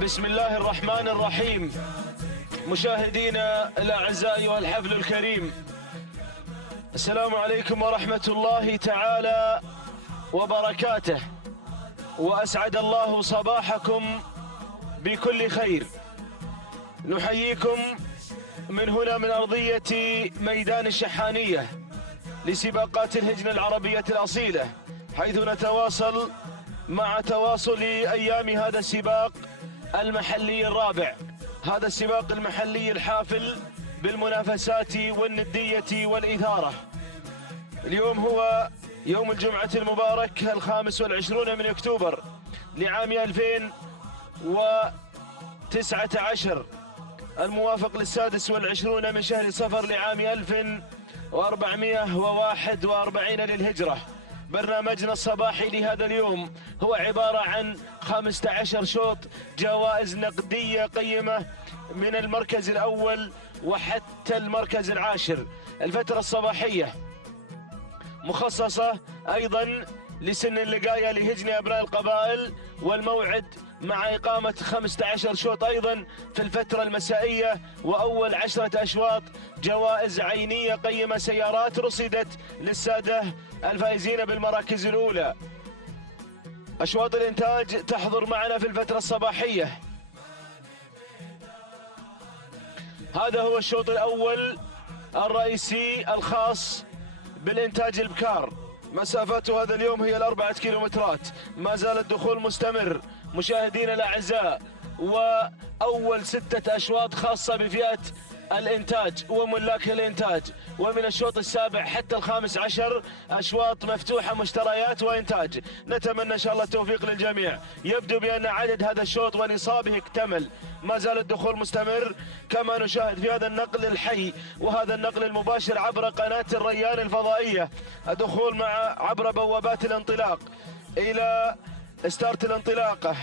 بسم الله الرحمن الرحيم. مشاهدينا الأعزاء أيها الحفل الكريم، السلام عليكم ورحمة الله تعالى وبركاته، وأسعد الله صباحكم بكل خير. نحييكم من هنا من أرضية ميدان الشحانية لسباقات الهجن العربية الأصيلة، حيث نتواصل مع تواصل أيام هذا السباق المحلي الرابع، هذا السباق المحلي الحافل بالمنافسات والندية والإثارة. اليوم هو يوم الجمعة المبارك 25 من أكتوبر لعام 2019، الموافق ل26 من شهر صفر لعام 1441 للهجرة. برنامجنا الصباحي لهذا اليوم هو عبارة عن 15 شوط جوائز نقدية قيمة من المركز الأول وحتى المركز العاشر. الفترة الصباحية مخصصة أيضا لسن اللقاية لهجن أبناء القبائل، والموعد مع إقامة 15 شوط أيضا في الفترة المسائية، وأول 10 أشواط جوائز عينية قيمة سيارات رصدت للسادة الفائزين بالمراكز الأولى. أشواط الإنتاج تحضر معنا في الفترة الصباحية. هذا هو الشوط الأول الرئيسي الخاص بالإنتاج البكار، مسافته هذا اليوم هي 4 كيلومترات، ما زال الدخول مستمر مشاهدينا الأعزاء، وأول 6 أشواط خاصة بفئة الإنتاج وملاك الإنتاج، ومن الشوط السابع حتى ال15 أشواط مفتوحة مشتريات وإنتاج. نتمنى إن شاء الله التوفيق للجميع. يبدو بأن عدد هذا الشوط ونصابه اكتمل، ما زال الدخول مستمر، كما نشاهد في هذا النقل الحي وهذا النقل المباشر عبر قناة الريان الفضائية، الدخول عبر بوابات الانطلاق إلى ستارت الانطلاقة.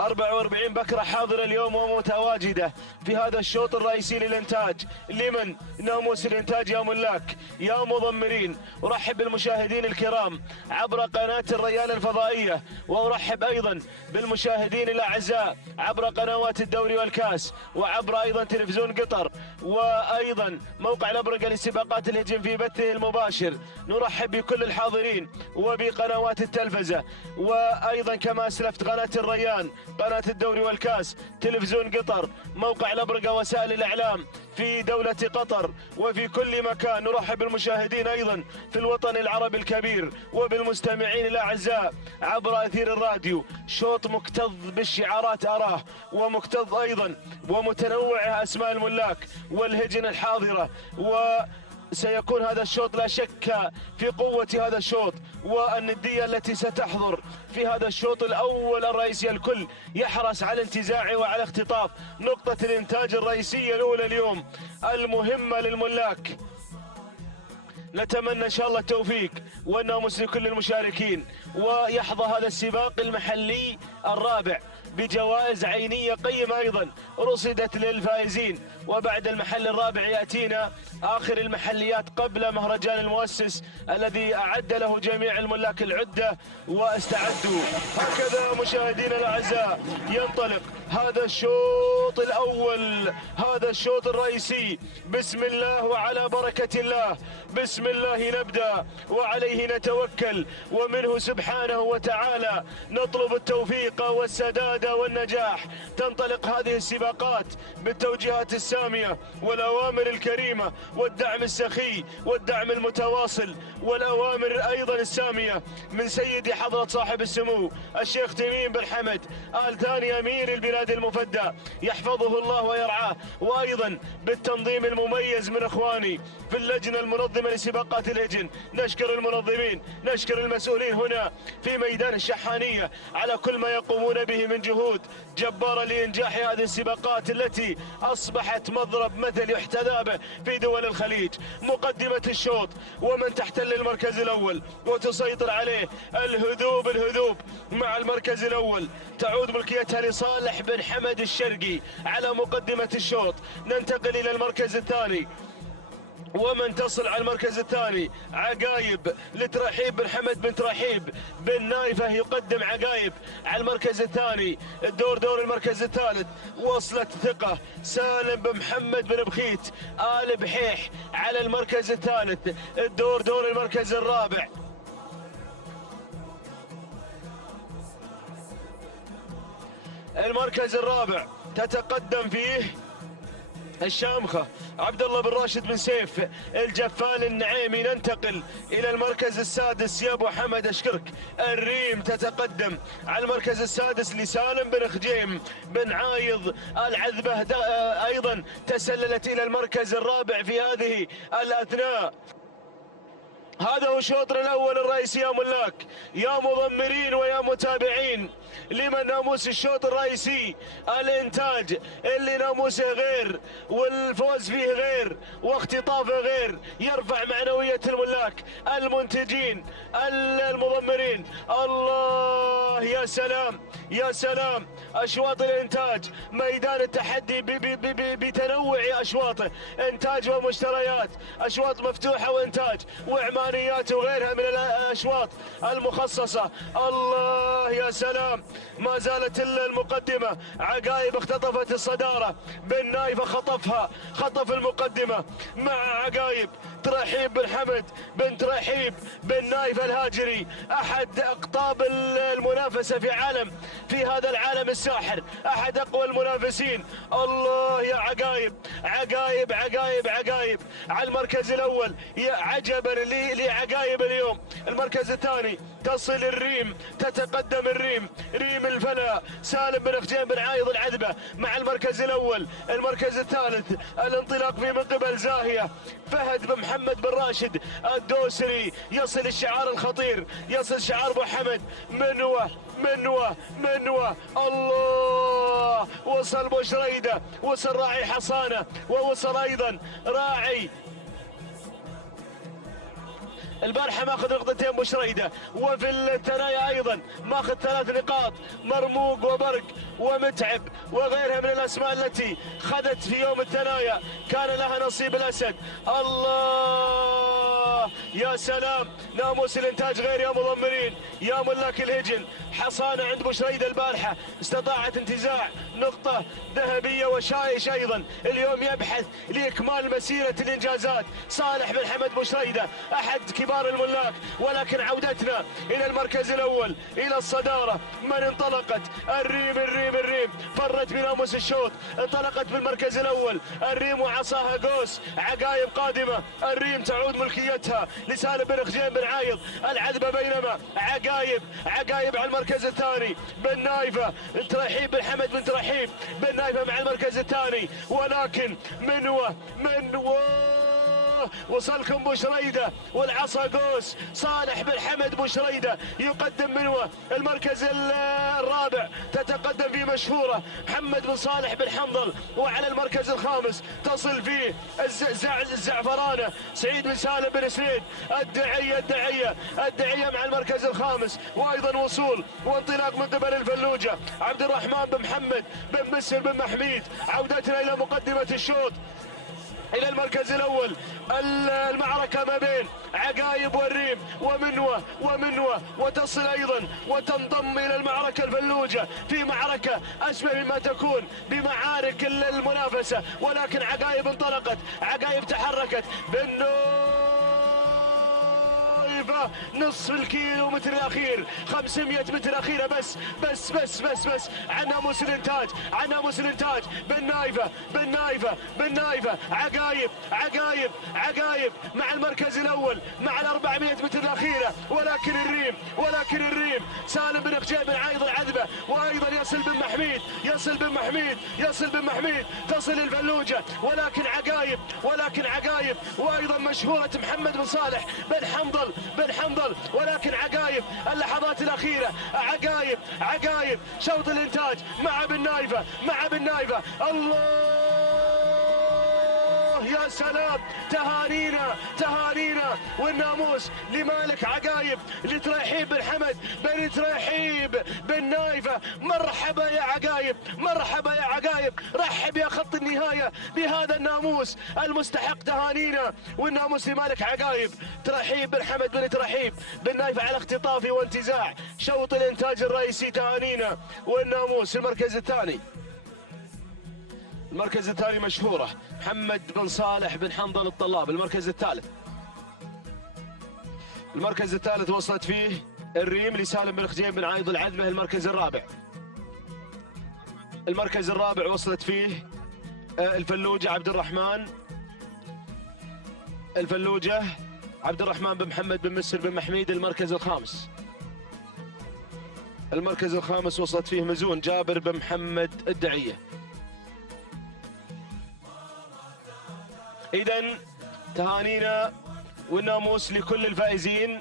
44 بكرة حاضرة اليوم ومتواجدة في هذا الشوط الرئيسي للإنتاج. لمن ناموس الإنتاج يا ملاك يا مضمرين. أرحب بالمشاهدين الكرام عبر قناة الريان الفضائية، وأرحب أيضا بالمشاهدين الأعزاء عبر قنوات الدوري والكاس، وعبر أيضا تلفزيون قطر، وأيضا موقع الأبرقة لسباقات الهجن في بثه المباشر. نرحب بكل الحاضرين وبقنوات التلفزة، وأيضا كما أسلفت قناة الريان، قناة الدوري والكاس، تلفزيون قطر، موقع الأبرقة، وسائل الإعلام في دولة قطر وفي كل مكان. نرحب بالمشاهدين أيضا في الوطن العربي الكبير وبالمستمعين الأعزاء عبر أثير الراديو. شوط مكتظ بالشعارات أراه، ومكتظ أيضا ومتنوع أسماء الملاك والهجن الحاضرة، سيكون هذا الشوط لا شك في قوة هذا الشوط والندية التي ستحضر في هذا الشوط الأول الرئيسي. الكل يحرص على انتزاع وعلى اختطاف نقطة الإنتاج الرئيسية الأولى اليوم المهمة للملاك. نتمنى إن شاء الله التوفيق والناموس لكل المشاركين، ويحظى هذا السباق المحلي الرابع بجوائز عينية قيمة أيضا رصدت للفائزين. وبعد المحل الرابع يأتينا آخر المحليات قبل مهرجان المؤسس الذي أعد له جميع الملاك العدة واستعدوا. هكذا مشاهدينا الأعزاء ينطلق هذا الشوط الأول، هذا الشوط الرئيسي. بسم الله وعلى بركة الله، بسم الله نبدأ وعليه نتوكل، ومنه سبحانه وتعالى نطلب التوفيق والسداد والنجاح. تنطلق هذه السباقات بالتوجيهات السامية والأوامر الكريمة والدعم السخي والدعم المتواصل والأوامر أيضا السامية من سيدي حضرة صاحب السمو الشيخ تميم بن حمد آل ثاني أمير البلاد المفدى، يحفظه الله ويرعاه، وأيضا بالتنظيم المميز من إخواني في اللجنة المنظمة لسباقات الهجن. نشكر المنظمين، نشكر المسؤولين هنا في ميدان الشحانية على كل ما يقومون به من جهود جبارة لإنجاح هذه السباقات التي أصبحت مضرب مثل يحتذى به في دول الخليج. مقدمة الشوط ومن تحتل المركز الأول وتسيطر عليه الهذوب مع المركز الأول، تعود ملكيتها لصالح بن حمد الشرقي على مقدمة الشوط. ننتقل إلى المركز الثاني ومن تصل على المركز الثاني عقايب لترحيب بن حمد بن ترحيب بن نايفة. يقدم عقايب على المركز الثاني. دور المركز الثالث وصلت ثقة سالم بن محمد بن بخيت آل بحيح على المركز الثالث. دور المركز الرابع تتقدم فيه الشامخة عبد الله بن راشد بن سيف الجفال النعيمي. ننتقل الى المركز السادس يا ابو حمد اشكرك. الريم تتقدم على المركز السادس لسالم بن خجيم بن عايض العذبة. ايضا تسللت الى المركز الرابع في هذه الاثناء. هذا هو الشوط الاول الرئيسي يا ملاك يا مضمرين ويا متابعين. لمن ناموس الشوط الرئيسي الانتاج اللي ناموسه غير والفوز فيه غير واختطافه غير، يرفع معنوية الملاك المنتجين المضمرين. الله يا سلام يا سلام. اشواط الانتاج ميدان التحدي بتنوع اشواطه، انتاج ومشتريات، اشواط مفتوحه وانتاج وعمانيات وغيرها من الاشواط المخصصه. الله يا سلام. ما زالت المقدمه. عقايب اختطفت الصداره، بن نايفه خطف المقدمه مع عقايب. ترحيب بن حمد بن ترحيب بن نايفه الهاجري احد اقطاب المنافسه في هذا العالم الساحر، احد اقوى المنافسين. الله يا عقايب على المركز الاول. يا عجبا لعقايب اليوم. المركز الثاني تصل الريم، تتقدم الريم ريم الفلا سالم بن خجيم بن عايض العذبة مع المركز الاول. المركز الثالث الانطلاق فيه من قبل زاهية فهد بن محمد بن راشد الدوسري. يصل الشعار الخطير، يصل شعار ابو حمد منوة. الله وصل بوشريدة، وصل راعي حصانة، ووصل ايضا راعي البارحة ماخذ نقطتين بوشريدة، وفي الثنايا ايضا ماخذ 3 نقاط مرموق وبرق ومتعب وغيرها من الاسماء التي خذت في يوم الثنايا كان لها نصيب الاسد. الله يا سلام. ناموس الانتاج غير يا مضمرين يا ملاك الهجن. حصانة عند بوشريدة البارحة استطاعت انتزاع نقطة ذهبية، وشايش ايضا اليوم يبحث لاكمال مسيرة الانجازات. صالح بن حمد بوشريدة احد كبار الملاك، ولكن عودتنا الى المركز الاول الى الصدارة. من انطلقت؟ الريم فرت بناموس الشوط، انطلقت بالمركز الاول الريم وعصاها قوس. عقايب قادمة، الريم تعود ملكيتها لسالم بن خجيم بن عايض العذبة، بينما عقايب على المركز الثاني. بن نايفة ترحيب بن حمد بن ترحيب بن نايفة مع المركز الثاني، ولكن منوة وصلكم بوشريدة والعصا قوس. صالح بن حمد بوشريدة يقدم منوة. المركز الرابع تتقدم فيه مشهورة محمد بن صالح بن حنظل، وعلى المركز الخامس تصل فيه الزعفرانة سعيد بن سالم بن سعيد. الدعية مع المركز الخامس، وايضا وصول وانطلاق من قبل الفلوجة عبد الرحمن بن محمد بن مسر بن محميد. عودتنا الى مقدمة الشوط الى المركز الاول. المعركة ما بين عقايب والريم ومنوة وتصل ايضا وتنضم الى المعركة الفلوجة في معركة اشبه مما تكون بمعارك المنافسة، ولكن عقايب انطلقت، عقايب تحركت نصف الكيلو متر الاخير، 500 متر اخيره بس عن ناموس الانتاج. بن نايفه عقايب مع المركز الاول مع ال 400 متر الاخيره، ولكن الريم سالم بن خجيم بن عايض العذبه، وايضا يصل بن محميد تصل الفلوجه، ولكن عقايب وايضا مشهوره محمد بن صالح بن حنظل، ولكن عقايب اللحظات الاخيره. عقايب شوط الانتاج مع بن نايفه. الله يا سلام، تهانينا تهانينا والناموس لمالك عقايب، لترحيب بن حمد بن ترحيب بن نايفة. مرحبا يا عقايب، مرحبا يا عقايب، رحب يا خط النهاية بهذا الناموس المستحق. تهانينا والناموس لمالك عقايب، ترحيب بن حمد بن ترحيب بن نايفة على اختطاف وانتزاع شوط الانتاج الرئيسي. تهانينا والناموس. المركز الثاني، المركز الثاني مشهورة محمد بن صالح بن حنظل الطلاب. المركز الثالث، المركز الثالث وصلت فيه الريم لسالم بن خجيم بن عايض العذبة. المركز الرابع، المركز الرابع وصلت فيه الفلوجة عبد الرحمن، الفلوجة عبد الرحمن بن محمد بن مسر بن محميد. المركز الخامس، المركز الخامس وصلت فيه مزون جابر بن محمد الدعية. إذن تهانينا والناموس لكل الفائزين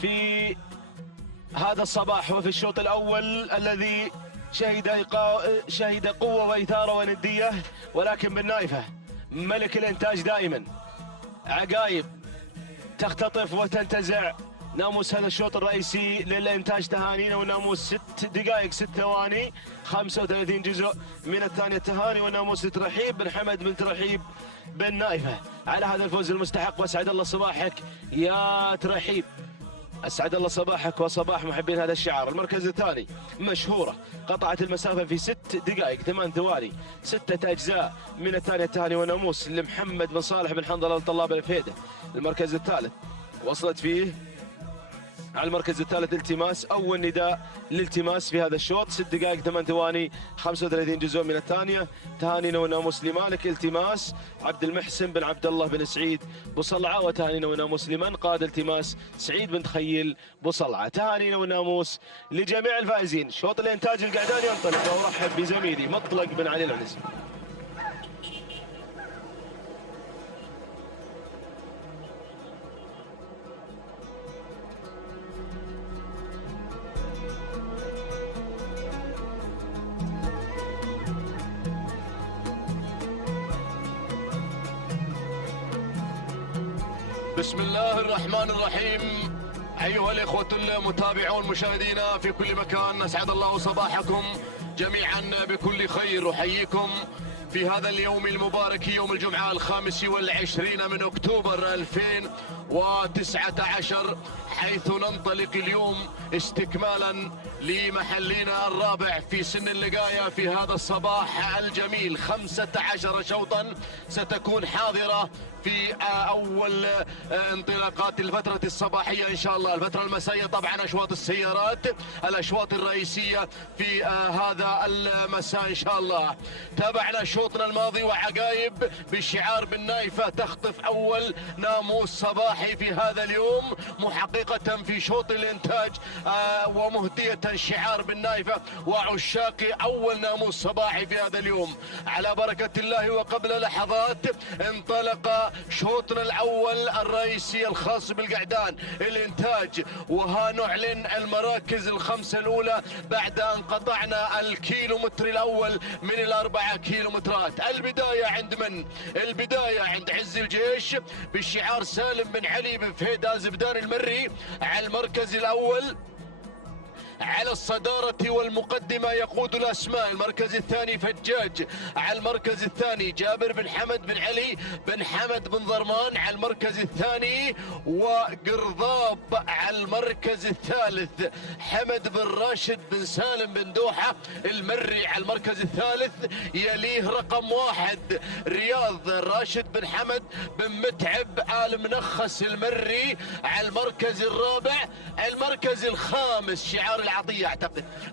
في هذا الصباح وفي الشوط الأول الذي شهد قوة وإثارة وندية، ولكن بالنايفة ملك الإنتاج دائما. عقايب تختطف وتنتزع ناموس هذا الشوط الرئيسي للإنتاج. تهانينا والناموس 6 دقائق 6 ثواني 35 جزء من الثانية. تهاني والناموس لترحيب بن حمد بن ترحيب بن نايفة على هذا الفوز المستحق. واسعد الله صباحك يا ترحيب، اسعد الله صباحك وصباح محبين هذا الشعار. المركز الثاني مشهورة قطعت المسافة في 6 دقائق 8 ثواني 6 أجزاء من الثانية. تهاني والناموس لمحمد بن صالح بن حنظل الطلاب الفيدة. المركز الثالث وصلت فيه على المركز الثالث التماس، أول نداء للالتماس في هذا الشوط 6 دقائق 8 ثواني 35 جزء من الثانية. تهانينا والناموس لمالك التماس عبد المحسن بن عبد الله بن سعيد بصلعة. وتهانينا والناموس لمن قاد التماس سعيد بن تخيل بصلعة. تهانينا والناموس لجميع الفائزين. شوط الإنتاج القعدان ينطلق، وأرحب بزميلي مطلق بن علي العنزي. بسم الله الرحمن الرحيم. أيها الإخوة المتابعون مشاهدينا في كل مكان، أسعد الله صباحكم جميعا بكل خير. أحييكم في هذا اليوم المبارك، يوم الجمعة 25 من أكتوبر 2019، حيث ننطلق اليوم استكمالا لمحلنا الرابع في سن اللقاية في هذا الصباح الجميل. 15 شوطا ستكون حاضرة في أول انطلاقات الفترة الصباحية إن شاء الله. الفترة المسائية طبعا أشواط السيارات، الأشواط الرئيسية في هذا المساء إن شاء الله. تابعنا شوطنا الماضي وعقايب بشعار بالنايفة تخطف أول ناموس صباحي في هذا اليوم، محققة في شوط الإنتاج ومهدية شعار بالنايفة وعشاق أول ناموس صباحي في هذا اليوم على بركة الله. وقبل لحظات انطلق شوطنا الأول الرئيسي الخاص بالقعدان الإنتاج، وها نعلن المراكز الخمسة الأولى بعد أن قطعنا الكيلومتر الأول من ال4 كيلومترات. البداية عند من؟ البداية عند عز الجيش بشعار سالم بن علي بن فهيد زبدان المري على المركز الأول على الصدارة والمقدمة يقود الأسماء. المركز الثاني فجاج على المركز الثاني، جابر بن حمد بن علي بن حمد بن ضرمان على المركز الثاني، وقرضاب على المركز الثالث، حمد بن راشد بن سالم بن دوحة المري على المركز الثالث. يليه رقم 1 رياض راشد بن حمد بن متعب آل منخس المري على المركز الرابع. المركز الخامس شعار العطية،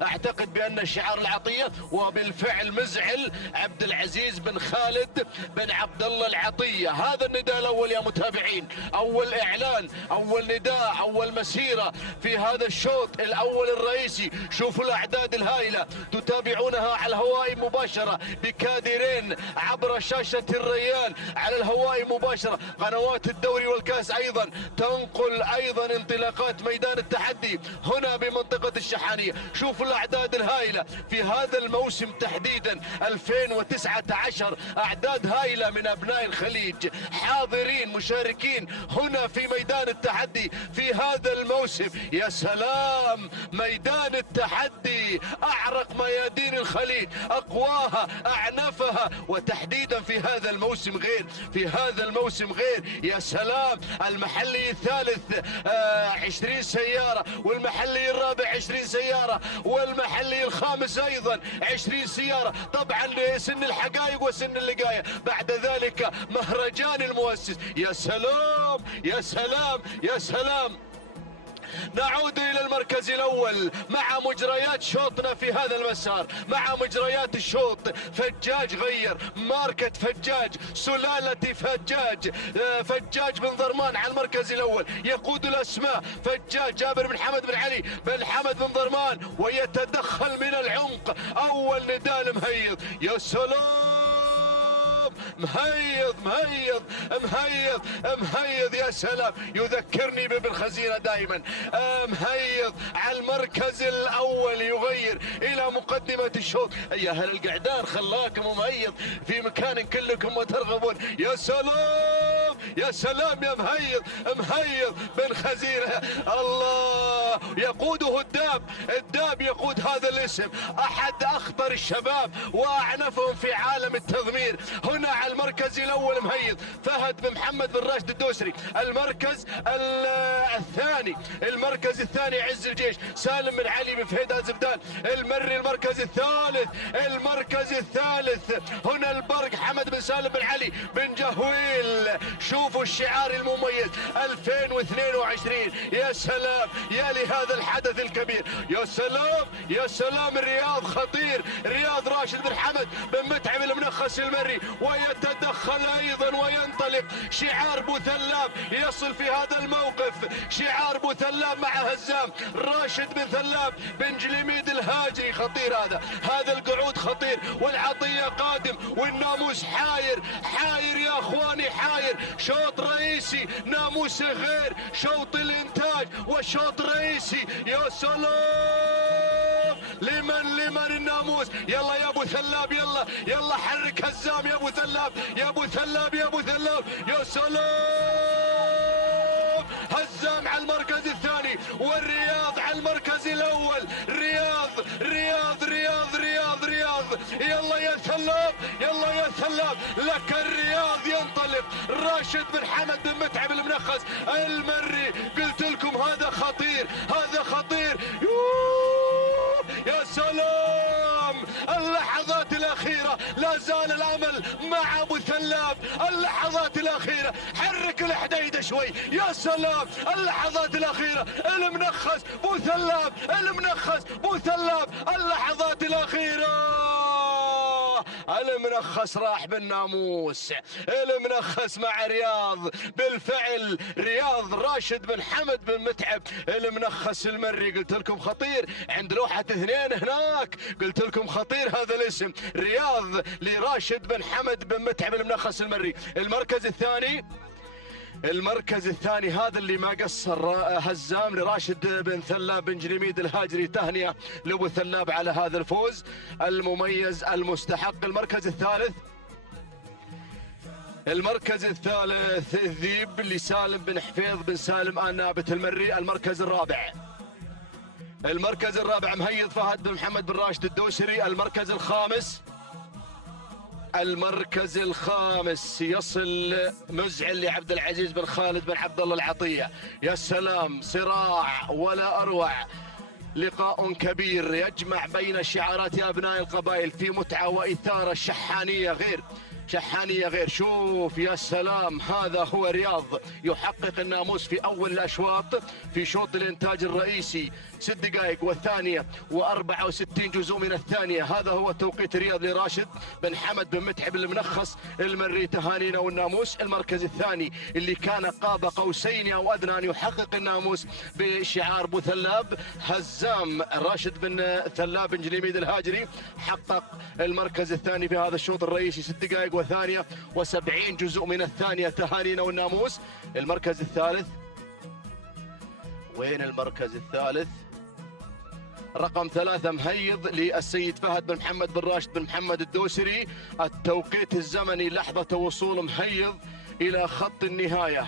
اعتقد بان شعار العطية، وبالفعل مزعل عبد العزيز بن خالد بن عبد الله العطية. هذا النداء الاول يا متابعين، اول اعلان، اول نداء، اول مسيرة في هذا الشوط الاول الرئيسي. شوفوا الاعداد الهائلة تتابعونها على الهواء مباشرة بكادرين عبر شاشة الريان على الهواء مباشرة. قنوات الدوري والكاس ايضا تنقل ايضا انطلاقات ميدان التحدي هنا بمنطقة الشحانية. شوفوا الأعداد الهائلة في هذا الموسم تحديدا 2019، أعداد هائلة من أبناء الخليج حاضرين مشاركين هنا في ميدان التحدي في هذا الموسم. يا سلام، ميدان التحدي أعرق ميادين الخليج، أقواها أعنفها، وتحديدا في هذا الموسم غير، في هذا الموسم غير. يا سلام، المحلي الثالث 20 سيارة، والمحلي الرابع 20 سيارة، والمحلي الخامس أيضا 20 سيارة. طبعا سن الحقائق وسن اللقاية، بعد ذلك مهرجان المؤسس. يا سلام يا سلام يا سلام. نعود إلى المركز الأول مع مجريات شوطنا في هذا المسار، مع مجريات الشوط. فجاج غير ماركة فجاج، سلالة فجاج، فجاج بن ضرمان على المركز الأول، يقود الأسماء فجاج جابر بن حمد بن علي بن حمد بن ضرمان، ويتدخل من العمق أول نداء مهيض. يا سلام، مهيض مهيض مهيض مهيض. يا سلام، يذكرني بابن خزينة دائما. مهيض على المركز الأول يغير إلى مقدمة الشوط. يا أهل القعدان، خلاكم مهيض في مكان كلكم وترغبون. يا سلام يا سلام يا مهيض، مهيض بن خزينة. الله، يقوده الداب، الداب يقود هذا الاسم، أحد أخطر الشباب وأعنفهم في عالم التضمير. هنا على المركز الأول مهيض فهد بن محمد بن راشد الدوسري. المركز الثاني، المركز الثاني عز الجيش سالم بن علي بن فهيد الزبدان المري. المركز الثالث، المركز الثالث هنا البرق حمد بن سالم بن علي بن جهويل. شوفوا الشعار المميز 2022. يا سلام يا لهذا الحدث الكبير. يا سلام يا سلام، الرياض خطير، رياض راشد بن حمد بن متعب المنخس المري، ويتدخل ايضا وينطلق شعار بوثلاب. يصل في هذا الموقف شعار بوثلاب مع هزام راشد بن ثلاب بن جليميد الهاجري. خطير هذا القعود خطير، والعطية قادم، والناموس حاير حاير يا اخواني، حاير. شوط رئيسي، ناموس غير، شوط الانتاج وشوط رئيسي. يا سلام، لمن الناموس. يلا يا ابو ثلاب، يلا يلا حرك هزام يا ابو ثلاب، يا ابو ثلاب، يا ابو ثلاب. يا سلام، هزام على المركز الثاني، والرياض على المركز الاول. رياض رياض رياض رياض رياض. يلا يا ثلاب، يلا يا ثلاب، لك الرياض. ينطلق راشد بن حمد بن متعب المنخس المري. قلت لكم هذا خطير، هذا خطير. يا سلام، اللحظات الأخيرة، لا زال الأمل مع أبو ثلاب. اللحظات الأخيرة، حرك الحديدة شوي. يا سلام، اللحظات الأخيرة، المنخس بو ثلاب، المنخس بو ثلاب. اللحظات الأخيرة، المنخس راح بالناموس، المنخس مع رياض. بالفعل رياض راشد بن حمد بن متعب المنخس المري. قلت لكم خطير عند لوحة اثنين هناك، قلت لكم خطير هذا الاسم، رياض لراشد بن حمد بن متعب المنخس المري. المركز الثاني، المركز الثاني هذا اللي ما قصر هزام لراشد بن ثلاب بن جريميد الهاجري. تهنئة لابو ثلاب على هذا الفوز المميز المستحق. المركز الثالث، المركز الثالث الذيب لسالم بن حفيظ بن سالم آل نابت المري. المركز الرابع، المركز الرابع مهيض فهد بن محمد بن راشد الدوسري. المركز الخامس، المركز الخامس يصل مزعل لعبد العزيز بن خالد بن عبد الله العطية. يا سلام، صراع ولا أروع، لقاء كبير يجمع بين شعارات أبناء القبائل في متعة وإثارة. الشحانية غير، شحانية غير. شوف يا سلام، هذا هو رياض يحقق الناموس في أول الأشواط في شوط الإنتاج الرئيسي 6 دقائق والثانية و64 جزء من الثانية. هذا هو توقيت رياض لراشد بن حمد بن متعب المنخس المري. تهانينا والناموس. المركز الثاني اللي كان قاب قوسين أو أدنى أن يحقق الناموس بشعار بو ثلاب، هزام راشد بن ثلاب بن جليميد الهاجري، حقق المركز الثاني في هذا الشوط الرئيسي 6 دقائق وثانية و70 جزء من الثانية. تهانينا والناموس. المركز الثالث، وين المركز الثالث؟ رقم 3 مهيض للسيد فهد بن محمد بن راشد بن محمد الدوسري. التوقيت الزمني لحظة وصول مهيض إلى خط النهاية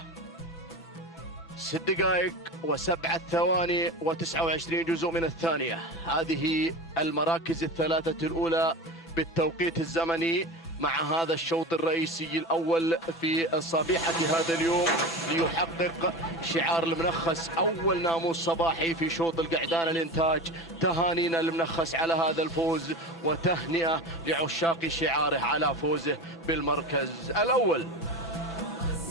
6 دقائق و7 ثواني و29 جزء من الثانية. هذه المراكز الثلاثة الأولى بالتوقيت الزمني مع هذا الشوط الرئيسي الأول في صبيحة هذا اليوم، ليحقق شعار المنخس أول ناموس صباحي في شوط القعدان الإنتاج. تهانينا المنخس على هذا الفوز، وتهنئة لعشاق شعاره على فوزه بالمركز الأول.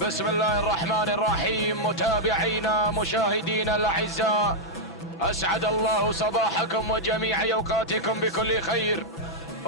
بسم الله الرحمن الرحيم. متابعينا مشاهدينا الأعزاء، أسعد الله صباحكم وجميع أوقاتكم بكل خير.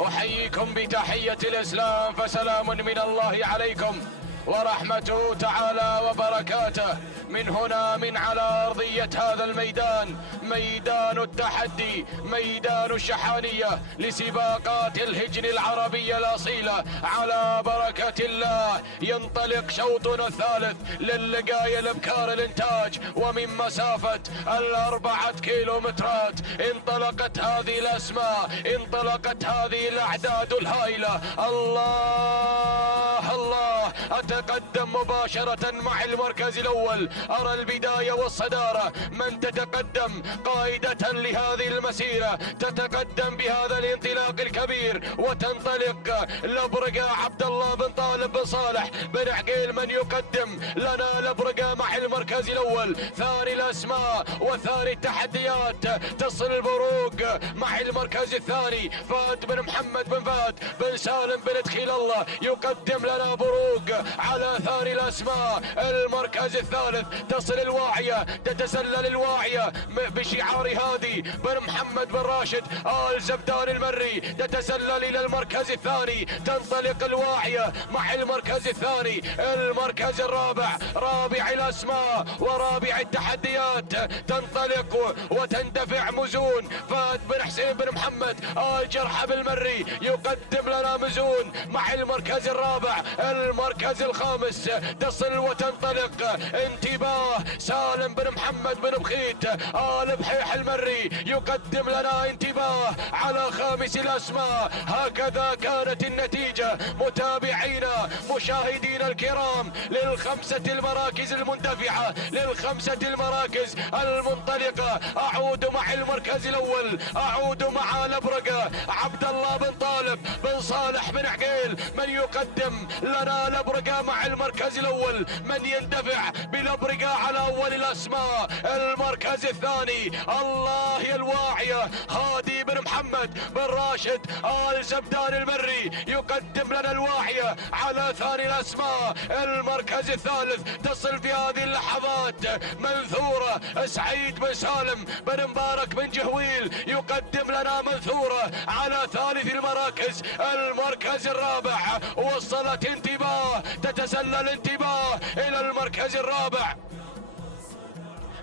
أحييكم بتحية الإسلام، فسلام من الله عليكم ورحمته تعالى وبركاته. من هنا من على أرضية هذا الميدان، ميدان التحدي، ميدان الشحانية لسباقات الهجن العربية الأصيلة، على بركة الله ينطلق شوطنا الثالث للقاية الابكار الانتاج. ومن مسافة 4 كيلومترات انطلقت هذه الأسماء، انطلقت هذه الأعداد الهائلة. الله الله، أتقدم مباشرة مع المركز الأول. أرى البداية والصدارة، من تتقدم قائدة لهذه المسيرة، تتقدم بهذا الانطلاق الكبير وتنطلق لبرقة عبد الله بن طالب بن صالح بن عقيل. من يقدم لنا لبرقة مع المركز الأول. ثاني الأسماء وثاني التحديات، تصل البروق مع المركز الثاني. فهد بن محمد بن فهد بن سالم بن دخيل الله يقدم لنا بروق على ثاني الأسماء. المركز الثالث تصل الواعية، تتسلل الواعية بشعار هادي بن محمد بن راشد آل زبدان المري، تتسلل إلى المركز الثاني. تنطلق الواعية مع المركز الثاني. المركز الرابع، رابع الأسماء ورابع التحديات، تنطلق وتندفع مزون. فهد بن حسين بن محمد آل جرحب المري يقدم لنا مزون مع المركز الرابع. المركز الخامس تصل وتنطلق انتباه سالم بن محمد بن بخيت آل بحيح المري يقدم لنا انتباه على خامس الأسماء. هكذا كانت النتيجة متابعينا مشاهدينا الكرام للخمسة المراكز المندفعة، للخمسة المراكز المنطلقة. أعود مع المركز الأول، أعود مع لبرقة عبد الله بن طالب بن صالح بن عقيل. من يقدم لنا لبرقة مع المركز الأول، من يندفع بلبرقة على أول الأسماء. المركز الثاني الله يا الواعية هادي بن محمد بن راشد آل زبدان المري يقدم لنا الواعية على ثاني الأسماء. المركز الثالث تصل في هذه اللحظات منثورة سعيد بن سالم بن مبارك بن جهويل يقدم لنا منثورة على ثالث المراكز. المركز الرابع وصلت انتباه، تتسلل انتباه إلى المركز الرابع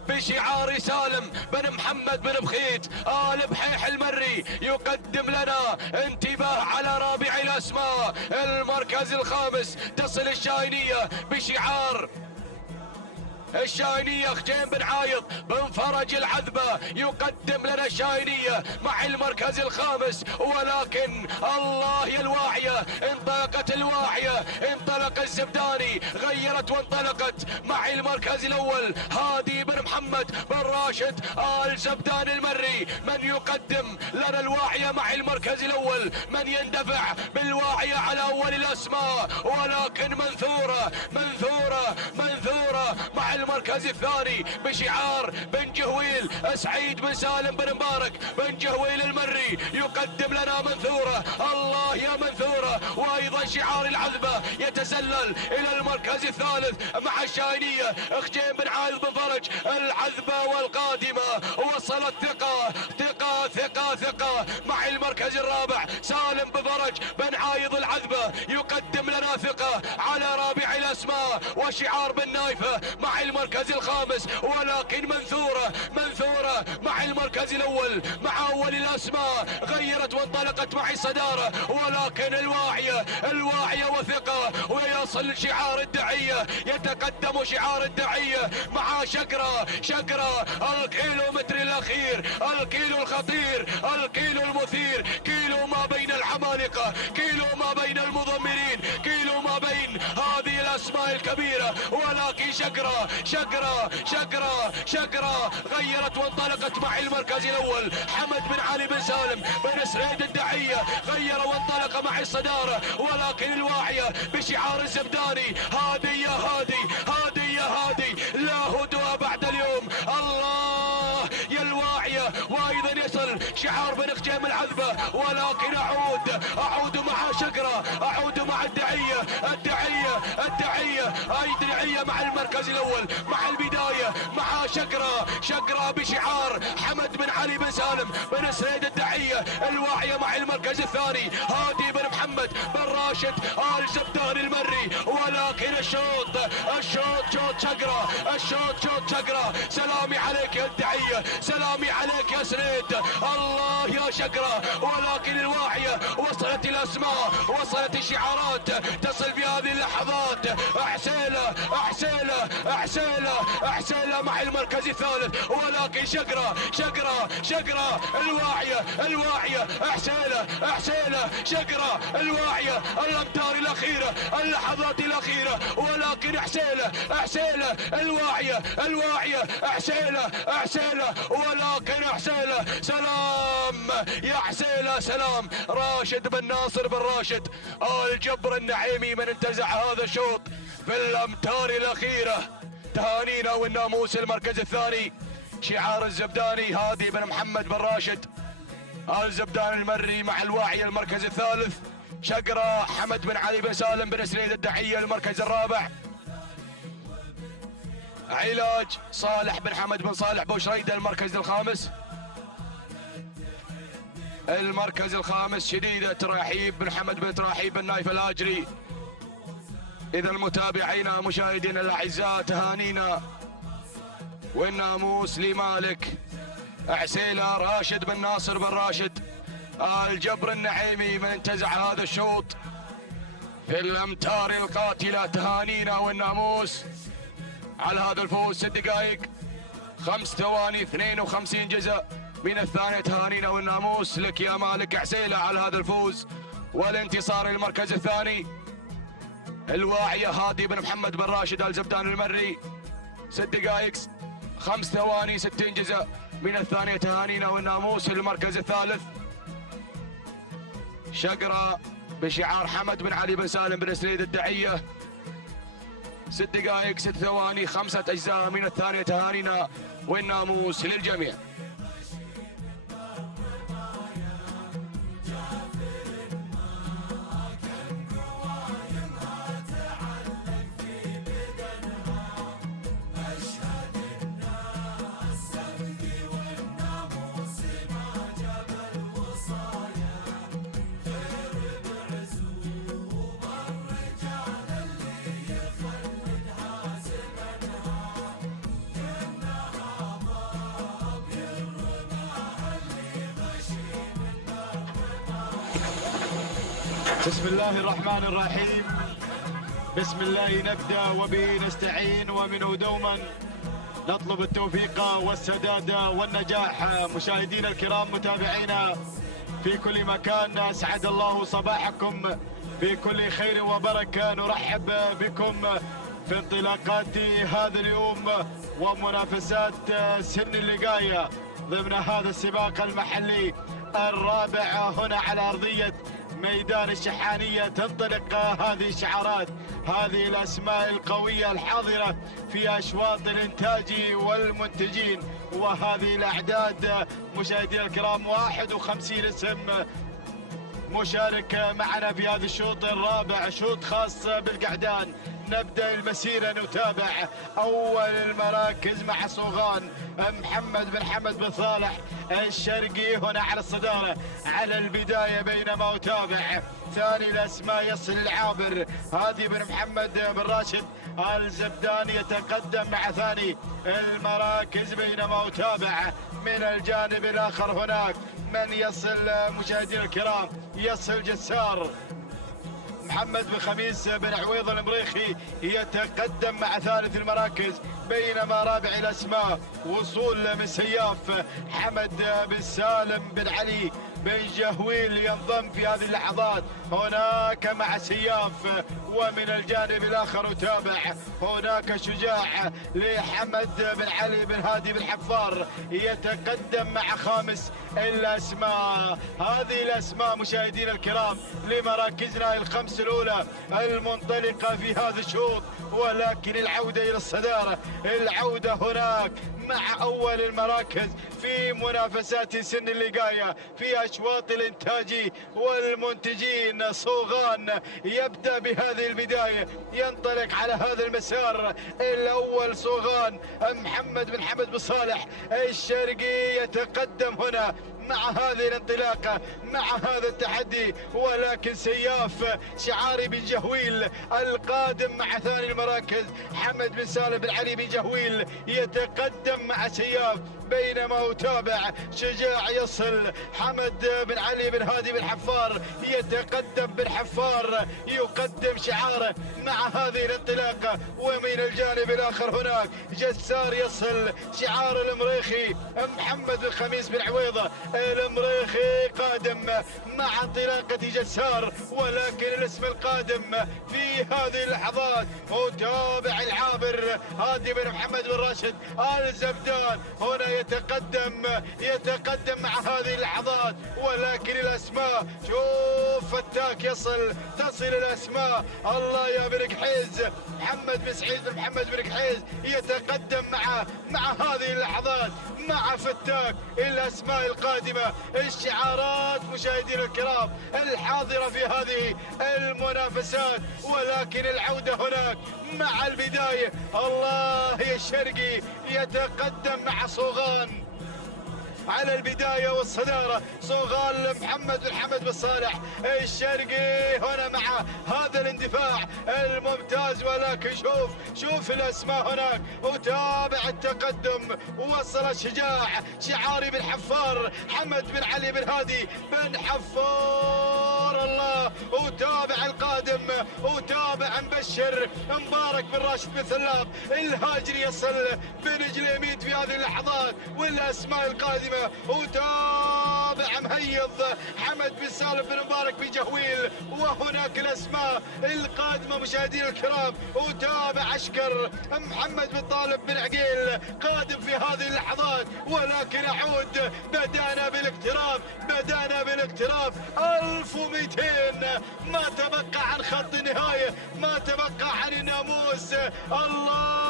بشعار سالم بن محمد بن بخيت آل بحيح المري يقدم لنا انتباه على رابع الأسماء. المركز الخامس تصل الشاهينية بشعار الشاهينية خجين بن عايض بن فرج العذبة يقدم لنا الشاهينية مع المركز الخامس. ولكن الله يا الواعية، انطلقت الواعية، انطلق الزبداني، غيرت وانطلقت مع المركز الأول. هادي بن محمد بن راشد آل زبدان المري من يقدم لنا الواعية مع المركز الأول، من يندفع بالواعية على أول الأسماء. ولكن منثورة منثورة منثورة مع المركز الثاني بشعار بن جهويل سعيد بن سالم بن مبارك بن جهويل المري يقدم لنا منثورة. الله يا منثورة. وايضا شعار العذبة يتسلل الى المركز الثالث مع الشاهينية خجين بن عايض بن فرج العذبة والقادمة. وصلت ثقة ثقة ثقة ثقة مع المركز الرابع سالم بن فرج بن عايض العذبة يقدم لنا ثقة على رابع الأسماء. الأسماء وشعار بن نايفة مع المركز الخامس، ولكن منثورة مع المركز الأول مع أول الأسماء غيرت وانطلقت مع الصدارة، ولكن الواعية وثقة، ويصل شعار الدعية، يتقدم شعار الدعية مع شقرة الكيلومتر الأخير، الكيلو الخطير، الكيلو المثير، كيلو ما بين العمالقة، كيلو ما بين المضمرين، كيلو ما بين هذه الأسماء الكبيرة، ولكن شقرة غيرت وانطلقت مع المركز الأول. حمد بن علي بن سالم بن سريد الدعية غير وانطلق مع الصدارة، ولكن الواعية بشعار الزبداني هادي يا هادي لا هدوء بعد اليوم. الله يا الواعية، وايضا يصل شعار بن خجيم العذبة، ولكن اعود مع شقرة، اعود مع الدعية اي دعية مع المركز الاول مع البداية مع شقرة بشعار حمد بن علي بن سالم بن سريد الدعية. الواعية مع المركز الثاني هادي بن محمد بن راشد آل زبدان المري، ولكن الشوط شوط شقرة. سلامي عليك يا الدعية، سلامي عليك يا سريد، الله يا شقرة. ولكن الواعية وصلت الأسماء، وصلت الشعارات، تصل في هذه اللحظات. أحسيلة مع المركز الثالث، ولكن شقرة الواعية أحسيلة شقرة الواعية، الأمتار الأخيرة، اللحظات الأخيرة، ولكن أحسيلة الواعية أحسيلة ولكن أحسيلة. سلام يا حسيلة، سلام. راشد بن ناصر بن راشد آل جبر النعيمي من انتزع هذا الشوط في الأمتار الأخيرة. تهانينا والناموس المركز الثاني شعار الزبداني هادي بن محمد بن راشد آل زبدان المري مع الواعي المركز الثالث. شقرة حمد بن علي بن سالم بن سريد الدعية المركز الرابع. علاج صالح بن حمد بن صالح بوشريدة المركز الخامس. المركز الخامس شديدة تراحيب بن حمد بن تراحيب بن نايف الآجري. إذا متابعينا مشاهدينا الأعزاء، تهانينا والناموس لمالك عسيلة راشد بن ناصر بن راشد آل جبر النعيمي من انتزع هذا الشوط في الأمتار القاتلة. تهانينا والناموس على هذا الفوز. 6 دقائق 5 ثواني 52 جزء من الثانية. تهانينا والناموس لك يا مالك عسيلة على هذا الفوز والانتصار. المركز الثاني الواعية هادي بن محمد بن راشد آل زبدان المري. 6 دقائق 5 ثواني 60 جزء من الثانية. تهانينا والناموس. المركز الثالث شقرة بشعار حمد بن علي بن سالم بن سريد الدعية. 6 دقائق 6 ثواني 5 أجزاء من الثانية. تهانينا والناموس للجميع. بسم الله الرحمن الرحيم. بسم الله نبدأ وبه نستعين، ومنه دوما نطلب التوفيق والسداد والنجاح. مشاهدينا الكرام متابعينا في كل مكان، أسعد الله صباحكم بكل خير وبركة. نرحب بكم في انطلاقات هذا اليوم ومنافسات سن اللقاية ضمن هذا السباق المحلي الرابع هنا على أرضية ميدان الشحانية. تنطلق هذه الشعارات، هذه الأسماء القوية الحاضرة في أشواط الإنتاج والمنتجين، وهذه الأعداد مشاهدينا الكرام 51 اسم مشارك معنا في هذا الشوط الرابع، شوط خاص بالقعدان. نبدأ المسيرة، نتابع أول المراكز مع صوغان محمد بن حمد بن صالح الشرقي هنا على الصدارة على البداية، بينما أتابع ثاني الأسماء يصل العابر هادي بن محمد بن راشد الزبداني يتقدم مع ثاني المراكز، بينما أتابع من الجانب الآخر هناك من يصل مشاهدينا الكرام، يصل جسار محمد بن خميس بن عويض المريخي يتقدم مع ثالث المراكز، بينما رابع الأسماء وصول من سياف حمد بن سالم بن علي بن جهويل ينضم في هذه اللحظات هناك مع سياف. ومن الجانب الآخر أتابع هناك شجاع لحمد بن علي بن هادي بن حفار يتقدم مع خامس الأسماء. هذه الأسماء مشاهدينا الكرام لمراكزنا الخمس الأولى المنطلقة في هذا الشوط، ولكن العودة إلى الصدارة، العودة هناك مع أول المراكز في منافسات سن اللقاية في أشواط الإنتاج والمنتجين. صوغان يبدأ بهذه البداية، ينطلق على هذا المسار الأول. صوغان محمد بن حمد بن صالح الشرقي يتقدم هنا مع هذه الانطلاقة، مع هذا التحدي، ولكن سياف شعاري بن جهويل القادم مع ثاني المراكز حمد بن سالم بن علي بن جهويل يتقدم مع سياف، بينما أتابع شجاع يصل حمد بن علي بن هادي بن حفار يتقدم بن حفار يقدم شعاره مع هذه الانطلاقة. ومن الجانب الآخر هناك جسار يصل شعار المريخي محمد بن خميس بن عويضة المريخي قادم مع انطلاقة جسار، ولكن الاسم القادم في هذه اللحظات أتابع العابر هادي بن محمد بن راشد الزبدان هنا يتقدم مع هذه اللحظات، ولكن الأسماء شوف فتاك تصل الأسماء. الله يا بن قحيز محمد بن سعيد بن محمد بن قحيز يتقدم مع هذه اللحظات مع فتاك. الأسماء القادمة، الشعارات مشاهدينا الكرام الحاضرة في هذه المنافسات، ولكن العودة هناك مع البداية. الله يا الشرقي يتقدم مع صوغان على البداية والصدارة. صوغان محمد بن حمد بن صالح الشرقي هنا مع هذا الاندفاع الممتاز، ولكن شوف الأسماء هناك. أتابع التقدم، وصل الشجاع شعاري بن حفار حمد بن علي بن هادي بن حفار. الله أتابع القادم، أتابع مبشر مبارك بن راشد بن ثلاب الهاجري يصل برجل يمين في هذه اللحظات. والأسماء القادمة أتابع مهيض حمد بن سالم بن مبارك بن جهويل. وهناك الأسماء القادمة مشاهدينا الكرام، أتابع عشكر محمد بن طالب بن عقيل قادم في هذه اللحظات، ولكن أعود بدأنا بالاقتراب 1200 ما تبقى عن خط النهاية، ما تبقى عن الناموس. الله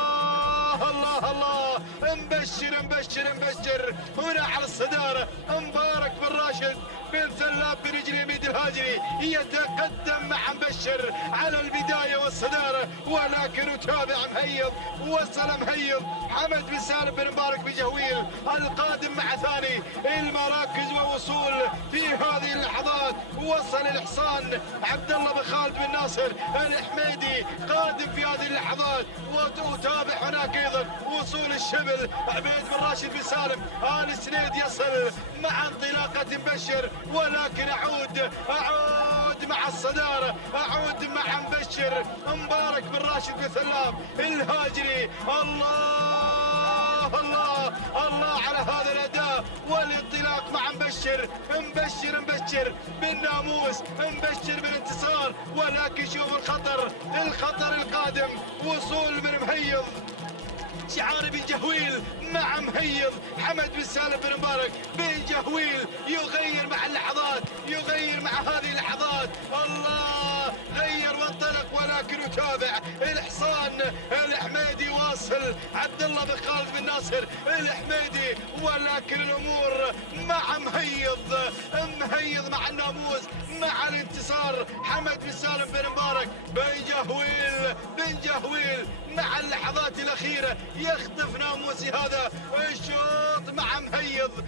مبشر هنا على الصدارة مبارك بن راشد بن ثلاب برجل يمين الهاجري يتقدم مع مبشر على البداية والصدارة، ولكن أتابع مهيض. وصل مهيض حمد بن سالم بن مبارك بن جهويل القادم مع ثاني المراكز ووصول في هذه اللحظات. وصل الحصان عبد الله بن خالد بن ناصر الحميدي قادم في هذه اللحظات. وأتابع هناك أيضا وصول الشبل عبيد بن راشد بن سالم آل سنيد يصل مع انطلاقة مبشر، ولكن أعود مع الصدارة، أعود مع مبشر مبارك بن راشد بن ثلاب الهاجري. الله على هذا الأداء والانطلاق مع مبشر بالناموس، مبشر بالانتصار. ولكن شوف الخطر القادم، وصول من مهيض شعاري بن جهويل مع مهيض حمد بن سالم بن مبارك بن جهويل يغير مع اللحظات، يغير مع هذه اللحظات. الله غير وانطلق، ولكن يتابع الحصان الحميدي واصل عبد الله بن خالد بن ناصر الحميدي، ولكن الامور مع مهيض مع الناموس مع الانتصار. حمد بن سالم بن مبارك بن جهويل مع اللحظات الأخيرة يخطف ناموسي هذا الشوط مع مهيض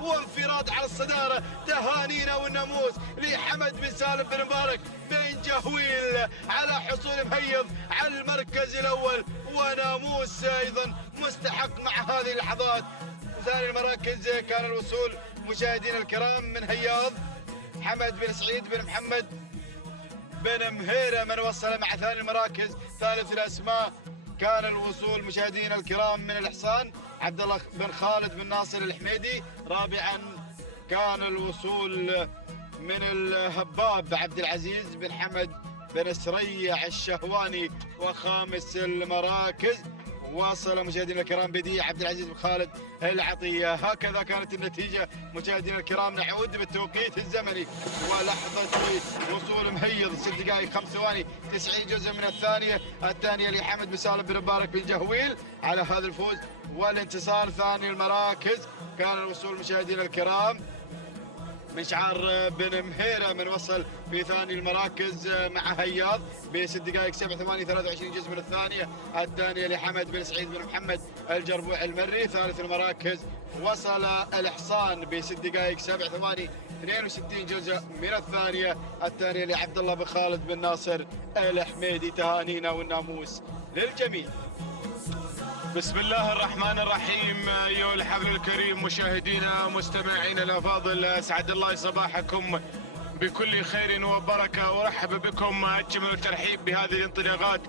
وانفراد على الصدارة. تهانينا والناموس لحمد بن سالم بن مبارك بن جهويل على حصول مهيض على المركز الأول، وناموس أيضا مستحق مع هذه اللحظات. ثاني المراكز كان الوصول مشاهدينا الكرام من هياض حمد بن سعيد بن محمد بن مهيرة من وصل مع ثاني المراكز. ثالث الأسماء كان الوصول مشاهدينا الكرام من الإحصان عبد الله بن خالد بن ناصر الحميدي. رابعا كان الوصول من الهباب عبد العزيز بن حمد بن سريع الشهواني. وخامس المراكز واصل مشاهدينا الكرام بديع عبد العزيز بن خالد العطية. هكذا كانت النتيجة مشاهدينا الكرام. نعود بالتوقيت الزمني ولحظة وصول مهيض 6 دقائق 5 ثواني 90 جزء من الثانية لحمد بن سالم بن مبارك بن جهويل على هذا الفوز والانتصار. ثاني المراكز كان الوصول مشاهدينا الكرام من شعار بن مهيرة من وصل في ثاني المراكز مع هياض ب6 دقائق 7 ثواني 23 جزء من الثانية لحمد بن سعيد بن محمد الجربوع المري. ثالث المراكز وصل الإحصان ب6 دقائق 7 ثواني 62 جزء من الثانية لعبد الله بن خالد بن ناصر الحميدي. تهانينا والناموس للجميع. بسم الله الرحمن الرحيم. أيها الحفل الكريم مشاهدينا مستمعينا الأفاضل، أسعد الله صباحكم بكل خير وبركة. أرحب بكم أجمل الترحيب بهذه الانطلاقات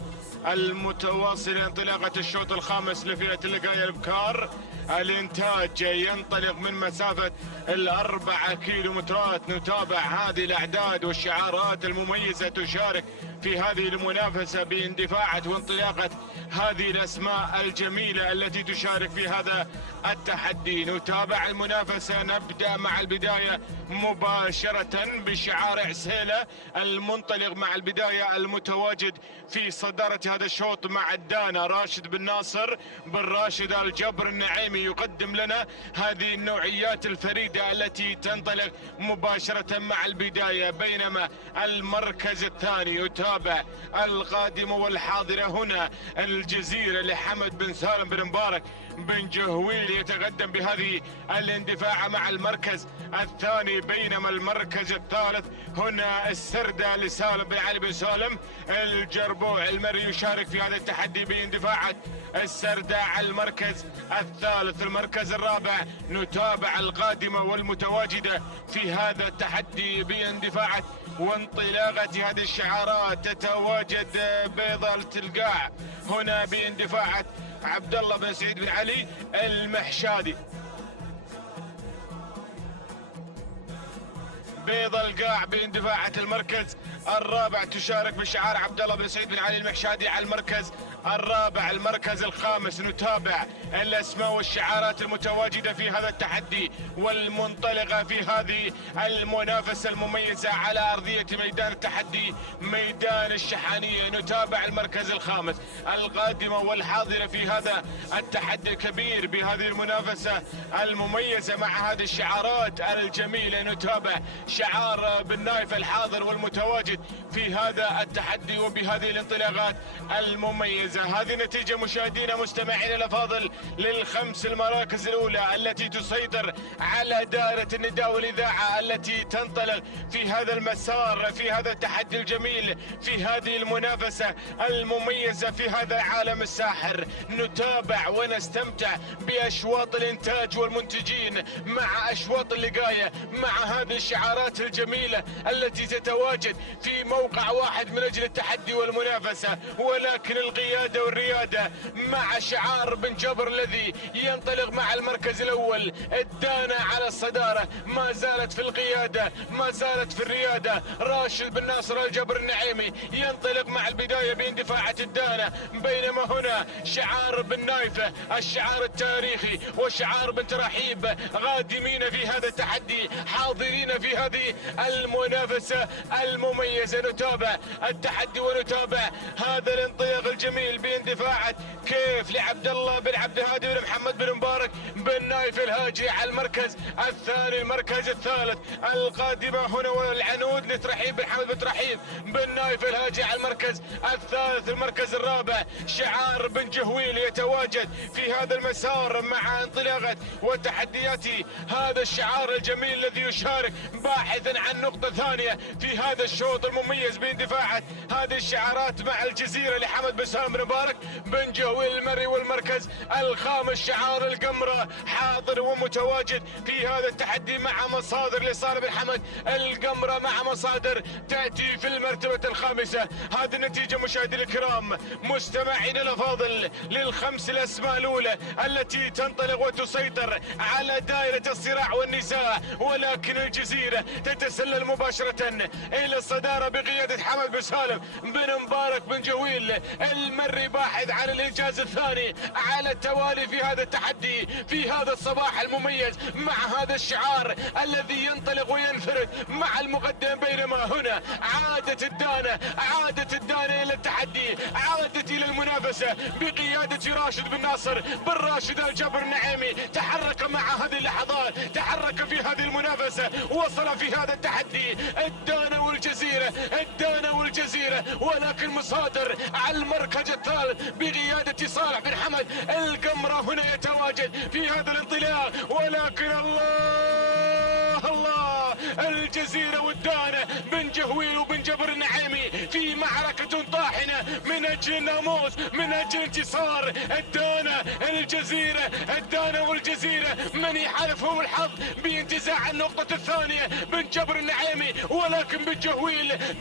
المتواصلة، انطلاقة الشوط الخامس لفئة اللقاية الابكار. الانتاج ينطلق من مسافة 4 كيلومترات. نتابع هذه الأعداد والشعارات المميزة تشارك في هذه المنافسة باندفاعة وانطلاقة هذه الأسماء الجميلة التي تشارك في هذا التحدي. نتابع المنافسة. نبدأ مع البداية مباشرة بشعار عسيلة المنطلق مع البداية المتواجد في صدارة هذا الشوط مع الدانا راشد بن ناصر بن راشد الجبر النعيمي. يقدم لنا هذه النوعيات الفريدة التي تنطلق مباشرة مع البداية. بينما المركز الثاني يتابع القادم والحاضرة هنا الجزيرة لحمد بن سالم بن مبارك بن جهويل يتقدم بهذه الاندفاع مع المركز الثاني. بينما المركز الثالث هنا السردة لسالم بن علي بن سالم الجربوع المري يشارك في هذا التحدي باندفاعة السردة على المركز الثالث. المركز الرابع نتابع القادمة والمتواجدة في هذا التحدي باندفاعة وانطلاقة هذه الشعارات. تتواجد بيضة التلقاع هنا باندفاعة عبد الله بن سعيد بن علي المحشادي. بيض القاع باندفاعة المركز الرابع تشارك بشعار عبد الله بن سعيد بن علي المحشادي على المركز الرابع. المركز الخامس نتابع الاسماء والشعارات المتواجدة في هذا التحدي والمنطلقة في هذه المنافسة المميزة على أرضية ميدان التحدي ميدان الشحانية. نتابع المركز الخامس القادمة والحاضرة في هذا التحدي الكبير بهذه المنافسة المميزة مع هذه الشعارات الجميلة. نتابع شعار بن نايف الحاضر والمتواجد في هذا التحدي وبهذه الانطلاقات المميزة. هذه نتيجة مشاهدينا مستمعينا الأفاضل للخمس المراكز الأولى التي تسيطر على دائرة النداء والإذاعة التي تنطلق في هذا المسار في هذا التحدي الجميل في هذه المنافسة المميزة في هذا العالم الساحر. نتابع ونستمتع بأشواط الإنتاج والمنتجين مع أشواط اللقاية مع هذه الشعارات الجميلة التي تتواجد في موقع واحد من أجل التحدي والمنافسة، ولكن القيادة والريادة مع شعار بن جبر الذي ينطلق مع المركز الأول. الدانا على الصدارة ما زالت في القيادة ما زالت في الريادة. راشد بن ناصر الجبر النعيمي ينطلق مع البداية باندفاعة الدانا. بينما هنا شعار بن نايفة الشعار التاريخي وشعار بن ترحيب غادمين في هذا التحدي حاضرين في هذه المنافسة المميزة. نتابع التحدي ونتابع هذا الانطلاق الجميل باندفاع باندفاعات كيف لعبد الله بن عبد الهادي بن محمد بن مبارك بن نايف الهاجي على المركز الثاني. المركز الثالث القادمة هنا والعنود لترحيب بن حمد بن ترحيب بن نايف الهاجي على المركز الثالث. المركز الرابع شعار بن جهويل يتواجد في هذا المسار مع انطلاقة وتحديات هذا الشعار الجميل الذي يشارك باحثا عن نقطة ثانية في هذا الشوط المميز باندفاعات هذه الشعارات مع الجزيرة لحمد بن سالم بن مبارك بن جهويل المري. والمركز الخامس شعار القمرة حاضر ومتواجد في هذا التحدي مع مصادر لصالح بن حمد القمرة مع مصادر تأتي في المرتبة الخامسة. هذه النتيجة مشاهدي الكرام مستمعين الأفاضل للخمس الأسماء الأولى التي تنطلق وتسيطر على دائرة الصراع والنزاع، ولكن الجزيرة تتسلل مباشرة إلى الصدارة بقيادة حمد بن سالم بن مبارك بن جهويل المري باحث عن الإنجاز الثاني على التوالي في هذا التحدي في هذا الصباح المميز مع هذا الشعار الذي ينطلق وينفرد مع المقدم. بينما هنا عادت الدانة إلى التحدي، عادت إلى المنافسة بقيادة راشد بن ناصر بن راشد الجبر النعيمي. تحرك مع هذه اللحظات، تحرك في هذه المنافسة، وصل في هذا التحدي الدانة والجزيرة، ولكن مصادر على المركز الثالث بقيادة صالح بن حمد القمرة هنا يتواجد في هذا الانطلاق. ولكن الله الجزيرة والدانة بن جهويل وبن جبر النعيمي في معركة طاحنة من أجل الناموس، من أجل انتصار الدانة والجزيرة من يحالفهم الحظ بانتزاع النقطة الثانية بن جبر النعيمي. ولكن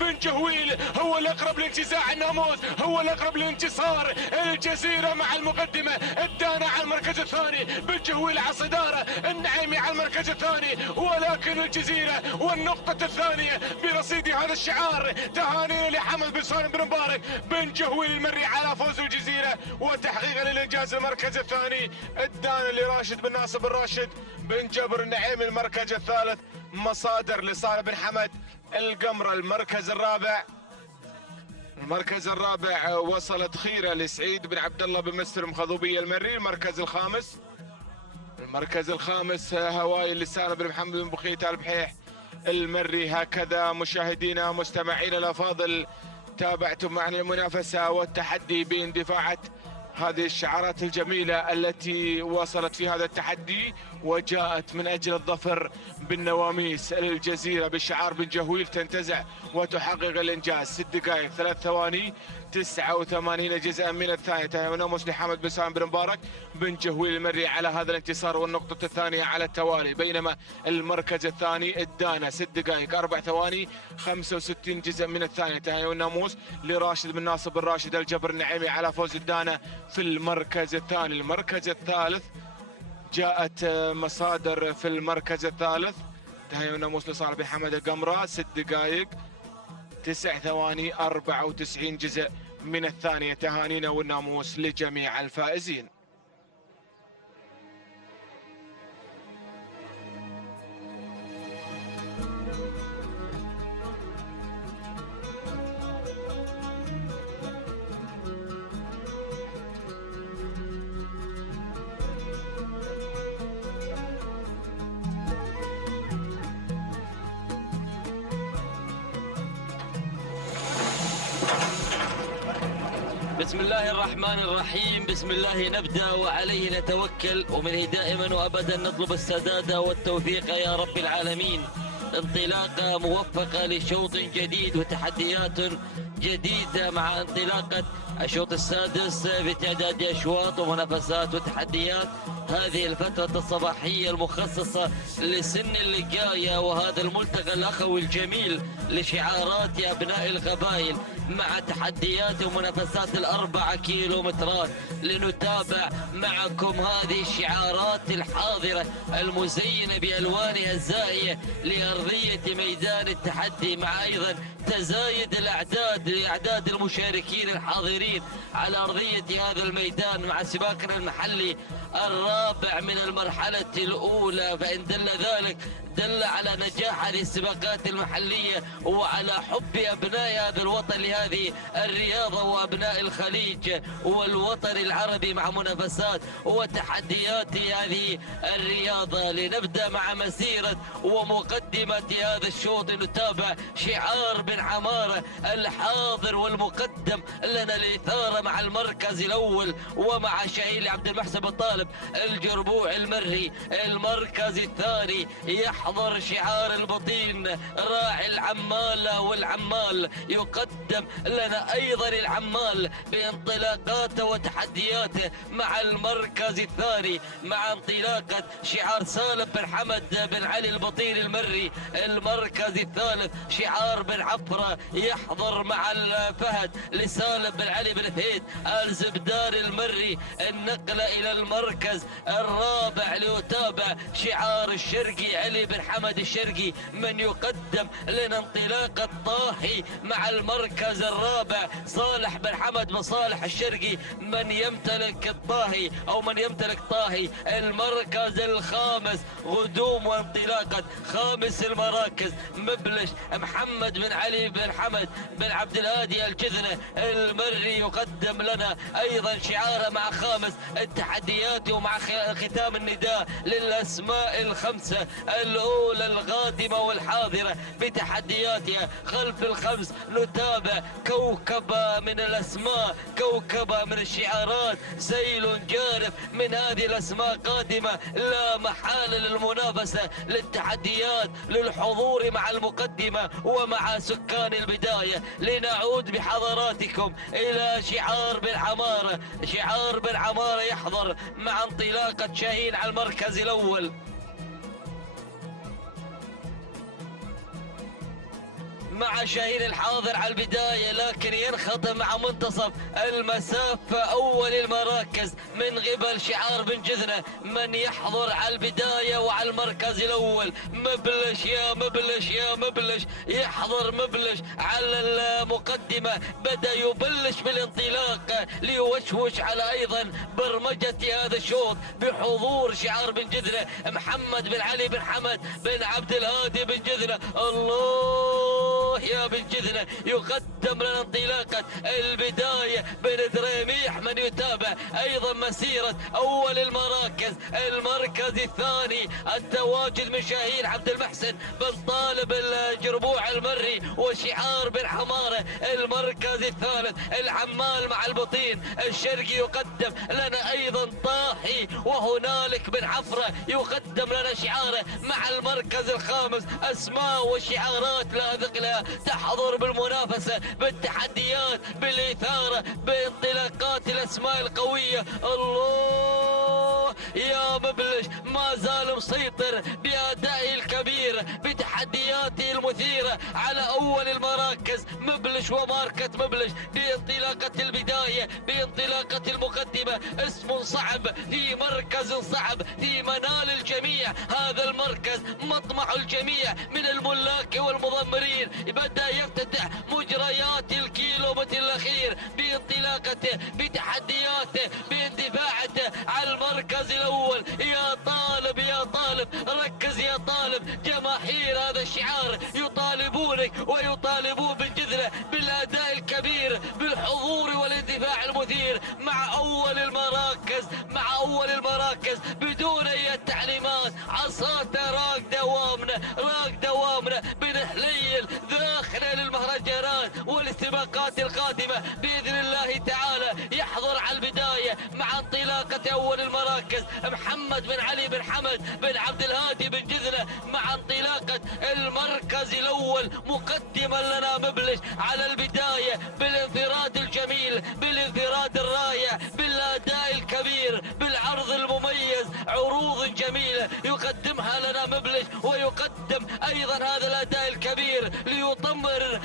بن جهويل هو الأقرب لانتزاع الناموس، هو الأقرب لانتصار الجزيرة مع المقدمة. الدانة على المركز الثاني، بن جهويل على الصدارة، النعيمي على المركز الثاني، ولكن الجزيرة والنقطة الثانية برصيد هذا الشعار. تهانينا لحمد بن سالم بن مبارك بن جهويل المري على فوز الجزيرة وتحقيقا للإنجاز. المركز الثاني الدانة لراشد بن ناصر بن راشد بن جبر النعيمي. المركز الثالث مصادر لصالح بن حمد القمرة. المركز الرابع وصلت خيرة لسعيد بن عبد الله بن مسلم خضوبية المري. المركز الخامس هواي لسان بن محمد بن بخيت البحيح المري. هكذا مشاهدينا مستمعينا الأفاضل تابعتم معنا المنافسة والتحدي باندفاعات هذه الشعارات الجميلة التي وصلت في هذا التحدي وجاءت من أجل الظفر بالنواميس. الجزيرة بالشعار بن جهويل تنتزع وتحقق الإنجاز. 6 دقائق 3 ثواني 89 جزءا من الثانية. تناموس لحمد بن سالم بن مبارك بن جهويل المري على هذا الانتصار والنقطة الثانية على التوالي. بينما المركز الثاني الدانة 6 دقائق 4 ثواني 65 جزء من الثانية. تناموس لراشد بن ناصر بن راشد الجبر النعيمي على فوز الدانة في المركز الثاني. المركز الثالث جاءت مصادر في المركز الثالث. تناموس لصالح بن حمد القمرة 6 دقائق 9 ثواني 94 جزء من الثانية. تهانينا والناموس لجميع الفائزين. بسم الله الرحمن الرحيم، بسم الله نبدأ وعليه نتوكل، ومنه دائما وأبدا نطلب السداد والتوفيق يا رب العالمين. انطلاقة موفقة لشوط جديد وتحديات جديدة مع انطلاقة الشوط السادس بتعداد أشواط ومنافسات وتحديات هذه الفترة الصباحية المخصصة لسن اللقاية وهذا الملتقى الأخوي الجميل لشعارات أبناء القبائل مع تحديات ومنافسات ال4 كيلومترات. لنتابع معكم هذه الشعارات الحاضرة المزينة بألوانها الزاهية لأرضية ميدان التحدي، مع أيضا تزايد الأعداد لأعداد المشاركين الحاضرين على أرضية هذا الميدان مع سباقنا المحلي الرابع من المرحلة الأولى، فإن دل ذلك دل على نجاح هذه السباقات المحلية وعلى حب أبناء هذا الوطن لهذه الرياضة وأبناء الخليج والوطن العربي مع منافسات وتحديات هذه الرياضة. لنبدأ مع مسيرة ومقدمة هذا الشوط، نتابع شعار بن عمارة الحاضر والمقدم لنا الإثارة مع المركز الأول، ومع شهيل عبد المحسن بن طالب الجربوع المري المركز الثاني. يحضر شعار البطين راعي العمالة والعمال، يقدم لنا أيضا العمال بانطلاقاته وتحدياته مع المركز الثاني، مع انطلاقة شعار سالم بن حمد بن علي البطين المري المركز الثالث. شعار بن عفرة يحضر مع الفهد لسالم بن علي بن فهيد الزبدار المري. النقلة إلى المركز الرابع ليتابع شعار الشرقي علي بن حمد الشرقي، من يقدم لنا انطلاقة طاهي مع المركز الرابع صالح بن حمد بن صالح الشرقي، من يمتلك الطاهي أو من يمتلك طاهي. المركز الخامس غدوم وانطلاقة خامس المراكز مبلش محمد بن علي بن حمد بن عبد الهادي الجذنة المري، يقدم لنا أيضا شعاره مع خامس التحديات ومع ختام النداء للأسماء الخمسة الأولى القادمة والحاضرة بتحدياتها. خلف الخمس نتابع كوكبة من الأسماء، كوكبة من الشعارات، سيل جارف من هذه الأسماء قادمة لا محالة للمنافسة للتحديات للحضور مع المقدمة ومع سكان البداية. لنعود بحضراتكم إلى شعار بن عمارة. شعار بن عمارة يحضر مع انطلاقة شاهين على المركز الأول، مع شاهين الحاضر على البداية، لكن ينخطم مع منتصف المسافة أول المراكز من قبل شعار بن جذنة، من يحضر على البداية وعلى المركز الأول. مبلش يا مبلش يا مبلش، يحضر مبلش على المقدمة، بدأ يبلش بالانطلاق ليوشوش على أيضا برمجة هذا الشوط بحضور شعار بن جذنة محمد بن علي بن حمد بن عبد الهادي بن جذنة. الله يا بن جذنة يقدم لنا انطلاقة البداية بن دريميح، من يتابع أيضا مسيرة أول المراكز. المركز الثاني التواجد من شاهين عبد المحسن بن طالب الجربوع المري وشعار بن حمارة. المركز الثالث العمال مع البطين الشرقي، يقدم لنا أيضا طاحي، وهنالك بن عفرة يقدم لنا شعاره مع المركز الخامس. أسماء وشعارات لا ثقلها تحضر بالمنافسة بالتحديات بالإثارة بانطلاقات الأسماء القوية. الله يا مبلش ما زال مسيطر بأدائه الكبير بتحدياته المثيرة على أول المراكز. مبلش وماركة مبلش بانطلاقة البداية بانطلاقة المقدمة، اسم صعب في مركز صعب في منال الجميع. هذا المركز مطمع الجميع من الملاك والمضمرين، بدأ يفتتح مجريات الكيلومتر الأخير بانطلاقته بتحدياته باندفاعته على المركز الأول. يا طالب يا طالب ركز يا طالب، جماهير هذا الشعار يطالبونك ويطالبون بالجذرة بالأداء الكبير بالحضور والاندفاع المثير مع أول المراكز. مع أول المراكز بدون أي تعليمات، عصاته راق دوامنا راق دوامنا بنحليل داخل للمهرجانات والاستباقات القادمة بإذن الله تعالى. يحضر على البداية مع انطلاقة أول المراكز محمد بن علي بن حمد بن عبد الهادي بن جذنة مع انطلاقة المركز الأول. مقدما لنا مبلش على البداية بالانفراد الجميل بالانفراد الرائع بالأداء الكبير بالعرض المميز، عروض جميلة يقدمها لنا مبلش ويقدم أيضا هذا الأداء الكبير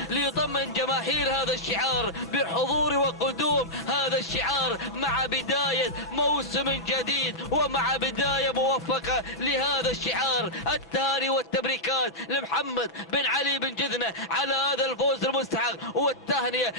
ليطمن جماهير هذا الشعار بحضور وقدوم هذا الشعار مع بداية موسم جديد ومع بداية موفقة لهذا الشعار. التهاني والتبريكات لمحمد بن علي بن جذنة على هذا الفوز المستحق، والتهنئة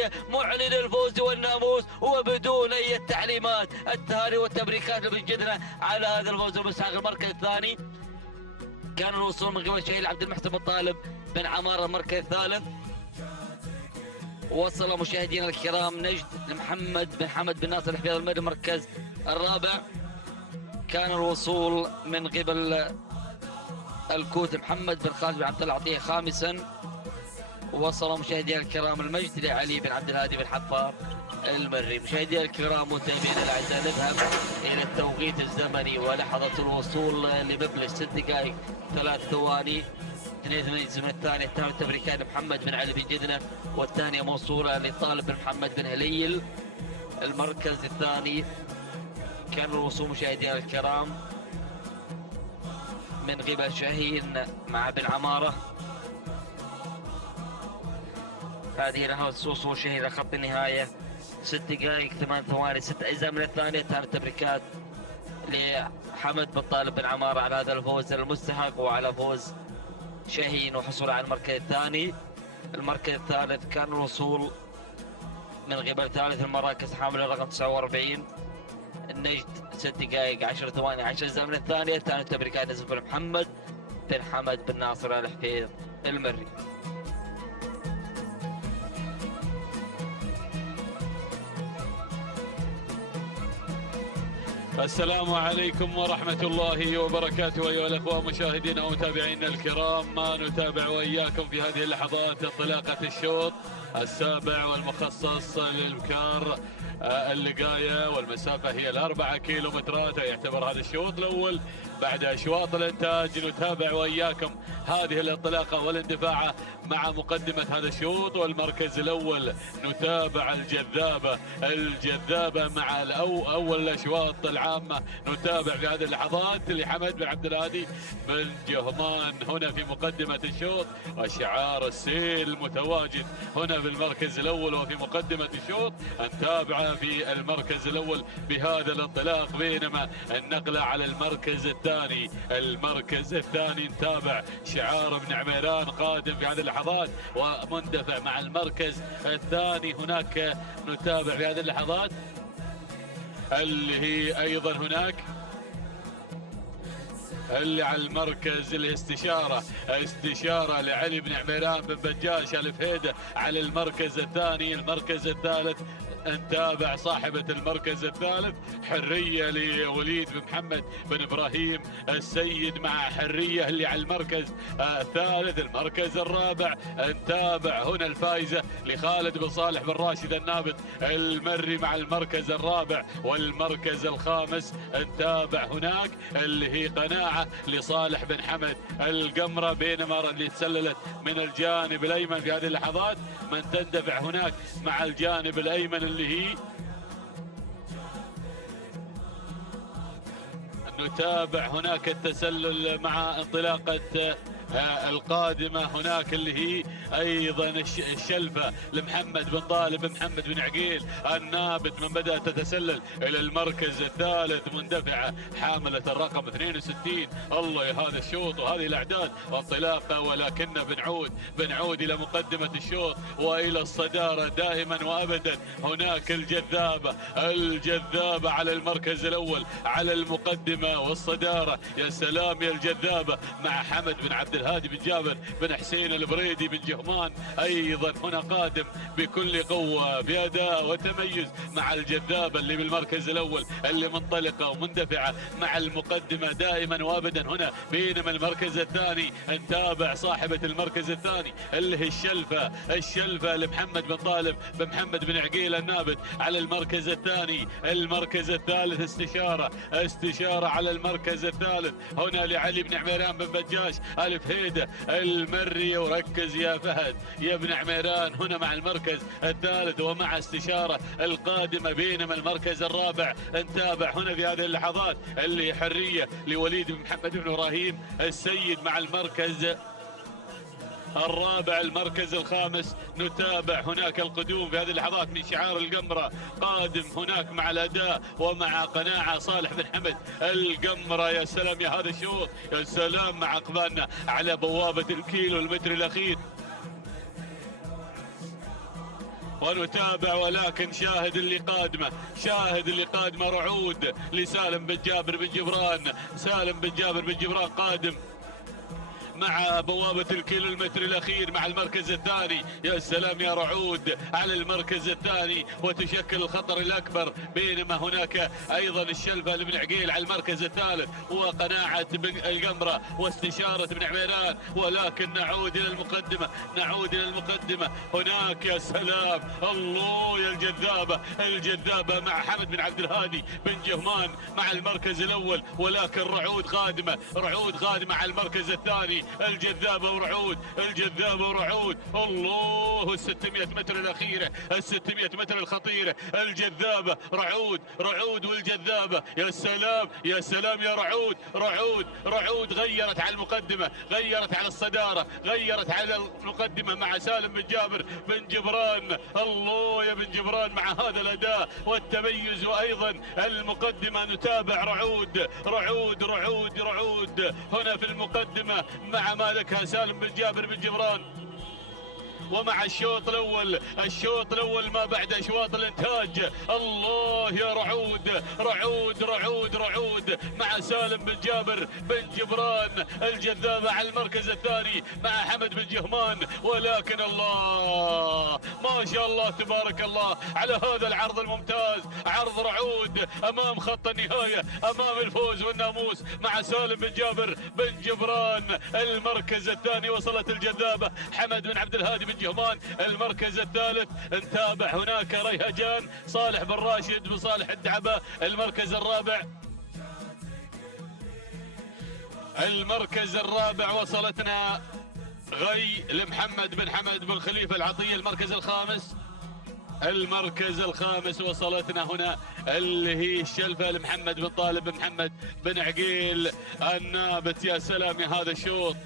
البداية معلن الفوز والناموس وبدون أي تعليمات. التهاني والتبريكات لابن جدنة على هذا الفوز المستحق. المركز الثاني كان الوصول من قبل شهيل عبد المحسن بن طالب بن عمار. المركز الثالث وصل مشاهدينا الكرام نجد محمد بن حمد بن ناصر الحفيظ المري. المركز الرابع كان الوصول من قبل الكوت محمد بن خالد بن عبد الله العطية. خامسا وصل مشاهدينا الكرام المجد لعلي بن عبد الهادي بن حفار المري. مشاهدينا الكرام متابعينا الاعزاء، نذهب الى التوقيت الزمني ولحظة الوصول لمبلغ 6 دقائق 3 ثواني. 82 من الثانية. تم التبريكات محمد بن علي بن جدنة، والثانية موصولة لطالب بن محمد بن هليل. المركز الثاني كان الوصول مشاهدينا الكرام من قبل شاهين مع بن عمارة. هذه لها وصول شاهين إلى خط النهاية 6 دقائق 8 ثواني 6 أجزاء من الثانية. تم التبريكات لحمد بن طالب بن عمارة على هذا الفوز المستحق وعلى فوز شاهين وحصول على المركز الثاني. المركز الثالث كان الوصول من قبل ثالث المراكز حامل الرقم 49 النجد 6 دقائق 10 ثواني 10 أجزاء من الثانية. ثاني التبريكات نزف محمد بن حمد بن ناصر الحفيظ المري. السلام عليكم ورحمة الله وبركاته أيها الأخوة مشاهدينا ومتابعينا الكرام. ما نتابع وإياكم في هذه اللحظات انطلاقة الشوط السابع والمخصص للبكار. اللقاية والمسافة هي 4 كيلومترات. يعتبر هذا الشوط الأول بعد أشواط الإنتاج. نتابع وإياكم هذه الانطلاقة والاندفاع مع مقدمة هذا الشوط والمركز الأول. نتابع الجذابة مع أول الأشواط العامة. نتابع في هذه اللحظات لحمد بن عبد الهادي بن جهمان هنا في مقدمة الشوط، وشعار السيل متواجد هنا في المركز الأول وفي مقدمة الشوط. نتابع في المركز الأول بهذا الانطلاق، بينما النقلة على المركز الثاني. المركز الثاني نتابع شعار بن عميران قادم في هذه اللحظات ومندفع مع المركز الثاني. هناك نتابع في هذه اللحظات اللي هي أيضا هناك اللي على المركز استشارة لعلي بن عميران بن بجاش الفهيدة على المركز الثاني. المركز الثالث نتابع صاحبة المركز الثالث حرية لوليد بن محمد بن إبراهيم السيد مع حرية اللي على المركز الثالث. المركز الرابع نتابع هنا الفائزة لخالد بن صالح بن راشد النابت المري مع المركز الرابع. والمركز الخامس نتابع هناك اللي هي قناعة لصالح بن حمد القمرة، بينما اللي تسللت من الجانب الأيمن في هذه اللحظات من تندفع هناك مع الجانب الأيمن اللي هي نتابع هناك التسلل مع انطلاقة القادمة هناك اللي هي أيضا الشلفة لمحمد بن طالب محمد بن عقيل النابت من بدأت تتسلل إلى المركز الثالث مندفعة حاملة الرقم 62. الله يا هذا الشوط وهذه الأعداد وانطلاقة، ولكن بنعود إلى مقدمة الشوط وإلى الصدارة دائما وأبدا. هناك الجذابة على المركز الأول على المقدمة والصدارة. يا سلام يا الجذابة مع حمد بن عبد الهادي بن جابر بن حسين البريدي بن جهمان أيضا هنا قادم بكل قوة بأداء وتميز مع الجذابة اللي بالمركز الأول اللي منطلقة ومندفعة مع المقدمة دائما وأبدا هنا. بينما المركز الثاني نتابع صاحبة المركز الثاني اللي هي الشلفة لمحمد بن طالب بن محمد بن عقيل النابت على المركز الثاني. المركز الثالث استشارة على المركز الثالث هنا لعلي بن عميران بن بجاش الفهيدة المري. وركز يا فهد يا ابن عميران هنا مع المركز الثالث ومع استشارة القادمة. بينما المركز الرابع نتابع هنا في هذه اللحظات اللي حرية لوليد بن محمد بن إبراهيم السيد مع المركز الرابع. المركز الخامس نتابع هناك القدوم في هذه اللحظات من شعار القمرة قادم هناك مع الأداء ومع قناعة صالح بن حمد القمرة. يا سلام يا هذا الشوط، يا سلام مع أقبالنا على بوابة الكيلو المتر الأخير. ونتابع، ولكن شاهد اللي قادمه، شاهد اللي قادمه رعود لسالم بن جابر بن جبران. سالم بن جابر بن جبران قادم مع بوابة الكيلومتر الأخير مع المركز الثاني. يا سلام يا رعود على المركز الثاني وتشكل الخطر الأكبر، بينما هناك أيضا الشلفة لبن عقيل على المركز الثالث وقناعة بن القمرة واستشارة بن عميران. ولكن نعود إلى المقدمة، نعود إلى المقدمة. هناك يا سلام الله يا الجذابة، الجذابة مع حمد بن عبد الهادي بن جهمان مع المركز الأول، ولكن رعود قادمة، رعود قادمة على المركز الثاني. الجذابة ورعود، الجذابة ورعود. الله 600 متر الأخيرة، 600 متر الخطيرة. الجذابة رعود، رعود والجذابة. يا سلام يا سلام يا رعود، رعود رعود غيرت على المقدمة، غيرت على الصدارة، غيرت على المقدمة مع سالم بن جابر بن جبران. الله يا بن جبران مع هذا الأداء والتميز، وأيضا المقدمة نتابع رعود، رعود رعود رعود هنا في المقدمة مع مالكها سالم بن جابر بن جبران. ومع الشوط الأول، الشوط الأول ما بعد أشواط الإنتاج. الله يا رعود، رعود رعود رعود مع سالم بن جابر بن جبران. الجذابة على المركز الثاني مع حمد بن جهمان. ولكن الله ما شاء الله تبارك الله على هذا العرض الممتاز، عرض رعود أمام خط النهاية، أمام الفوز والناموس مع سالم بن جابر بن جبران. المركز الثاني وصلت الجذابة حمد بن عبد الهادي بن جهمان. المركز الثالث نتابع هناك ريهجان صالح بن راشد بن صالح الدعبة. المركز الرابع، المركز الرابع وصلتنا غي لمحمد بن حمد بن خليفة العطية. المركز الخامس، المركز الخامس وصلتنا هنا اللي هي الشلفة لمحمد بن طالب بن محمد بن عقيل النابت. يا سلام يا هذا الشوط.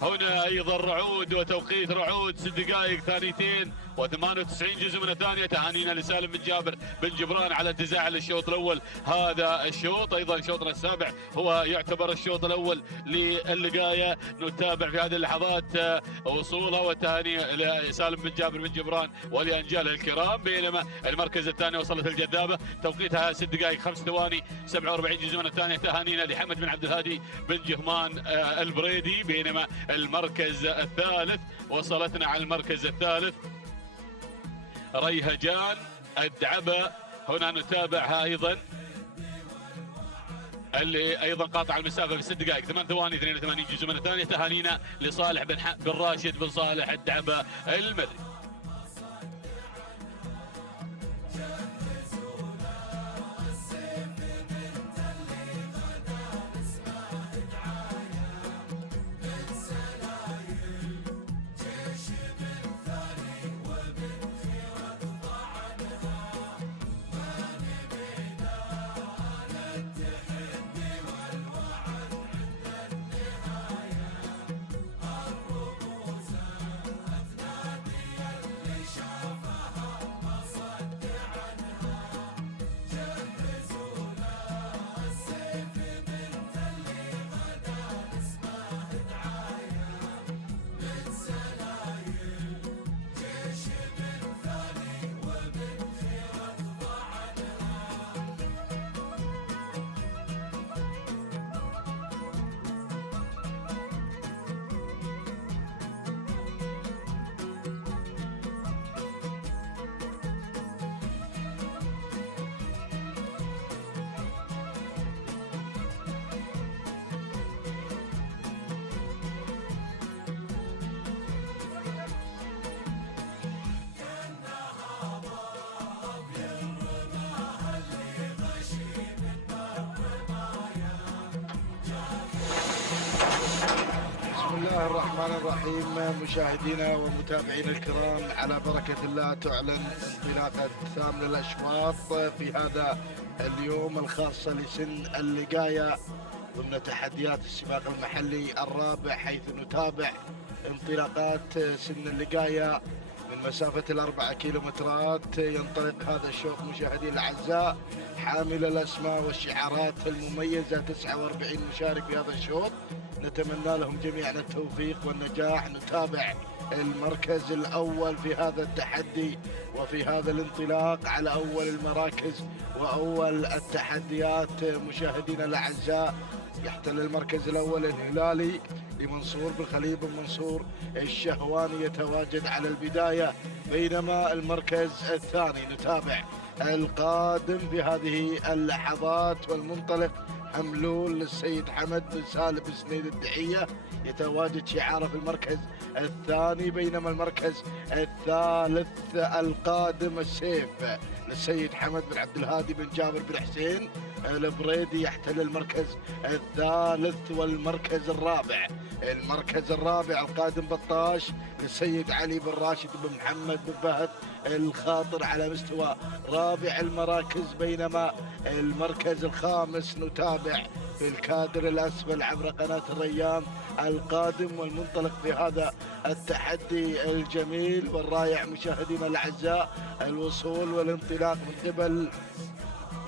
هنا ايضا رعود وتوقيت رعود 6 دقائق ثانيتين و98 جزء من الثانية. تهانينا لسالم بن جابر بن جبران على انتزاع الشوط الاول. هذا الشوط ايضا شوطنا السابع هو يعتبر الشوط الاول للقاية. نتابع في هذه اللحظات وصولها والتهاني لسالم بن جابر بن جبران ولانجاله الكرام. بينما المركز الثاني وصلت الجذابة توقيتها 6 دقائق 5 ثواني 47 جزء من الثانية. تهانينا لحمد بن عبد الهادي بن جهمان البريدي. بينما المركز الثالث وصلتنا على المركز الثالث ريهجان الدعبة. هنا نتابعها ايضا اللي ايضا قاطع المسافه ب 6 دقائق 8 ثواني 82 جزء من الثانيه. تهانينا لصالح بن راشد بن صالح الدعبة المري. بسم الله الرحمن الرحيم. مشاهدينا ومتابعينا الكرام، على بركة الله تعلن انطلاقة ثامن الأشواط في هذا اليوم الخاصة لسن اللقاية ضمن تحديات السباق المحلي الرابع، حيث نتابع انطلاقات سن اللقاية من مسافة 4 كيلومترات. ينطلق هذا الشوط مشاهدينا الأعزاء حامل الأسماء والشعارات المميزة، 49 مشارك في هذا الشوط. نتمنى لهم جميعا التوفيق والنجاح. نتابع المركز الأول في هذا التحدي وفي هذا الانطلاق على أول المراكز وأول التحديات. مشاهدينا الأعزاء، يحتل المركز الأول الهلالي لمنصور بن خليل بن منصور الشهواني يتواجد على البداية، بينما المركز الثاني نتابع القادم في هذه اللحظات والمنطلق حملول للسيد حمد بن سالم بن سنيد الدحية يتواجد شعاره في المركز الثاني، بينما المركز الثالث القادم السيف للسيد حمد بن عبد الهادي بن جابر بن حسين البريدي يحتل المركز الثالث. والمركز الرابع القادم بطاش للسيد علي بن راشد بن محمد بن فهد الخاطر على مستوى رابع المراكز، بينما المركز الخامس نتابع في الكادر الأسفل عبر قناة الريان القادم والمنطلق في هذا التحدي الجميل والرائع. مشاهدينا الأعزاء، الوصول والانطلاق من قبل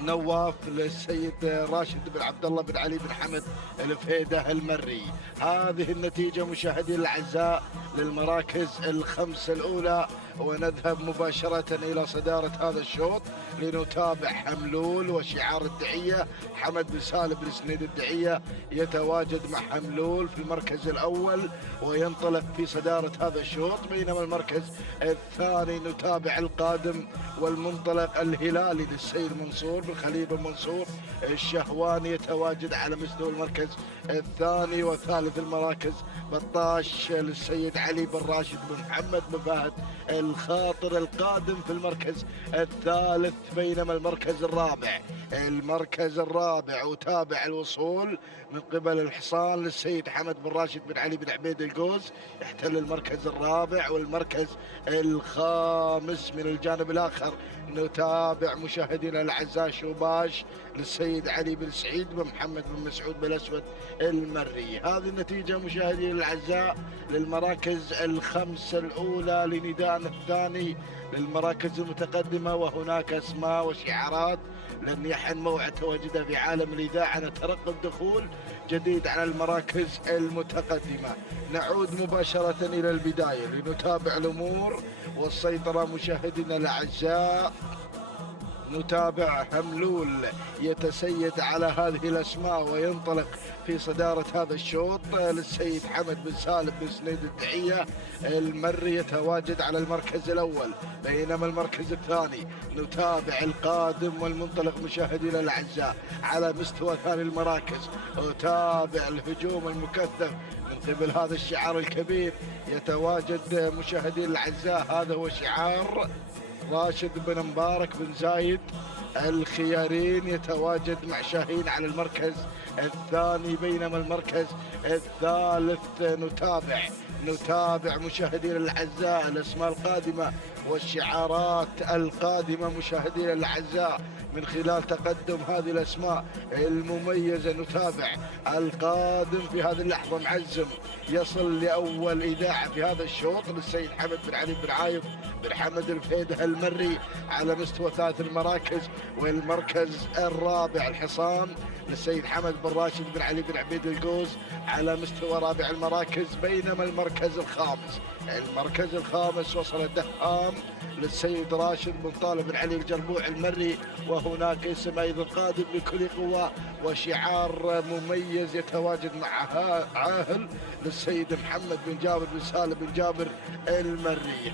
نواف للسيد راشد بن عبد الله بن علي بن حمد الفهيدة المري. هذه النتيجة مشاهدينا الأعزاء للمراكز الخمس الأولى، ونذهب مباشرة إلى صدارة هذا الشوط لنتابع حملول وشعار الدحية. حمد بن سالم بن سنيد الدحية يتواجد مع حملول في المركز الأول وينطلق في صدارة هذا الشوط، بينما المركز الثاني نتابع القادم والمنطلق الهلالي للسيد منصور بن خليل بن منصور الشهواني يتواجد على مستوى المركز الثاني، وثالث المراكز بطاش للسيد علي بن راشد بن محمد بن فهد الخاطر القادم في المركز الثالث، بينما المركز الرابع وتابع الوصول من قبل الحصان للسيد حمد بن راشد بن علي بن عبيد الجوز يحتل المركز الرابع. والمركز الخامس من الجانب الآخر نتابع مشاهدينا الأعزاء شوباش للسيد علي بن سعيد بن محمد بن مسعود بن الأسود المري. هذه النتيجة مشاهدينا الأعزاء للمراكز الخمس الأولى لنداءنا الثاني للمراكز المتقدمة، وهناك أسماء وشعارات لن يحن موعد تواجدها في عالم الإذاعة. نترقب دخول جديد على المراكز المتقدمة. نعود مباشرة إلى البداية لنتابع الأمور والسيطرة. مشاهدينا الأعزاء، نتابع حملول يتسيد على هذه الأسماء وينطلق في صدارة هذا الشوط للسيد حمد بن سالم بن سنيد الدحية المري يتواجد على المركز الأول، بينما المركز الثاني نتابع القادم والمنطلق مشاهدينا الأعزاء على مستوى ثاني المراكز. وتابع الهجوم المكثف من قبل هذا الشعار الكبير يتواجد مشاهدينا الأعزاء. هذا هو شعار راشد بن مبارك بن زايد الخيارين يتواجد مع شاهين على المركز الثاني، بينما المركز الثالث نتابع مشاهدينا الأعزاء الأسماء القادمة والشعارات القادمة مشاهدينا الأعزاء من خلال تقدم هذه الأسماء المميزة. نتابع القادم في هذه اللحظة معزم يصل لأول إذاعة في هذا الشوط للسيد حمد بن علي بن عايض بن حمد الفهيدة المري على مستوى ثالث المراكز. والمركز الرابع الحصان للسيد حمد بن راشد بن علي بن عبيد الجوز على مستوى رابع المراكز، بينما المركز الخامس وصل الدهام للسيد راشد بن طالب بن علي الجربوع المري، وهناك اسم أيضا قادم بكل قوة وشعار مميز يتواجد مع عاهل للسيد محمد بن جابر بن سالم بن جابر المري.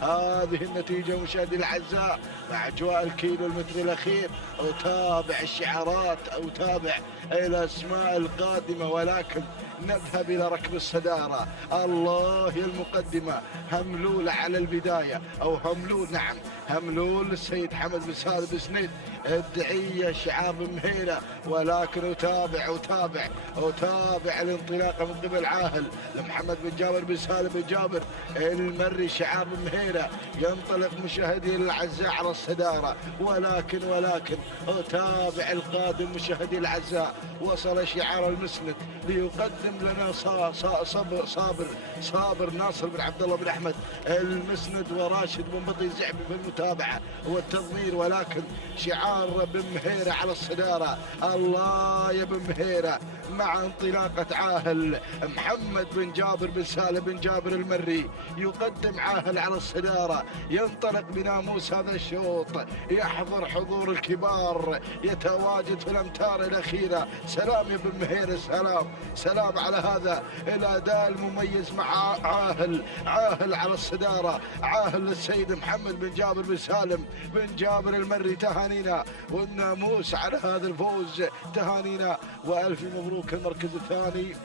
هذه النتيجة مشاهدينا الأعزاء مع أجواء الكيلو المتر الأخير. أتابع الشعارات، أتابع الأسماء القادمة، ولكن نذهب إلى ركب الصدارة. الله يا المقدمة، هملول على البداية أو هملول السيد حمد بن سالم بن سنيد الدحية شعار بمهيلة، ولكن أتابع الانطلاقة من قبل عاهل لمحمد بن جابر بن سالم بن جابر المري شعار بمهيلة ينطلق مشاهدينا الأعزاء على الصدارة، ولكن أتابع القادم مشاهدينا الأعزاء. وصل شعار المسند ليقدم يقدم لنا صابر ناصر بن عبد الله بن احمد المسند، وراشد بن بطي زعبي في المتابعه والتضمير، ولكن شعار بن مهيره على الصداره. الله يا بن مهيره، مع انطلاقه عاهل محمد بن جابر بن سالم بن جابر المري يقدم عاهل على الصداره، ينطلق بناموس هذا الشوط، يحضر حضور الكبار، يتواجد في الامتار الاخيره. سلام يا بن مهيره، سلام على هذا الاداء المميز مع عاهل على الصداره، عاهل للسيد محمد بن جابر بن سالم بن جابر المري. تهانينا والناموس على هذا الفوز، تهانينا والف مبروك. المركز الثاني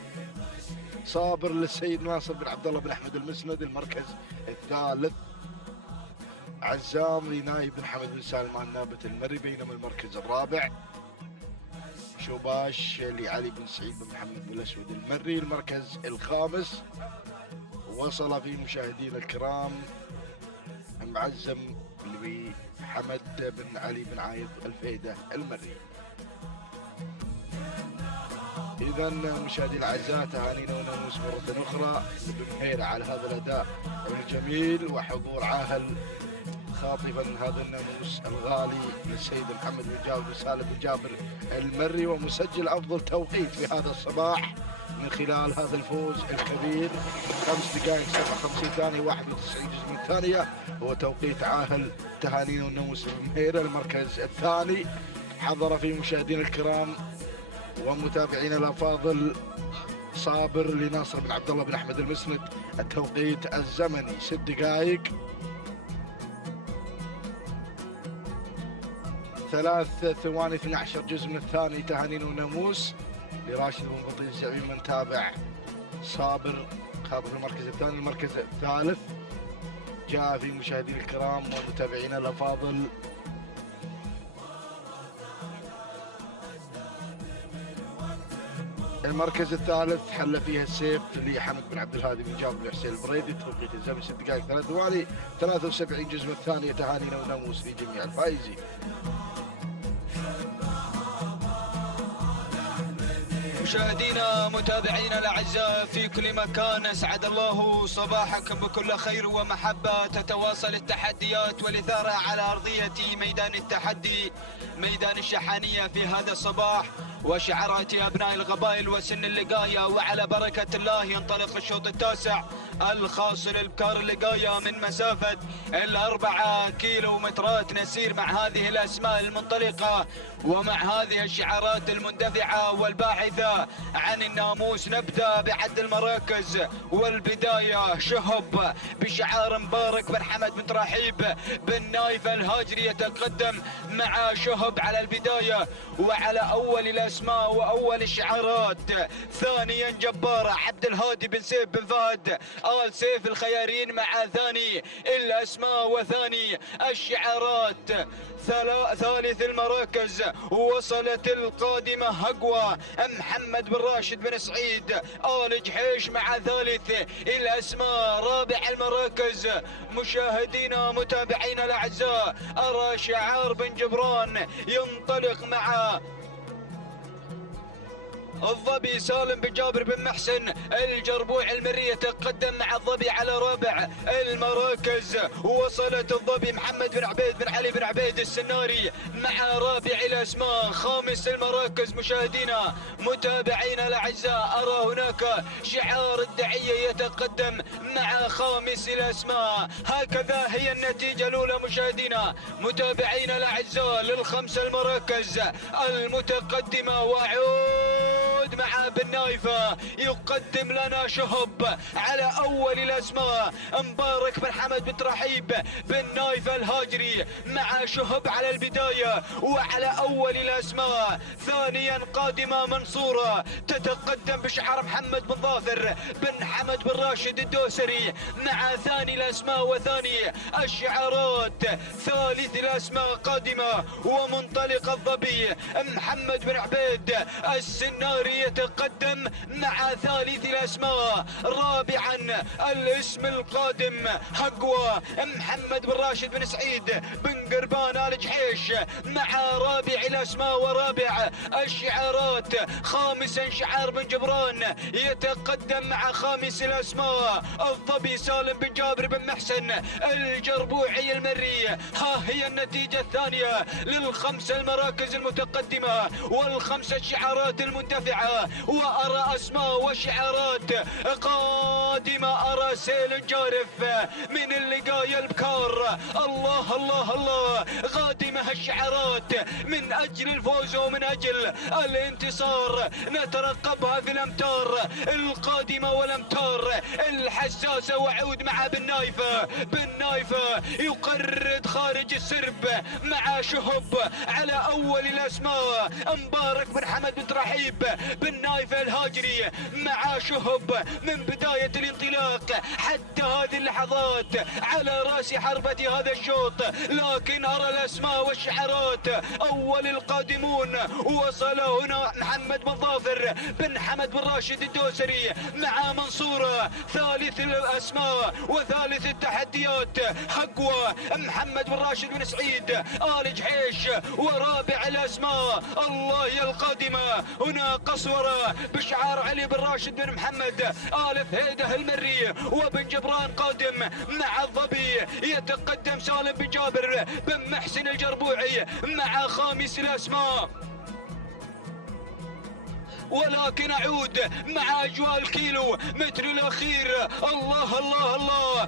صابر للسيد ناصر بن عبد الله بن احمد المسند. المركز الثالث عزام لنايب بن حمد بن سلمان نابت المري. بينما المركز الرابع شوباش لعلي بن سعيد بن محمد بن الاسود المري. المركز الخامس وصل فيه مشاهدينا الكرام معزم لحمد بن علي بن عايض الفيدة المري. إذا مشاهدينا الأعزاء، تهانينا وناموس مرة أخرى لبن مهيرة على هذا الأداء الجميل وحضور عاهل خاطفا هذا الناموس الغالي للسيد محمد بن جابر بن سالم بن جابر المري، ومسجل أفضل توقيت في هذا الصباح من خلال هذا الفوز الكبير. 5 دقائق 57 ثانية 91 جزء من الثانية هو توقيت عاهل. تهانينا والناموس لبن مهيرة. المركز الثاني حضر فيه مشاهدينا الكرام ومتابعينا الافاضل صابر لناصر بن عبد الله بن احمد المسند. التوقيت الزمني 6 دقائق 3 ثواني 12 جزء من الثاني. تهانينا وناموس لراشد بن بطي الزعيم من تابع صابر في المركز الثاني. المركز الثالث جاء في مشاهدينا الكرام ومتابعينا الافاضل المركز الثالث حل فيها السيف لحمد بن عبد الهادي بن جابر بن حسين البريدي. توقيت الزمن 6 دقائق 3 ثواني 73 جزء من الثانية. تهانينا وناموس لجميع الفائزين. مشاهدينا متابعينا الاعزاء في كل مكان، اسعد الله صباحكم بكل خير ومحبه. تتواصل التحديات والاثاره على ارضيه ميدان التحدي، ميدان الشحانيه في هذا الصباح، وشعارات ابناء القبائل وسن اللقايه. وعلى بركه الله ينطلق الشوط التاسع الخاص للبكار اللقايه من مسافه 4 كيلومترات. نسير مع هذه الاسماء المنطلقه ومع هذه الشعارات المندفعه والباحثه عن الناموس. نبدا بعد المراكز، والبدايه شهب بشعار مبارك بن حمد بن تراحيب بن نايف الهاجري يتقدم مع شهب على البدايه وعلى اول الاسماء واول الشعارات. ثانيا جباره عبد الهادي بن سيف بن فهد آل سيف الخيارين مع ثاني الاسماء وثاني الشعارات. ثالث المراكز وصلت القادمة هقوى محمد بن راشد بن سعيد آل جحيش مع ثالث الأسماء. رابع المراكز مشاهدينا متابعينا الأعزاء أرى شعار بن جبران ينطلق مع الظبي سالم بن جابر بن محسن الجربوع المري يتقدم مع الظبي على رابع المراكز. وصلت الظبي محمد بن عبيد بن علي بن عبيد السناري مع رابع الاسماء. خامس المراكز مشاهدينا متابعينا الاعزاء ارى هناك شعار الدعيه يتقدم مع خامس الاسماء. هكذا هي النتيجه الاولى مشاهدينا متابعينا الاعزاء للخمس المراكز المتقدمه. وعود مع بن نايفة يقدم لنا شهب على أول الأسماء. مبارك بن حمد بن ترحيب بن نايفة الهاجري مع شهب على البداية وعلى أول الأسماء. ثانيا قادمة منصورة تتقدم بشعار محمد بن ظافر بن حمد بن راشد الدوسري مع ثاني الأسماء وثاني الشعارات. ثالث الأسماء قادمة ومنطلق الظبي محمد بن عبيد السناري يتقدم مع ثالث الأسماء. رابعا الاسم القادم هقوى محمد بن راشد بن سعيد بن قربان آل جحيش مع رابع الأسماء ورابع الشعارات. خامسا شعار بن جبران يتقدم مع خامس الأسماء الظبي سالم بن جابر بن محسن الجربوعي المري. ها هي النتيجة الثانية للخمس المراكز المتقدمة والخمس الشعارات المندفعة، وأرى أسماء وشعارات قادمة. أرى سيل جارف من اللقاية البكار. الله الله الله، قادمة الشعارات من أجل الفوز ومن أجل الانتصار. نترقبها في الأمتار القادمة والأمتار الحساسة. وعود مع بن نايفة. بن نايفة يقرد خارج السرب مع شهب على أول الأسماء. مبارك بن حمد بن رحيب بن نايفة الهاجري مع شهب من بداية الانطلاق حتى هذه اللحظات على رأس حربة هذا الشوط. لكن أرى الأسماء والشعارات. أول القادمون وصل هنا محمد بن ظافر بن حمد بن راشد الدوسري مع منصورة. ثالث الأسماء وثالث التحديات حقوة محمد بن راشد بن سعيد آل جحيش. ورابع الأسماء الله يا القادمة هنا قصورة بشعار علي بن راشد بن محمد آل فهيده المري. وبن جبران قادم مع الظبي. يتقدم سالم بن جابر بن محسن الجربوعي مع خامس الأسماء. ولكن أعود مع أجواء الكيلو متر الأخير. الله الله الله،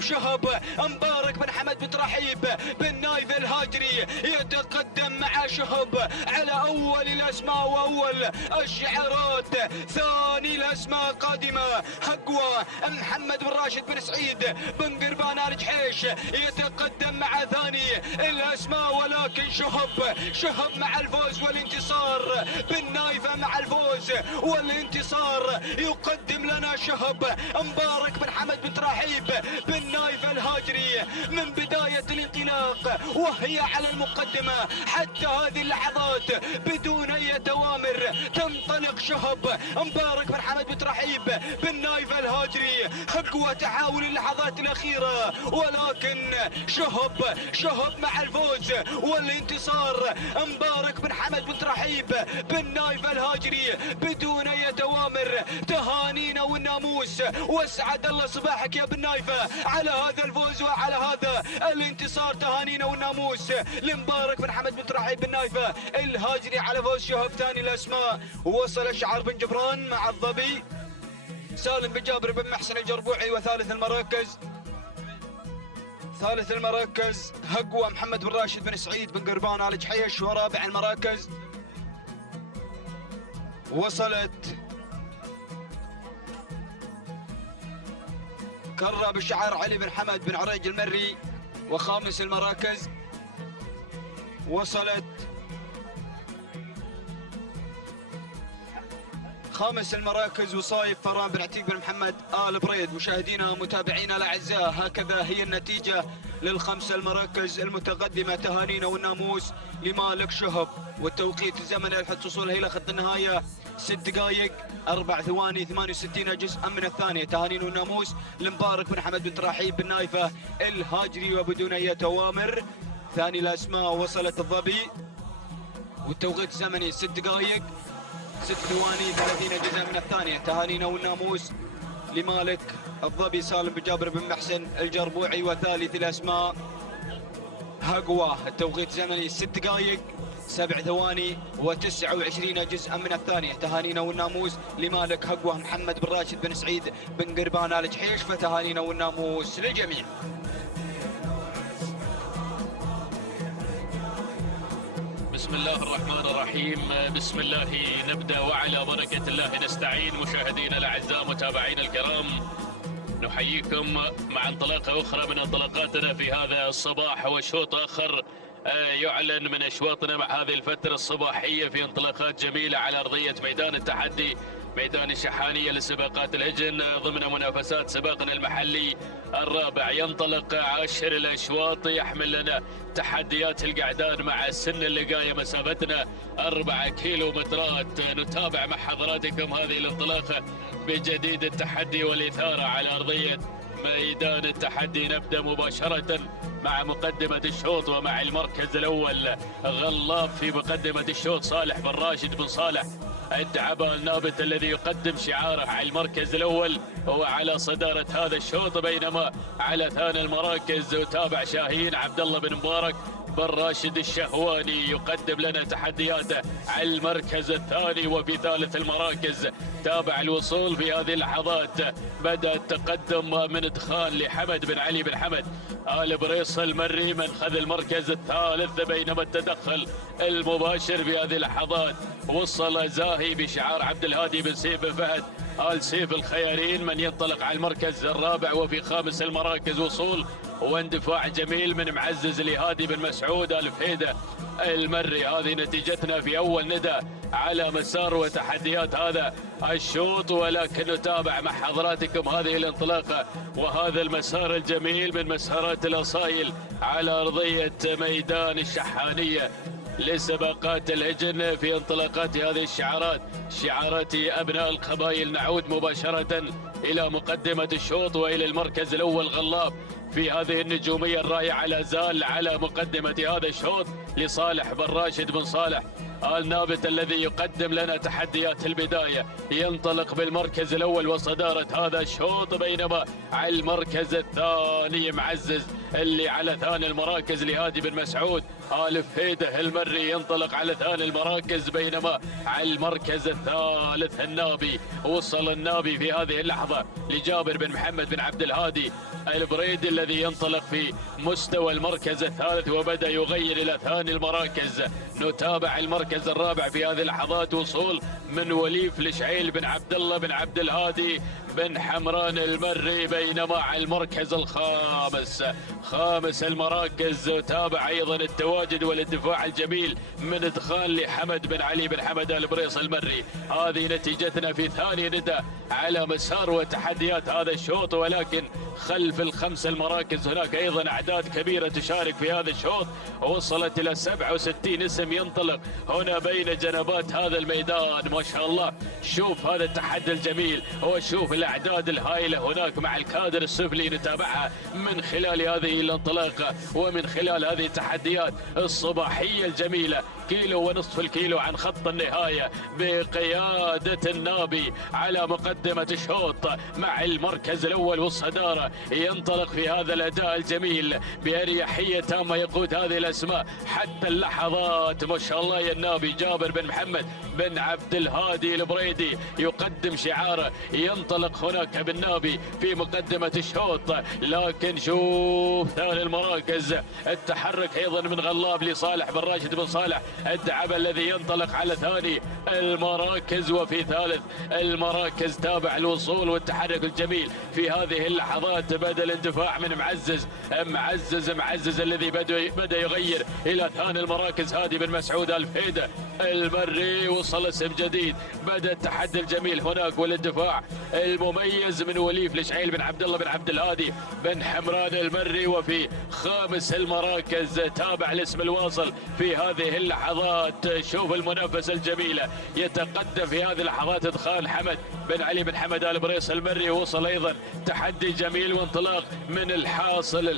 شهب مبارك بن حمد بن رحيب بن نايف الهاجري يتقدم مع شهب على أول الأسماء وأول الشعارات. ثاني الأسماء قادمة حقوة محمد بن راشد بن سعيد بن قربان آل جحيش يتقدم مع ثاني الأسماء. ولكن شهب مع الفوز والانتصار. بن نايفة مع الفوز والانتصار. يقدم لنا شهب مبارك بن حمد بن رحيب بن نايف الهاجري من بداية الانطلاق وهي على المقدمة حتى هذه اللحظات بدون أي توامر. تنطلق شهب مبارك بن حمد بن رحيب بن نايف الهاجري. حقوة تحاول اللحظات الأخيرة، ولكن شهب مع الفوز والانتصار. مبارك بن حمد بن رحيب بن نايف الهاجري بدون أي توامر. تهانينا والناموس واسعد الله صباحك يا بن نايفة على هذا الفوز وعلى هذا الانتصار. تهانينا والناموس لمبارك بن حمد بن رحيب بن نايفة الهاجري على فوز شهب. ثاني الأسماء وصل شعار بن جبران مع الظبي سالم بن جابر بن محسن الجربوعي. وثالث المراكز هقوة محمد بن راشد بن سعيد بن قربان آل جحيش. ورابع المراكز وصلت كرة بشعار علي بن حمد بن عريج المري. وخامس المراكز وصلت وصايف فران بن عتيق بن محمد آل بريد. مشاهدينا متابعينا الأعزاء، هكذا هي النتيجة للخمس المراكز المتقدمة. تهانينا والناموس لمالك شهب. والتوقيت الزمني للحصول إلى خط النهاية 6 دقائق 4 ثواني 68 جزءا من الثانية. تهانينا والناموس لمبارك بن حمد بن رحيب بن نايفة الهاجري وبدون أي توامر. ثاني الأسماء وصلت الظبي والتوقيت الزمني 6 دقائق 6 ثواني 30 جزء من الثانية. تهانينا والناموس لمالك الظبي سالم بن جابر بن محسن الجربوعي. وثالث الأسماء هقوة. التوقيت الزمني 6 دقائق 7 ثواني و29 جزءا من الثانية. تهانينا والناموس لمالك هقوة محمد بن راشد بن سعيد بن قربان آل جحيش. فتهانينا والناموس للجميع. بسم الله الرحمن الرحيم. بسم الله نبدأ وعلى بركة الله نستعين. مشاهدينا الأعزاء متابعينا الكرام، نحييكم مع انطلاقة أخرى من انطلاقاتنا في هذا الصباح وشوط آخر يعلن من أشواطنا مع هذه الفترة الصباحية في انطلاقات جميلة على أرضية ميدان التحدي ميدان الشحانية لسباقات الهجن ضمن منافسات سباقنا المحلي الرابع. ينطلق 10 الأشواط يحمل لنا تحديات القعدان مع سن اللقاية. مسافتنا 4 كيلومترات. نتابع مع حضراتكم هذه الانطلاقة بجديد التحدي والإثارة على أرضية ميدان التحدي. نبدأ مباشرة مع مقدمة الشوط ومع المركز الأول. غلاب في مقدمة الشوط صالح بن راشد بن صالح الدعبة النابت الذي يقدم شعاره على المركز الأول هو على صدارة هذا الشوط، بينما على ثاني المراكز يتابع شاهين عبد الله بن مبارك بن راشد الشهواني يقدم لنا تحدياته على المركز الثاني. وفي ثالث المراكز تابع الوصول في هذه اللحظات. بدأ التقدم من ادخال لحمد بن علي بن حمد آل بريص المري من خذ المركز الثالث، بينما التدخل المباشر في هذه اللحظات وصل زاهي بشعار عبد الهادي بن سيف بن فهد آل سيف الخيارين من ينطلق على المركز الرابع. وفي خامس المراكز وصول واندفاع جميل من معزز لهادي بن مسعود آل فهيدة المري. هذه نتيجتنا في أول ندى على مسار وتحديات هذا الشوط، ولكن نتابع مع حضراتكم هذه الانطلاقة وهذا المسار الجميل من مسارات الأصايل على أرضية ميدان الشحانية لسباقات الهجن في انطلاقات هذه الشعارات، شعارات أبناء القبائل. نعود مباشرة إلى مقدمة الشوط وإلى المركز الأول غلاب في هذه النجومية الرائعة. لا زال على مقدمة هذا الشوط لصالح بن راشد بن صالح آل نابت الذي يقدم لنا تحديات البداية، ينطلق بالمركز الأول وصدارة هذا الشوط، بينما على المركز الثاني معزز اللي على ثاني المراكز لهادي بن مسعود آل فهيدة المري ينطلق على ثاني المراكز، بينما على المركز الثالث النابي. وصل النابي في هذه اللحظة لجابر بن محمد بن عبد الهادي البريدي الذي ينطلق في مستوى المركز الثالث وبدأ يغير إلى ثاني المراكز. نتابع المركز الرابع في هذه اللحظات وصول من وليف لشعيل بن عبد الله بن عبد الهادي بن حمران المري، بينما على المركز الخامس خامس المراكز تابع أيضا التواجد والاندفاع الجميل من ادخال لحمد بن علي بن حمد آل بريص المري. هذه نتيجتنا في ثاني ندى على مسار وتحديات هذا الشوط، ولكن خلف الخمس المراكز هناك أيضا أعداد كبيرة تشارك في هذا الشوط وصلت إلى 67 اسم ينطلق هنا بين جنبات هذا الميدان. ما شاء الله، شوف هذا التحدي الجميل وشوف الأعداد الهائلة هناك مع الكادر السفلي نتابعها من خلال هذه الانطلاقة ومن خلال هذه التحديات الصباحية الجميلة. كيلو ونصف الكيلو عن خط النهاية بقيادة النابي على مقدمة الشوط مع المركز الأول والصدارة، ينطلق في هذا الأداء الجميل بأريحية تامة، يقود هذه الأسماء حتى اللحظات. ما شاء الله يا النابي جابر بن محمد بن عبد الهادي البريدي يقدم شعاره، ينطلق هناك بالنابي في مقدمة الشوط. لكن شوف ثاني المراكز التحرك أيضا من غلاب لصالح بن راشد بن صالح الدعبة الذي ينطلق على ثاني المراكز، وفي ثالث المراكز تابع الوصول والتحرك الجميل في هذه اللحظات. بدأ الاندفاع من معزز الذي بدأ يغير إلى ثاني المراكز هادي بن مسعود آل فهيدة المري، وصل اسم جديد. بدأ التحدي الجميل هناك والاندفاع المميز من وليف لشعيل بن عبد الله بن عبد الهادي بن حمران المري. وفي خامس المراكز تابع الاسم الواصل في هذه اللحظات. شوف المنافسة الجميلة، يتقدم في هذه اللحظات ادخال حمد بن علي بن حمد آل بريص المري. وصل ايضا تحدي جميل وانطلاق من الحاصل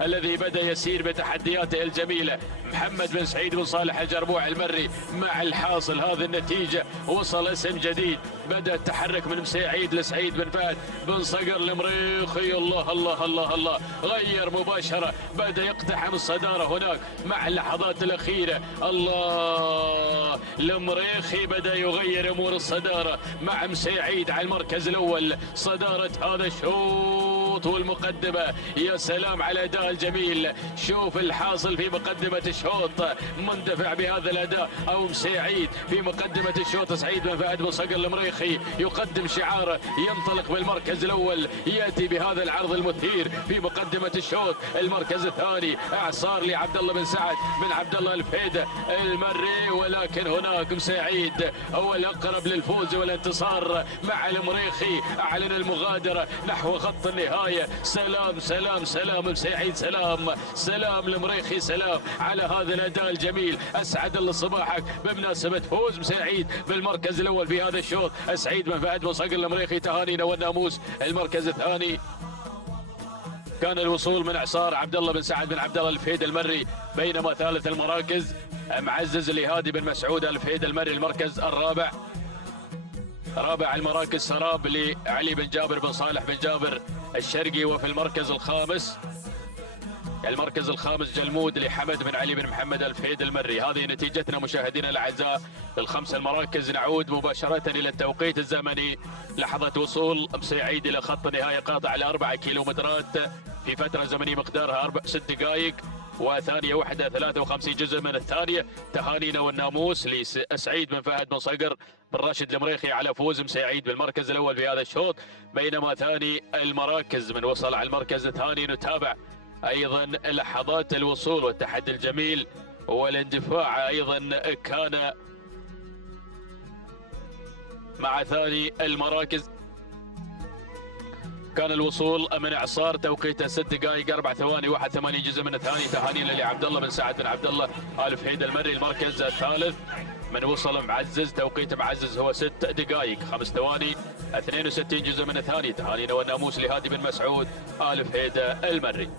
الذي بدأ يسير بتحدياته الجميلة محمد بن سعيد بن صالح الجربوع المري مع الحاصل. هذه النتيجة وصل اسم جديد، بدأ التحرك من مسعيد لسعيد بن فهد بن صقر المريخي. الله الله الله الله، غير مباشرة، بدأ يقتحم الصدارة هناك مع اللحظات الأخيرة. الله، المريخي بدأ يغير أمور الصدارة مع مسعيد على المركز الأول صدارة هذا الشوط والمقدمة. يا سلام على الأداء الجميل، شوف الحاصل في مقدمة الشوط مندفع بهذا الأداء، أو مسعيد في مقدمة الشوط. سعيد بن فهد بن صقر المريخي يقدم شعاره، ينطلق بالمركز الأول، يأتي بهذا العرض المثير في مقدمة الشوط. المركز الثاني إعصار لعبد الله بن سعد بن عبد الله الفهيدة المري، ولكن هناك مسعيد هو الأقرب للفوز والانتصار مع المريخي. أعلن المغادرة نحو خط النهاية النهاية. سلام سلام سلام مسعيد، سلام المريخي، سلام على هذا الأداء الجميل. أسعد الله صباحك بمناسبة فوز مسعيد بالمركز الأول في هذا الشوط. سعيد بن فهد بن صقر المريخي، تهانينا والناموس. المركز الثاني كان الوصول من إعصار عبد الله بن سعد بن عبد الله الفهيد المري، بينما ثالث المراكز معزز لهادي بن مسعود الفهيد المري. المركز الرابع، رابع المراكز سراب لعلي بن جابر بن صالح بن جابر الشرقي. وفي المركز الخامس جلمود لحمد بن علي بن محمد الفهيد المري. هذه نتيجتنا مشاهدينا الاعزاء للخمس المراكز. نعود مباشرة الى التوقيت الزمني. لحظة وصول مسعيد الى خط النهاية قاطع ل4 كيلومترات في فترة زمنية مقدارها 6 دقائق وثانية واحدة 53 جزء من الثانية. تهانينا والناموس لسعيد بن فهد بن صقر بن راشد المريخي على فوز مسعيد بالمركز الأول في هذا الشوط. بينما ثاني المراكز من وصل على المركز الثاني نتابع أيضا لحظات الوصول والتحدي الجميل والاندفاع. أيضا كان مع ثاني المراكز كان الوصول من إعصار توقيته 6 دقائق 4 ثواني 81 جزء من الثاني. تهانينا لعبد الله بن سعد بن عبد الله الفهيد المري. المركز الثالث من وصل معزز، توقيت معزز هو 6 دقائق 5 ثواني 62 جزء من الثاني. تهانينا والناموس لهادي بن مسعود الفهيد المري.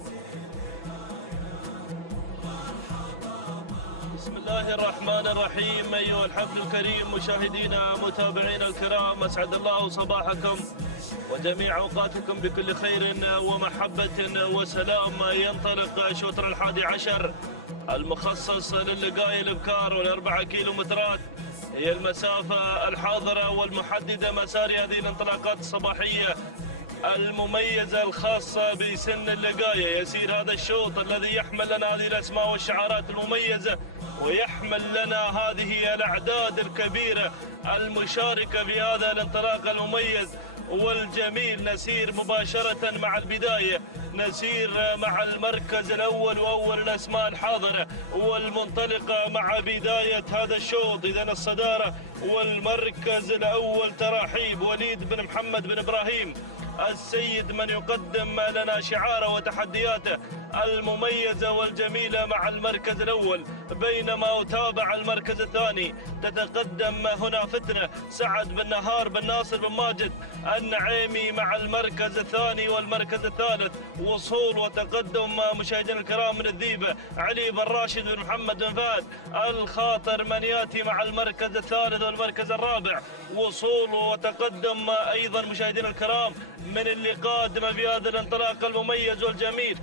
بسم الله الرحمن الرحيم. أيها الحفل الكريم مشاهدينا متابعينا الكرام، أسعد الله صباحكم وجميع أوقاتكم بكل خير ومحبة وسلام. ينطلق شوطر 11 المخصص للقاء الابكار وال4 كيلومترات، هي المسافة الحاضرة والمحددة مسار هذه الانطلاقات الصباحية المميزة الخاصة بسن اللقاية. يسير هذا الشوط الذي يحمل لنا هذه الأسماء والشعارات المميزة، ويحمل لنا هذه الأعداد الكبيرة المشاركة في هذا الانطلاق المميز والجميل. نسير مباشرة مع البداية، نسير مع المركز الأول وأول الأسماء الحاضرة والمنطلقة مع بداية هذا الشوط. إذن الصدارة والمركز الأول تراحيب وليد بن محمد بن إبراهيم السيد، من يقدم لنا شعاره وتحدياته المميزة والجميلة مع المركز الأول. بينما أتابع المركز الثاني تتقدم هنا فتنة سعد بن نهار بن ناصر بن ماجد النعيمي مع المركز الثاني والمركز الثالث. وصول وتقدم مشاهدينا الكرام من الذيبة علي بن راشد بن محمد بن فهد الخاطر، من يأتي مع المركز الثالث والمركز الرابع. وصول وتقدم أيضا مشاهدينا الكرام من اللي قادم في هذا الانطلاق المميز والجميل.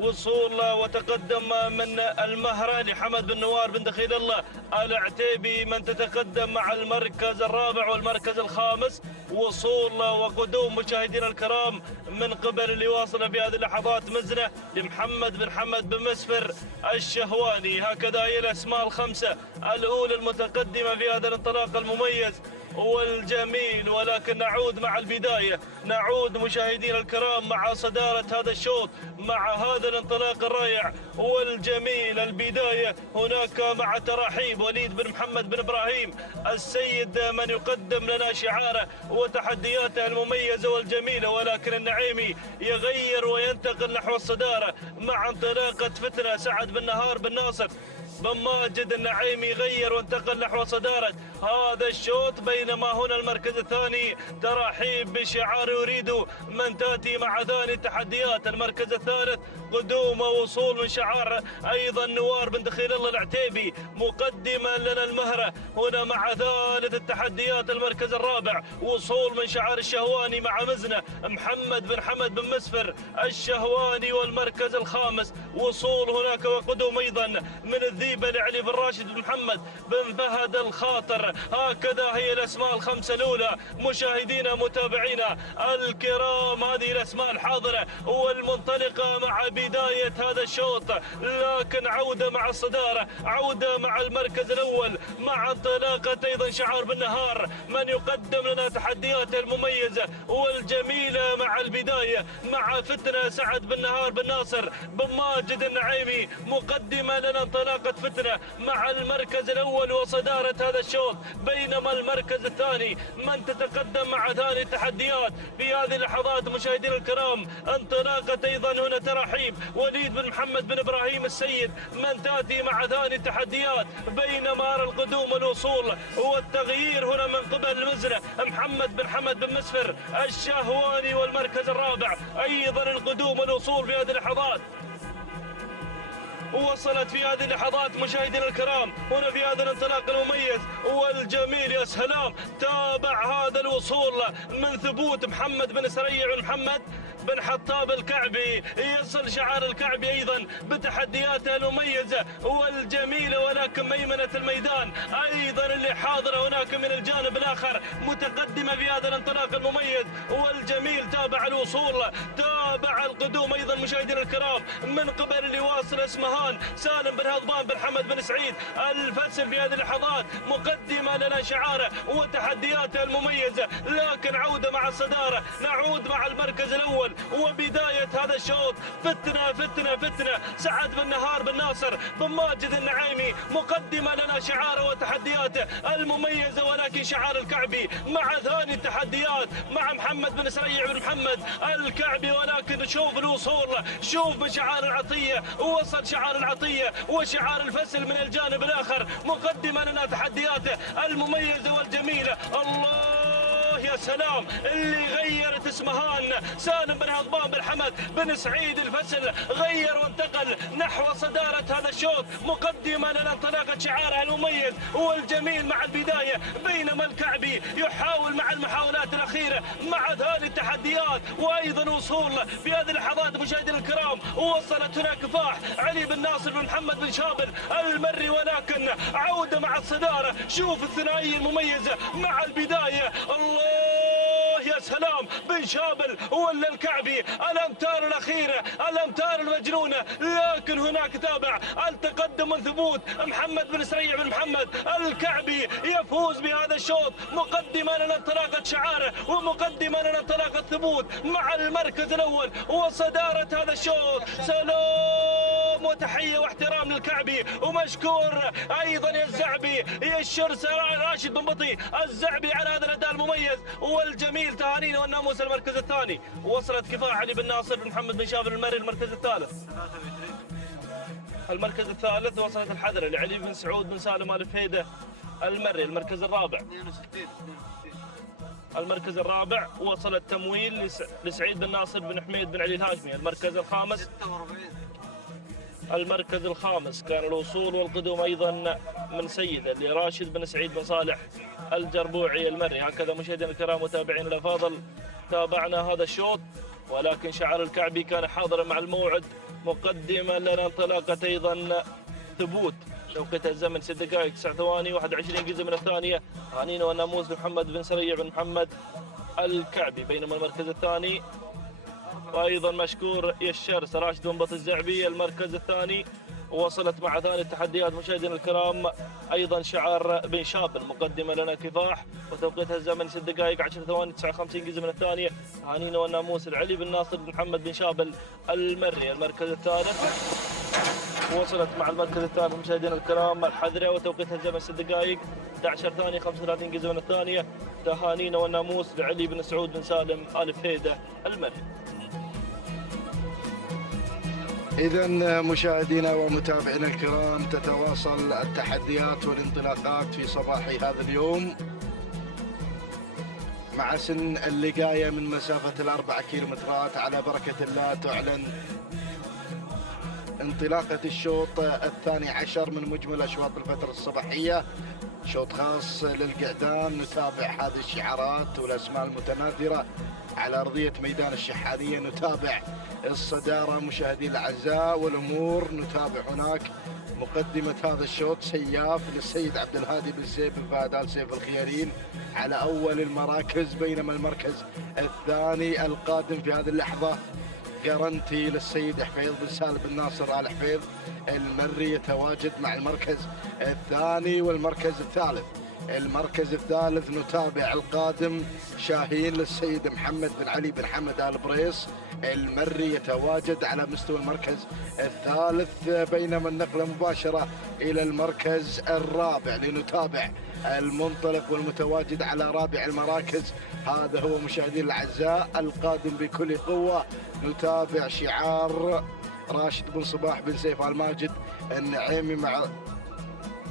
وصول وتقدم من المهرة لحمد بن نوار بن دخيل الله العتيبي، من تتقدم مع المركز الرابع والمركز الخامس. وصول وقدوم مشاهدينا الكرام من قبل اللي واصل في هذه اللحظات مزنة لمحمد بن حمد بن مسفر الشهواني. هكذا هي الأسماء الخمسة الأولى المتقدمة في هذا الانطلاق المميز والجميل. ولكن نعود مع البداية، نعود مشاهدينا الكرام مع صدارة هذا الشوط مع هذا الانطلاق الرائع والجميل. البداية هناك مع تراحيب وليد بن محمد بن إبراهيم السيد، من يقدم لنا شعاره وتحدياته المميزة والجميلة. ولكن النعيمي يغير وينتقل نحو الصدارة مع انطلاقة فتنة سعد بن نهار بن ناصر بن ماجد. النعيمي غير وانتقل نحو صدارة هذا الشوط. بينما هنا المركز الثاني تراحيب بشعار يريد من تأتي مع ثاني التحديات. المركز الثالث قدوم ووصول من شعار أيضا نوار بن دخيل الله العتيبي مقدما لنا المهرة هنا مع ثالث التحديات. المركز الرابع وصول من شعار الشهواني مع مزنة محمد بن حمد بن مسفر الشهواني. والمركز الخامس وصول هناك وقدوم أيضا من الذيبة لعلي بن راشد بن محمد بن فهد الخاطر. هكذا هي الأسماء الخمسة الأولى مشاهدينا متابعينا الكرام، هذه الأسماء الحاضرة والمنطلقة مع بداية هذا الشوط. لكن عودة مع الصدارة، عودة مع المركز الأول مع انطلاقة أيضا شعار بالنهار، من يقدم لنا تحدياته المميزة والجميلة مع البداية مع فتنة سعد بن نهار بن ناصر بن ماجد النعيمي مقدمة لنا انطلاقة فتنة مع المركز الأول وصدارة هذا الشوط، بينما المركز الثاني من تتقدم مع ثاني التحديات في هذه اللحظات. مشاهدينا الكرام، انطلاقة أيضا هنا ترحيب وليد بن محمد بن إبراهيم السيد من تأتي مع ثاني التحديات، بينما أرى القدوم والوصول والتغيير هنا من قبل المزنة محمد بن حمد بن مسفر الشهواني، والمركز الرابع أيضا القدوم والوصول في هذه اللحظات. وصلت في هذه اللحظات مشاهدينا الكرام هنا في هذا الانطلاق المميز والجميل. يا سلام، تابع هذا الوصول من ثبوت محمد بن سريع بن محمد بن حطاب الكعبي، يصل شعار الكعبي أيضا بتحدياته المميزة والجميلة، ولكن ميمنة الميدان أيضا اللي حاضرة هناك من الجانب الآخر متقدمة في هذا الانطلاق المميز والجميل. تابع الوصول، تابع القدوم أيضا مشاهدينا الكرام من قبل اللي واصل اسمهان سالم بن هضبان بن حمد بن سعيد الفسل في هذه اللحظات، مقدمة لنا شعاره وتحدياته المميزة، لكن عودة مع الصدارة. نعود مع المركز الأول وبداية هذا الشوط. فتنة فتنة فتنة. سعد بن نهار بن ناصر بن ماجد النعيمي مقدمة لنا شعاره وتحدياته المميزة، ولكن شعار الكعبي مع ثاني التحديات مع محمد بن سريع بن محمد الكعبي. ولكن شوف الوصول، شوف بشعار العطية، وصل شعار العطية وشعار الفسل من الجانب الآخر، مقدمة لنا تحدياته المميزة والجميلة. الله يا سلام، اللي غيرت اسمهان سالم بن هضبان بن حمد بن سعيد الفسل، غير وانتقل نحو صدارة هذا الشوط، مقدمة لنا انطلاقة شعاره المميز والجميل مع البداية، بينما الكعبي يحاول مع المحاولات الأخيرة مع ثاني التحديات وأيضا وصول في هذه اللحظات. مشاهدينا الكرام، وصلت هنا كفاح علي بن ناصر بن محمد بن شابل المري، ولكن عودة مع الصدارة. شوف الثنائية المميزة مع البداية. الله يا سلام، بن شابل ولا الكعبي، الامتار الاخيره، الامتار المجنونه، لكن هناك تابع التقدم من ثبوت محمد بن سريع بن محمد الكعبي، يفوز بهذا الشوط، مقدما لنا انطلاقه شعاره ومقدما لنا انطلاقه ثبوت مع المركز الاول وصداره هذا الشوط. سلام وتحيه واحترام للكعبي، ومشكور ايضا يا الزعبي يا الشرس راشد بن بطي الزعبي على هذا الاداء المميز والجميل. تهانينا والناموس المركز الثاني. وصلت كفاح علي بن ناصر بن محمد بن شابل المري المركز الثالث. المركز الثالث وصلت الحذرة لعلي بن سعود بن سالم آل فهيدة المري المركز الرابع. المركز الرابع وصل التمويل لسعيد بن ناصر بن حميد بن علي الهاشمي المركز الخامس. المركز الخامس كان الوصول والقدوم أيضا من سيدة لراشد بن سعيد بن صالح الجربوعي المري. هكذا مشاهدينا الكرام متابعينا الأفاضل، تابعنا هذا الشوط، ولكن شعار الكعبي كان حاضرا مع الموعد، مقدما لنا انطلاقة أيضا ثبوت. توقيت الزمن 6 دقائق 9 ثواني 21 جزء من الثانية. هانينا والناموس محمد بن سريع بن محمد الكعبي، بينما المركز الثاني وايضا مشكور يشرس راشد بن بط الزعبي المركز الثاني. وصلت مع ثاني التحديات مشاهدينا الكرام ايضا شعار بن شابل، مقدمه لنا كفاح، وتوقيتها الزمن 6 دقائق 10 ثواني 59 جزء من الثانيه. هانينا والناموس العلي بن ناصر بن محمد بن شابل المري المركز الثالث. وصلت مع المركز الثالث مشاهدينا الكرام الحذرة، وتوقيتها الزمن 6 دقائق 11 ثانية 35 جزء من الثانية. تهانينا والناموس لعلي بن سعود بن سالم آل فهيدة المري. إذا مشاهدينا ومتابعينا الكرام، تتواصل التحديات والانطلاقات في صباح هذا اليوم مع سن اللقاية من مسافة 4 كيلومترات. على بركة الله تعلن انطلاقة الشوط الثاني عشر من مجمل أشواط الفترة الصباحية، شوط خاص للقعدان. نتابع هذه الشعارات والأسماء المتناثرة على أرضية ميدان الشحانية، نتابع الصدارة مشاهدي الأعزاء والأمور. نتابع هناك مقدمة هذا الشوط سياف للسيد عبد الهادي بن سيف بن فهد آل سيف الخيارين على أول المراكز، بينما المركز الثاني القادم في هذه اللحظة جارنتي للسيد حفيظ بن سالم بن ناصر آل حفيظ المري، يتواجد مع المركز الثاني والمركز الثالث. المركز الثالث نتابع القادم شاهين للسيد محمد بن علي بن حمد آل بريس المري يتواجد على مستوى المركز الثالث، بينما النقلة مباشرة إلى المركز الرابع لنتابع المنطلق والمتواجد على رابع المراكز. هذا هو مشاهدينا الأعزاء القادم بكل قوة. نتابع شعار راشد بن صباح بن سيف الماجد النعيمي مع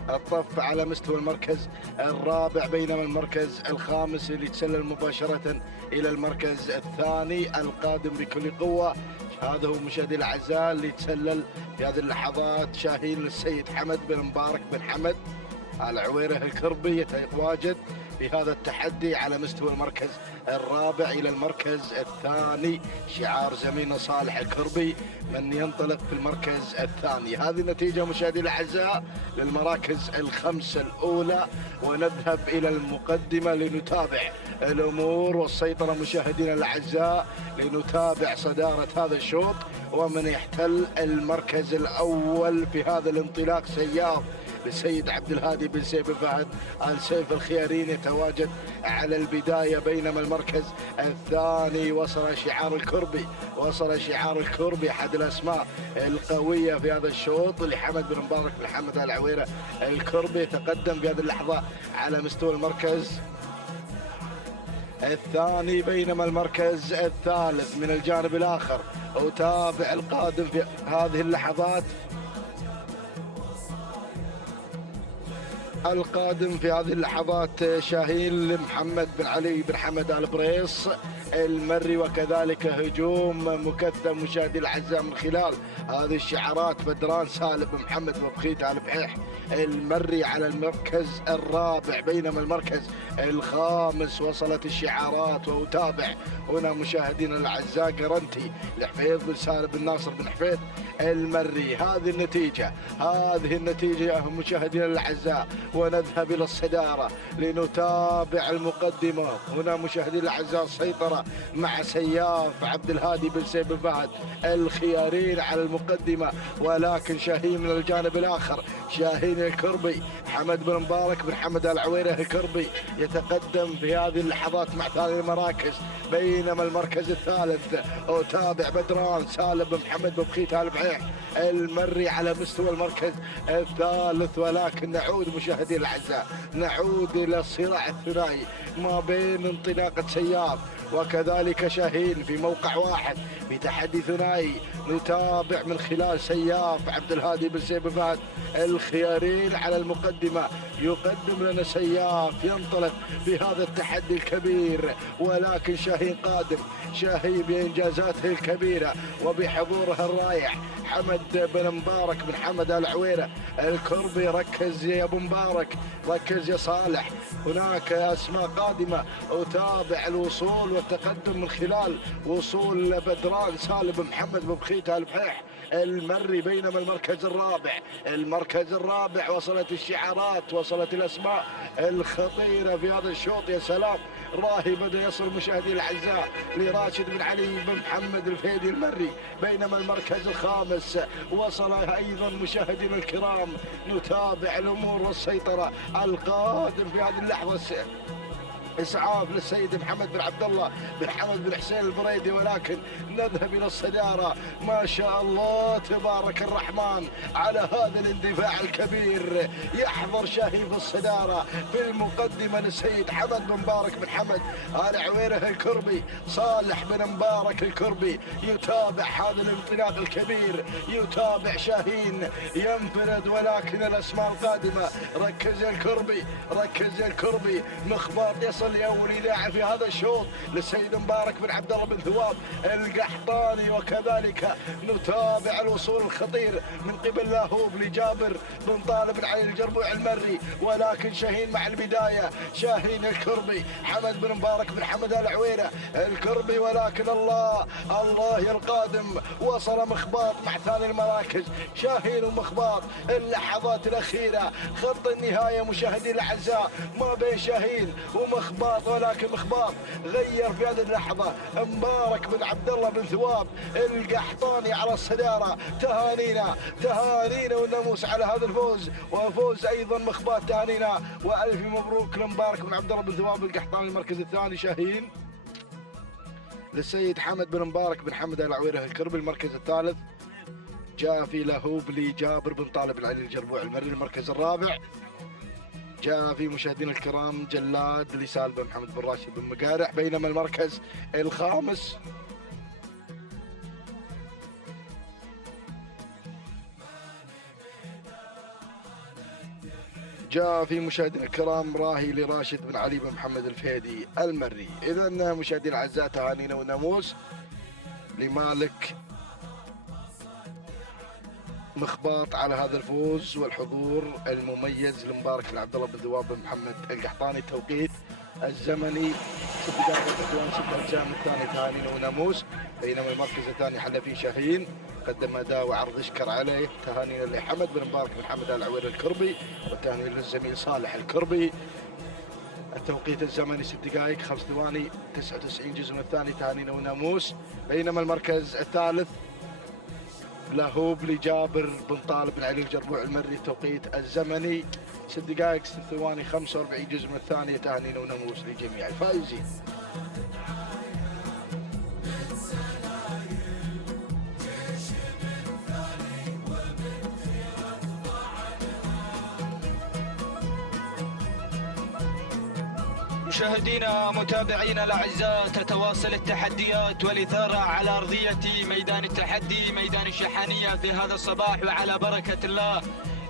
الطف على مستوى المركز الرابع، بينما المركز الخامس اللي يتسلل مباشرة إلى المركز الثاني القادم بكل قوة. هذا هو مشاهدينا الأعزاء اللي يتسلل في هذه اللحظات شاهين للسيد حمد بن مبارك بن حمد العويره الكربي يتواجد في هذا التحدي على مستوى المركز الرابع إلى المركز الثاني. شعار زميلنا صالح الكربي من ينطلق في المركز الثاني. هذه النتيجة مشاهدينا الأعزاء للمراكز الخمسة الأولى، ونذهب إلى المقدمة لنتابع الأمور والسيطرة مشاهدينا الأعزاء، لنتابع صدارة هذا الشوط ومن يحتل المركز الأول في هذا الانطلاق سياف للسيد عبد الهادي بن سيف فهد آل سيف الخيارين يتواجد على البداية، بينما المركز الثاني وصل شعار الكربي أحد الأسماء القوية في هذا الشوط لحمد بن مبارك بن حمد العويرة الكربي يتقدم في هذه اللحظة على مستوى المركز الثاني، بينما المركز الثالث من الجانب الآخر أتابع القادم في هذه اللحظات شاهين لمحمد بن علي بن حمد آل بريس المري، وكذلك هجوم مكثف مشاهدي الأعزاء من خلال هذه الشعارات بدران سالم بن محمد بن بخيت آل بحيح المري على المركز الرابع، بينما المركز الخامس وصلت الشعارات وأتابع هنا مشاهدينا الأعزاء قرنتي لحفيظ بن سالم بن ناصر بن حفيظ المري. هذه النتيجة مشاهدينا الأعزاء، ونذهب إلى الصدارة لنتابع المقدمة. هنا مشاهدينا الأعزاء السيطرة مع سياف عبد الهادي بن سيف فهد الخيارين على المقدمة، ولكن شاهين من الجانب الآخر شاهين الكربي حمد بن مبارك بن حمد العويره الكربي يتقدم في هذه اللحظات مع ثاني المراكز، بينما المركز الثالث أتابع بدران سالم بن محمد بن بخيت آل بحيح المري على مستوى المركز الثالث. ولكن نعود مشاهدينا الأعزاء إلى الصراع الثنائي ما بين انطلاقة سياف وكذلك شاهين في موقع واحد في تحدي ثنائي. نتابع من خلال سياف عبد الهادي بن سيف فهد الخيارين على المقدمة، يقدم لنا سياف ينطلق في هذا التحدي الكبير، ولكن شاهين قادم، شاهين بإنجازاته الكبيرة وبحضوره الرائع. حمد بن مبارك بن حمد العويره الكربي، ركز يا ابو مبارك، ركز يا صالح، هناك اسماء قادمه. اتابع الوصول والتقدم من خلال وصول بدران سالم بن محمد بن بخيت آل بحيح المري، بينما المركز الرابع وصلت الشعارات، وصلت الاسماء الخطيره في هذا الشوط. يا سلام، راهي بدا يصل مشاهدي الاعزاء لراشد بن علي بن محمد الفيدي المري، بينما المركز الخامس وصل ايضا مشاهدينا الكرام. نتابع الامور والسيطره القادم في هذه اللحظه إسعاف للسيد محمد بن عبد الله بن حمد بن حسين البريدي، ولكن نذهب إلى الصدارة. ما شاء الله تبارك الرحمن على هذا الاندفاع الكبير، يحضر شاهين في الصدارة في المقدمة للسيد حمد بن مبارك بن حمد آل عويره الكربي. صالح بن مبارك الكربي يتابع هذا الانطلاق الكبير، يتابع شاهين ينفرد، ولكن الأسماء القادمة ركز يا الكربي مخباط يصل لأول إذاعة في هذا الشوط للسيد مبارك بن عبد الله بن ثواب القحطاني، وكذلك نتابع الوصول الخطير من قبل لاهوب لجابر بن طالب بن علي الجربوع المري، ولكن شاهين مع البداية، شاهين الكربي حمد بن مبارك بن حمد العويره الكربي، ولكن الله يا القادم وصل مخباط مع ثاني المراكز. شاهين ومخباط اللحظات الأخيرة، خط النهاية مشاهدي الأعزاء ما بين شاهين ومخباط مخباط، ولكن مخباط غير في هذه اللحظة. مبارك بن عبد الله بن ثواب القحطاني على الصدارة. تهانينا والناموس على هذا الفوز، وفوز أيضا مخباط. تهانينا وألف مبروك لمبارك بن عبد الله بن ثواب القحطاني المركز الثاني. شاهين للسيد حمد بن مبارك بن حمد العويره الكربي المركز الثالث. جاء في لهوب لجابر بن طالب العلي الجربوع المري المركز الرابع. جاء في مشاهدينا الكرام جلاد لسالم بن محمد بن راشد بن مقارع. بينما المركز الخامس جاء في مشاهدينا الكرام راهي لراشد بن علي بن محمد الفهيدي المري. إذا مشاهدينا الأعزاء تهانينا والناموس لمالك مخباط على هذا الفوز والحضور المميز لمبارك بن عبد الله بن ثواب بن محمد القحطاني. التوقيت الزمني 6 دقائق 6 أجزاء من الثاني. تهانينا وناموس. بينما المركز الثاني حل فيه شاهين قدم أداء وعرض يشكر عليه. تهانينا لحمد بن مبارك بن حمد العوير الكربي، والتهانينا للزميل صالح الكربي. التوقيت الزمني 6 دقائق 5 ثواني 99 جزء من الثاني. تهانينا وناموس. بينما المركز الثالث لهوب لجابر بن طالب بن علي الجربوع المري. التوقيت الزمني 6 دقائق 6 ثواني 45 جزء من الثانية. تهانينا وناموس لجميع الفائزين. مشاهدينا متابعينا الاعزاء، تتواصل التحديات والاثاره على ارضيه ميدان التحدي ميدان الشحانيه في هذا الصباح، وعلى بركه الله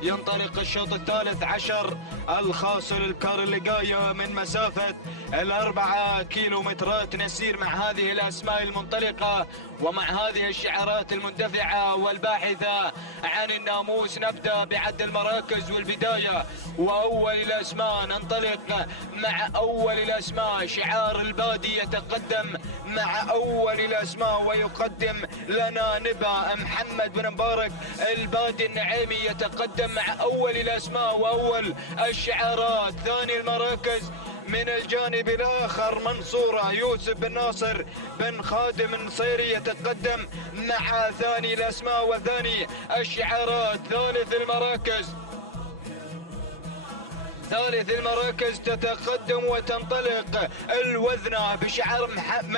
ينطلق الشوط الثالث عشر الخاص للبكار اللقاية من مسافة 4 كيلومترات. نسير مع هذه الأسماء المنطلقة ومع هذه الشعارات المندفعة والباحثة عن الناموس. نبدأ بعد المراكز والبداية وأول الأسماء. ننطلق مع أول الأسماء. شعار البادي يتقدم مع أول الأسماء ويقدم لنا نبا محمد بن مبارك البادي النعيمي يتقدم مع أول الأسماء وأول الشعارات. ثاني المراكز من الجانب الآخر منصورة يوسف بن ناصر بن خادم النصيري يتقدم مع ثاني الأسماء وثاني الشعارات. ثالث المراكز تتقدم وتنطلق الوذنة بشعار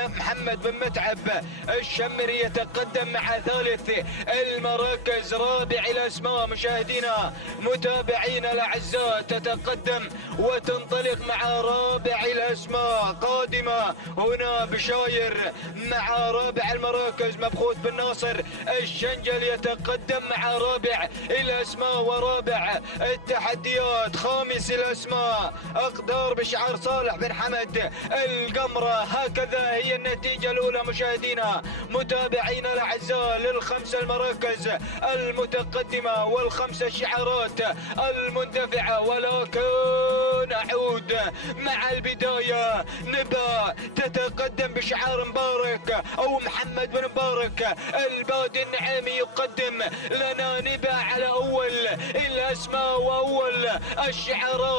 محمد بن متعب الشمري يتقدم مع ثالث المراكز. رابع الأسماء مشاهدينا متابعينا الأعزاء تتقدم وتنطلق مع رابع الأسماء قادمة هنا بشاير مع رابع المراكز. مبخوت بن ناصر الشنجل يتقدم مع رابع الأسماء ورابع التحديات. خامس الأسماء أقدار بشعار صالح بن حمد القمرة. هكذا هي النتيجة الأولى مشاهدينا متابعينا الأعزاء للخمسة المراكز المتقدمة والخمسة شعارات المندفعة. ولكن أعود مع البداية. نبا تتقدم بشعار مبارك أو محمد بن مبارك البادي النعيمي يقدم لنا نبا على أول الأسماء وأول الشعارات.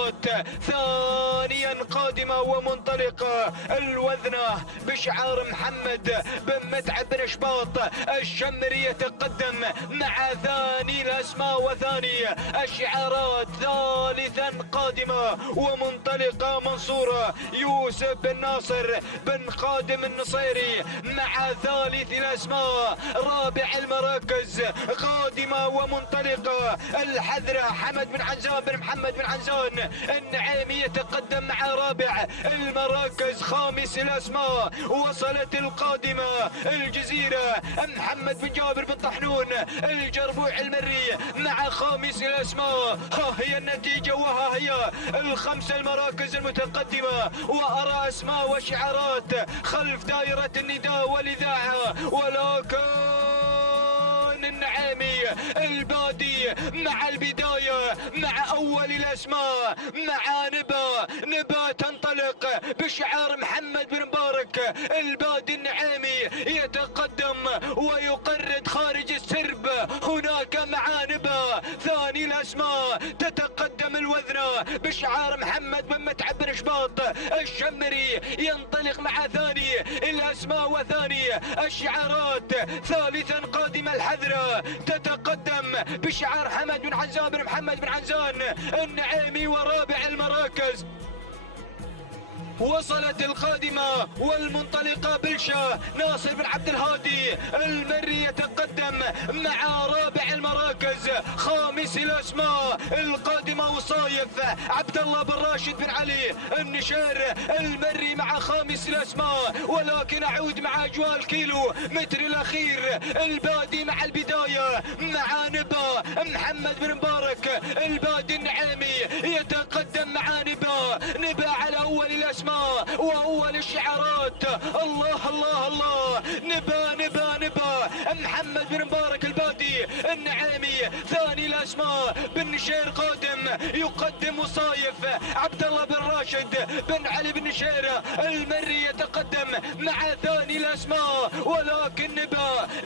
ثانيا قادمة ومنطلقة الوذنة بشعار محمد بن متعب بن شباط الشمري يتقدم مع ثاني الأسماء وثاني الشعارات. ثالثا قادمة ومنطلقة منصورة يوسف بن ناصر بن خادم النصيري مع ثالث الأسماء. رابع المراكز قادمة ومنطلقة الحذرة حمد بن عنزان بن محمد بن عنزان النعيمي يتقدم مع رابع المراكز. خامس الأسماء وصلت القادمة الجزيرة محمد بن جابر بن طحنون الجربوع المري مع خامس الأسماء. ها هي النتيجة وها هي الخمسة المراكز المتقدمة، وأرى أسماء وشعارات خلف دائرة النداء والإذاعة. ولكن النعيمي البادي مع البداية مع أول الأسماء مع نبا تنطلق بشعار محمد بن مبارك البادي النعيمي يتقدم ويقرد خارج السرب. هناك مع نبا ثاني الأسماء تتقدم الوذنة بشعار محمد بن متعب بن شباط الشمري ينطلق مع ثاني الأسماء وثاني الشعارات. ثالثا قادم الحذرة تتقدم بشعار حمد بن عزام بن محمد بن عنزان النعيمي. ورابع المراكز وصلت القادمة والمنطلقة بلشا ناصر بن عبد الهادي المري يتقدم مع رابع المراكز. خامس الأسماء القادمة وصايف عبد الله بن راشد بن علي النشير المري مع خامس الأسماء. ولكن أعود مع أجواء الكيلو متر الأخير البادي مع البداية مع نبا محمد بن مبارك البادي النعيمي يتقدم مع نبا على أول الأسماء وأول الشعارات. الله الله الله نبا محمد بن مبارك البادي النعيمي. ثاني الأسماء بن نشير قادم يقدم وصايف عبد الله بن راشد بن علي بن نشير المري يتقدم مع ثاني الأسماء. ولكن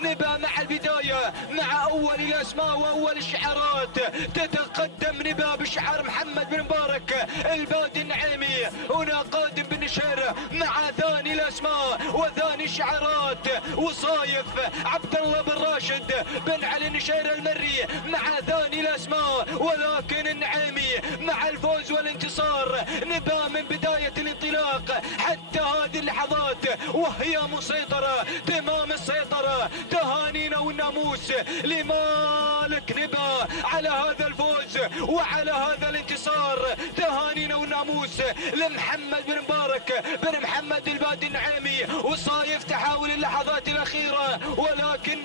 نبا مع البداية مع أول الأسماء وأول الشعارات. تتقدم نبا بشعار محمد بن مبارك البادي النعيمي. هنا قادم بن نشير مع ثاني الأسماء وثاني الشعارات. وصايف عبد الله بن راشد بن علي نشير المري مع ثاني الأسماء. ولكن النعيمي مع الفوز والانتصار. نبا من بداية الانطلاق حتى هذه اللحظات وهي مسيطرة تمام السيطرة. تهانينا والناموس لمالك نبا على هذا الفوز وعلى هذا الانتصار. تهانينا والناموس لمحمد بن مبارك بن محمد البادي النعيمي. وصايف تحاول اللحظات الأخيرة ولكن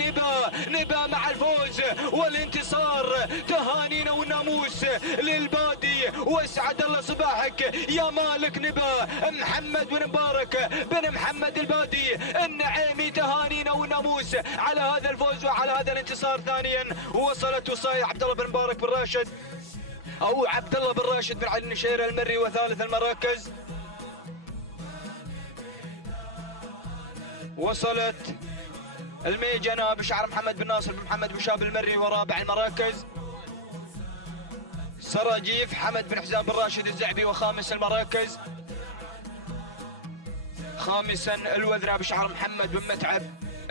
نبا مع الفوز والانتصار. تهانينا والناموس للبادي واسعد الله صباحك يا مالك نبا محمد بن مبارك بن محمد البادي النعيمي. تهانينا والناموس على هذا الفوز وعلى هذا الانتصار. ثانيا وصلت وصاية عبد الله بن مبارك بن راشد أو عبد الله بن راشد بن علي النشير المري. وثالث المراكز وصلت الميجنة بشعر محمد بن ناصر بن محمد بن شاب المري. ورابع المراكز سراجيف حمد بن حزام بن راشد الزعبي. وخامس المراكز خامسا الوذرة بشعر محمد بن متعب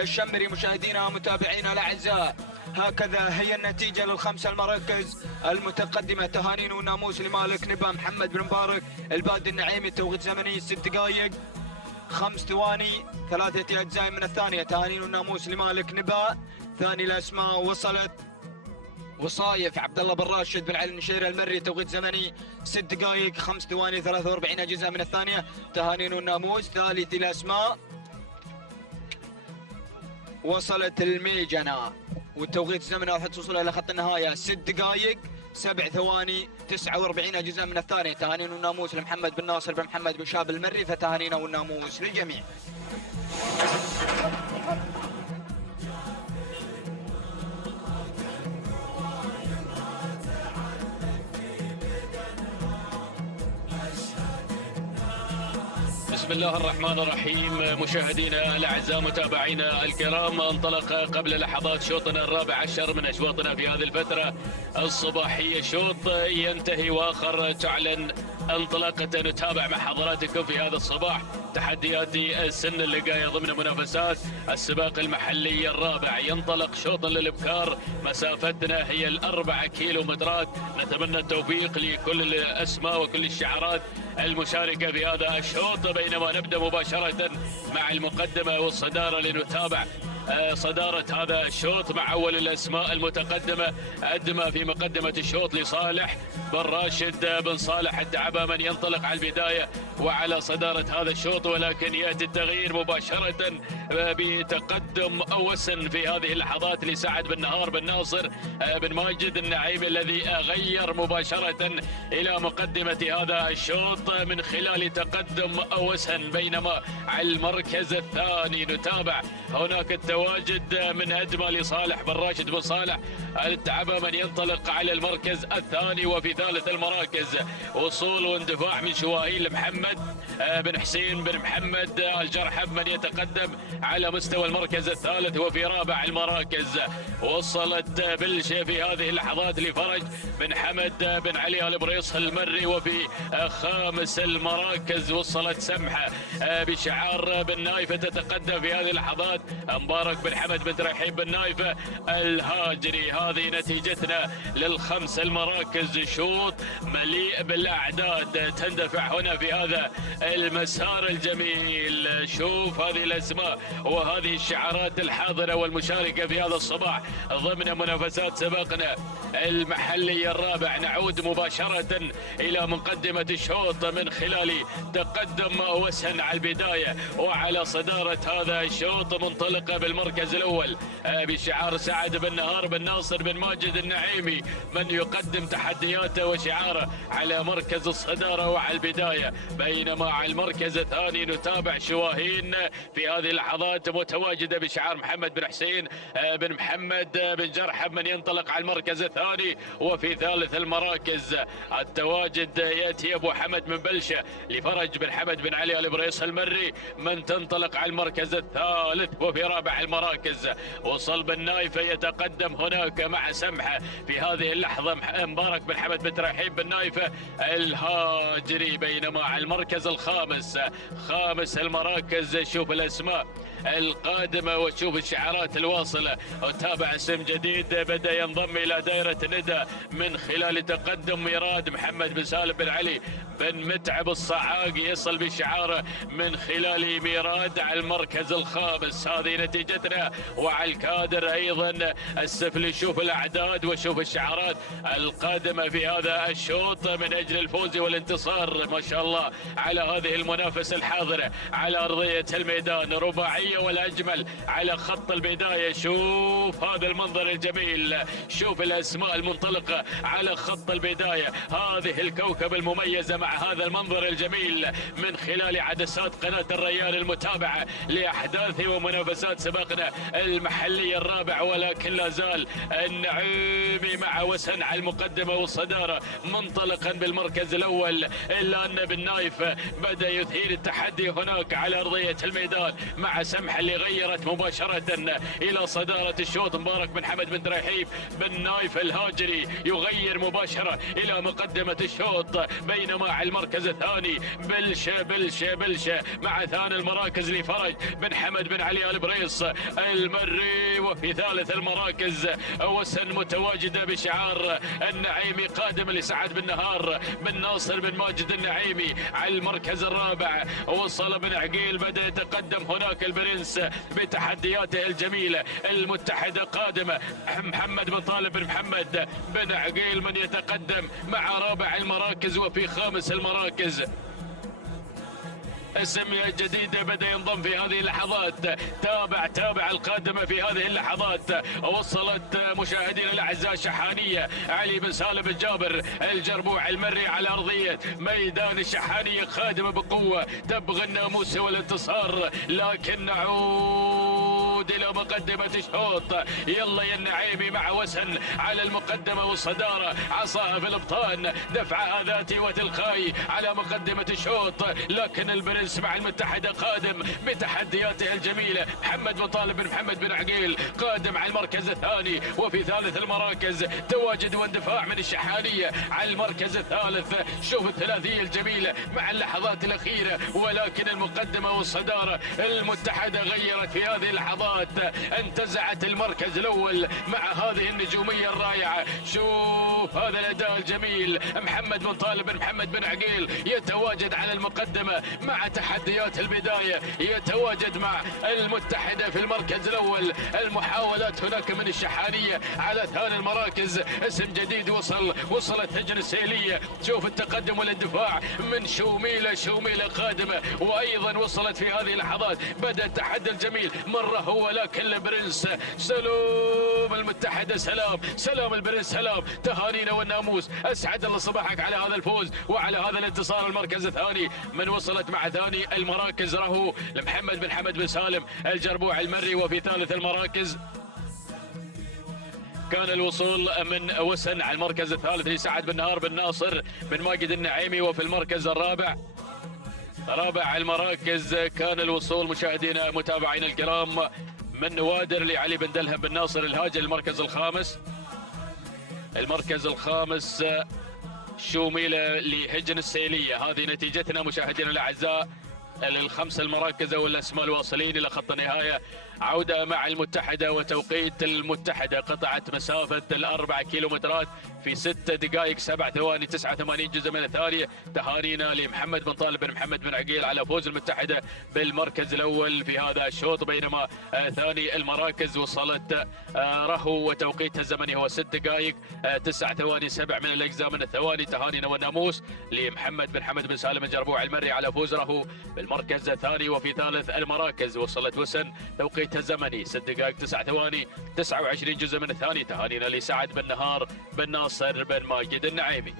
الشمري. مشاهدينا ومتابعينا الأعزاء هكذا هي النتيجة للخمس المراكز المتقدمة. تهانين وناموس لمالك نبا محمد بن مبارك البادي النعيمي. توقيت زمني 6 دقائق 5 ثواني 3 أجزاء من الثانية. تهانين وناموس لمالك نبا. ثاني الأسماء وصلت وصايف عبد الله بن راشد بن علي النشير المري. توقيت زمني 6 دقائق 5 ثواني 43 أجزاء من الثانية. تهانين والناموس. ثالث الأسماء وصلت الميجنة والتوقيت الزمني راح توصل إلى خط النهاية 6 دقائق 7 ثواني 49 أجزاء من الثانية. تهانين والناموس لمحمد بن ناصر بن محمد بن شاب المري. فتهانينا والناموس للجميع. بسم الله الرحمن الرحيم. مشاهدينا الاعزاء متابعينا الكرام، انطلق قبل لحظات شوطنا الرابع عشر من اشواطنا في هذه الفتره الصباحيه. شوط ينتهي واخر تعلن انطلاقه. نتابع مع حضراتكم في هذا الصباح تحديات السن اللقايه ضمن منافسات السباق المحلي الرابع. ينطلق شوطا للابكار، مسافتنا هي ال4 كيلومترات. نتمنى التوفيق لكل الاسماء وكل الشعارات المشاركه في هذا الشوط، بينما نبدا مباشره مع المقدمه والصداره لنتابع صدارة هذا الشوط مع أول الأسماء المتقدمة. أدمى في مقدمة الشوط لصالح بن راشد بن صالح الدعبة من ينطلق على البداية وعلى صدارة هذا الشوط، ولكن يأتي التغيير مباشرة بتقدم أوسن في هذه اللحظات لسعد بن نهار بن ناصر بن ماجد النعيمي الذي غير مباشرة إلى مقدمة هذا الشوط من خلال تقدم أوسن. بينما على المركز الثاني نتابع هناك التوقيت التواجد من أدمى لصالح بن راشد بن صالح التعبة من ينطلق على المركز الثاني. وفي ثالث المراكز وصول واندفاع من شواهين لمحمد بن حسين بن محمد الجرحب من يتقدم على مستوى المركز الثالث. وفي رابع المراكز وصلت بلشة في هذه اللحظات لفرج بن حمد بن علي البريص المري. وفي خامس المراكز وصلت سمحة بشعار بن نايفة تتقدم في هذه اللحظات مبارك بن حمد بن رحيب بن نايفة الهاجري. هذه نتيجتنا للخمس المراكز، شوط مليء بالأعداد تندفع هنا في هذا المسار الجميل. شوف هذه الأسماء وهذه الشعارات الحاضرة والمشاركة في هذا الصباح ضمن منافسات سباقنا المحلي الرابع. نعود مباشرة إلى مقدمة الشوط من خلال تقدم وسن على البداية وعلى صدارة هذا الشوط، منطلقة بالمركز الأول بشعار سعد بن نهار بن ناصر بن ماجد النعيمي من يقدم تحدياته وشعاره على مركز الصدارة وعلى البداية. بينما على المركز الثاني نتابع شواهين في هذه اللحظات متواجدة بشعار محمد بن حسين بن محمد بن جرحب من ينطلق على المركز الثاني. وفي ثالث المراكز التواجد يأتي أبو حمد من بلشة لفرج بن حمد بن علي البريص المري من تنطلق على المركز الثالث. وفي رابع المراكز وصل بن نايفة يتقدم هناك مع سمحة في هذه اللحظة مبارك بن حمد بن رحيب بن نايفة الهاجري. بينما على المركز الخامس خامس المراكز شوف الأسماء القادمة وتشوف الشعارات الواصلة وتابع اسم جديد بدأ ينضم إلى دائرة ندى من خلال تقدم ميراد محمد بن سالم بن علي بن متعب الصعاق يصل بشعاره من خلال ميراد على المركز الخامس. هذه نتيجتنا وعلى الكادر أيضا السفلي. شوف الأعداد وشوف الشعارات القادمة في هذا الشوط من أجل الفوز والانتصار ما شاء الله على هذه المنافسة الحاضرة على أرضية الميدان. رباعية والأجمل على خط البداية. شوف هذا المنظر الجميل، شوف الأسماء المنطلقة على خط البداية. هذه الكوكب المميزة مع هذا المنظر الجميل من خلال عدسات قناة الريان المتابعة لأحداث ومنافسات سباقنا المحلي الرابع. ولكن لا زال النعيمي مع وسن على المقدمة والصدارة منطلقا بالمركز الأول، إلا أن بن نايف بدأ يثير التحدي هناك على أرضية الميدان مع سمحة اللي غيرت مباشرة إلى صدارة الشوط. مبارك بن حمد بن رحيب بن نايف الهاجري يغير مباشرة إلى مقدمة الشوط. بينما على المركز الثاني بلشة مع ثاني المراكز لفرج بن حمد بن علي البريص المري. وفي ثالث المراكز وسن متواجدة بشعار النعيمي قادم لسعد بن نهار بن ناصر بن ماجد النعيمي. على المركز الرابع وصل بن عقيل بدأ يتقدم هناك البرنس بتحدياته الجميلة المتحدة قادمة محمد بن طالب بن محمد بن عقيل من يتقدم مع رابع المراكز. وفي خامس المراكز اسم جديد بدأ ينضم في هذه اللحظات. تابع القادمة في هذه اللحظات. وصلت مشاهدينا الأعزاء شحانية علي بن سالم بن جابر الجربوع المري على أرضية ميدان الشحانية قادمة بقوة تبغى الناموس والانتصار. لكن نعود إلى مقدمة الشوط. يلا يا النعيمي مع وسن على المقدمة والصدارة، عصاها في الابطان، دفعها ذاتي وتلقائي على مقدمة الشوط. لكن البرنس مع المتحدة قادم بتحدياته الجميلة. محمد بن طالب بن محمد بن عقيل قادم على المركز الثاني. وفي ثالث المراكز تواجد واندفاع من الشحانية على المركز الثالث. شوف الثلاثية الجميلة مع اللحظات الأخيرة. ولكن المقدمة والصدارة المتحدة غيرت في هذه اللحظات، انتزعت المركز الأول مع هذه النجومية الرائعة. شوف هذا الأداء الجميل. محمد بن طالب بن محمد بن عقيل يتواجد على المقدمة مع تحديات البداية، يتواجد مع المتحدة في المركز الأول. المحاولات هناك من الشحانية على ثاني المراكز. اسم جديد وصلت هجن السيلية. شوف التقدم والاندفاع من شوميلة قادمة. وأيضا وصلت في هذه اللحظات. بدأ التحدي الجميل مرة هو ولكن البرنس سلوم المتحدة. سلام البرنس سلام، تهانينا والناموس. اسعد الله صباحك على هذا الفوز وعلى هذا الانتصار. المركز الثاني من وصلت مع ثاني المراكز راهو لمحمد بن حمد بن سالم الجربوع المري. وفي ثالث المراكز كان الوصول من وسن على المركز الثالث لسعد بن نهار بن ناصر بن ماجد النعيمي. وفي المركز رابع المراكز كان الوصول مشاهدينا متابعينا الكرام من نوادر لعلي بن دلهم بن ناصر الهاجل. المركز الخامس شوميلة لهجن السيلية. هذه نتيجتنا مشاهدينا الاعزاء للخمس المراكز والاسماء الواصلين الى خط النهايه. عوده مع المتحده وتوقيت المتحده، قطعت مسافه 4 كيلومترات في 6 دقائق 7 ثواني 89 جزء من الثانيه. تهانينا لمحمد بن طالب بن محمد بن عقيل على فوز المتحده بالمركز الاول في هذا الشوط. بينما ثاني المراكز وصلت رهو وتوقيتها الزمني هو 6 دقائق 9 ثواني 7 من الاجزاء من الثواني. تهانينا والناموس لمحمد بن حمد بن سالم الجربوع المري على فوز رهو بالمركز الثاني. وفي ثالث المراكز وصلت وسن توقيتها الزمني 6 دقائق 9 ثواني 29 جزء من الثاني. تهانينا لسعد بن نهار بن ناصر بن ماجد النعيمي.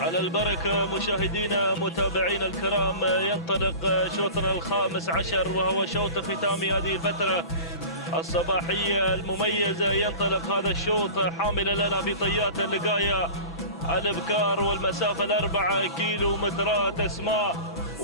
على البركة مشاهدينا متابعينا الكرام، ينطلق شوطنا الخامس عشر وهو شوط ختام هذه الفترة الصباحية المميزة. ينطلق هذا الشوط حاملا لنا بطيات اللقاية الابكار والمسافة 4 كيلومترات، اسماء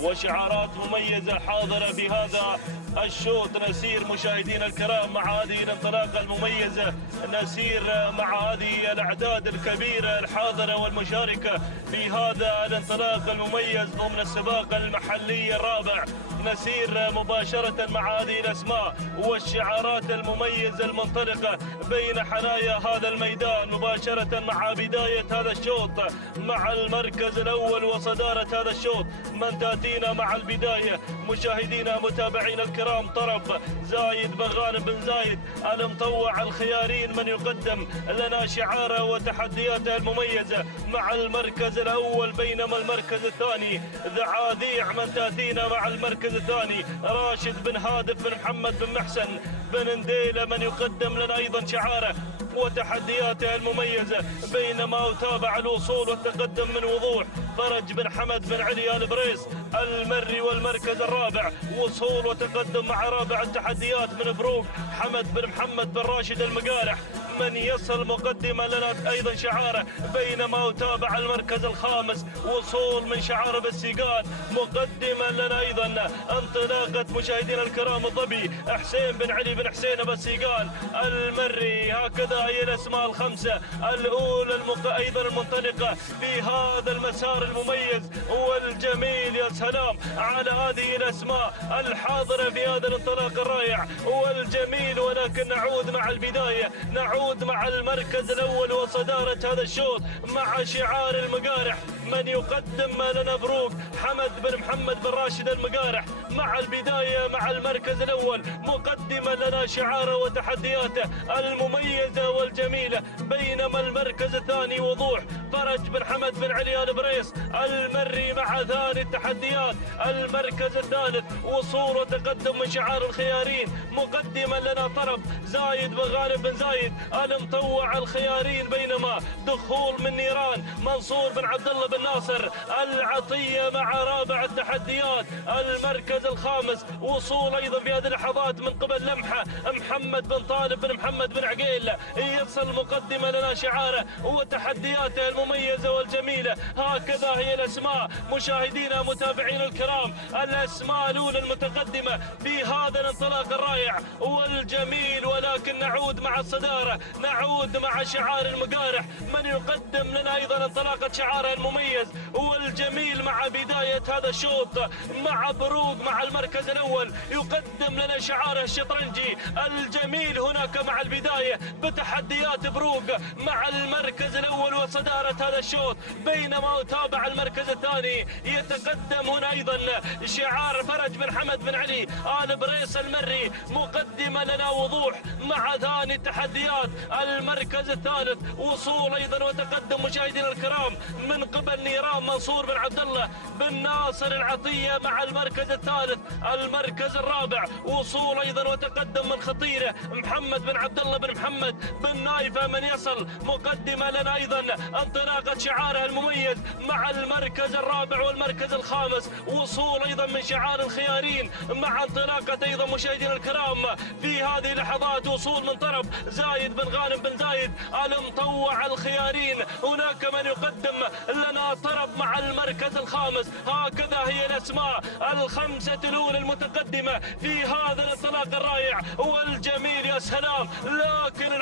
وشعارات مميزة حاضرة في هذا الشوط. نسير مشاهدينا الكرام مع هذه الانطلاقة المميزة، نسير مع هذه الأعداد الكبيرة الحاضرة والمشاركة في هذا الانطلاق المميز ضمن السباق المحلي الرابع. نسير مباشرة مع هذه الأسماء والشعارات المميزة المنطلقة بين حنايا هذا الميدان، مباشرة مع بداية هذا الشوط مع المركز الأول وصدارة هذا الشوط. من تأتينا مع البداية مشاهدينا متابعينا الكرام طرف زايد بن غانم بن زايد المطوع الخيارين، من يقدم لنا شعاره وتحدياته المميزة مع المركز الأول. بينما المركز الثاني ذعاذيع من تأتينا مع المركز الثاني راشد بن هادف بن محمد بن محسن بن نديلة، من يقدم لنا أيضا شعاره وتحدياته المميزة، بينما أتابع الوصول والتقدم من وضوح فرج بن حمد بن علي آل بريس المري والمركز الرابع، وصول وتقدم مع رابع التحديات من بروق حمد بن محمد بن راشد المقارح من يصل مقدما لنا ايضا شعاره، بينما أتابع المركز الخامس وصول من شعار السيقان مقدما لنا ايضا انطلاقه مشاهدينا الكرام الظبي حسين بن علي بن حسين بالسيقان المري. هكذا هي الاسماء الخمسه الاولى ايضا المنطلقه في هذا المسار المميز والجميل. يا سلام على هذه الاسماء الحاضره في هذا الانطلاق الرائع والجميل. ولكن نعود مع البدايه، نعود مع المركز الاول وصداره هذا الشوط مع شعار المقارح من يقدم لنا بروق حمد بن محمد بن راشد المقارح. مع البدايه مع المركز الاول مقدما لنا شعاره وتحدياته المميزه والجميله، بينما المركز الثاني وضوح فرج بن حمد بن علي آل بريس المري مع ثاني التحديات. المركز الثالث وصول وتقدم من شعار الخيارين مقدما لنا طرب زايد بن غانم بن زايد المطوع الخيارين، بينما دخول من نيران منصور بن عبد الله بن ناصر العطيه مع رابع التحديات. المركز الخامس وصول ايضا في هذه اللحظات من قبل لمحه محمد بن طالب بن محمد بن عقيل يصل مقدمه لنا شعاره وتحدياته المميزه والجميله. هكذا هي الاسماء مشاهدينا متابعينا الكرام، الاسماء الاولى المتقدمه في هذا الانطلاق الرائع والجميل. ولكن نعود مع الصداره، نعود مع شعار المقارح من يقدم لنا ايضا انطلاقه شعاره المميز والجميل مع بدايه هذا الشوط مع بروق مع المركز الاول يقدم لنا شعاره الشطرنجي الجميل. هناك مع البدايه بتحديات بروق مع المركز الاول وصداره هذا الشوط، بينما أتابع المركز الثاني يتقدم هنا ايضا شعار فرج بن حمد بن علي آل بريس المري مقدما لنا وضوح مع ثاني التحديات. المركز الثالث وصول ايضا وتقدم مشاهدينا الكرام من قبل نيران منصور بن عبد الله بن ناصر العطيه مع المركز الثالث. المركز الرابع وصول ايضا وتقدم من خطيره محمد بن عبد الله بن محمد بن نايفه من يصل مقدمه لنا ايضا انطلاقه شعاره المميز مع المركز الرابع والمركز الخامس. وصول ايضا من شعار الخيارين مع انطلاقه ايضا مشاهدينا الكرام في هذه اللحظات وصول من طرف زايد بن غانم بن زايد المطوع الخيارين. هناك من يقدم لنا طرب مع المركز الخامس. هكذا هي الاسماء الخمسه الاولى المتقدمه في هذا الانطلاق الرائع والجميل. يا سلام، لكن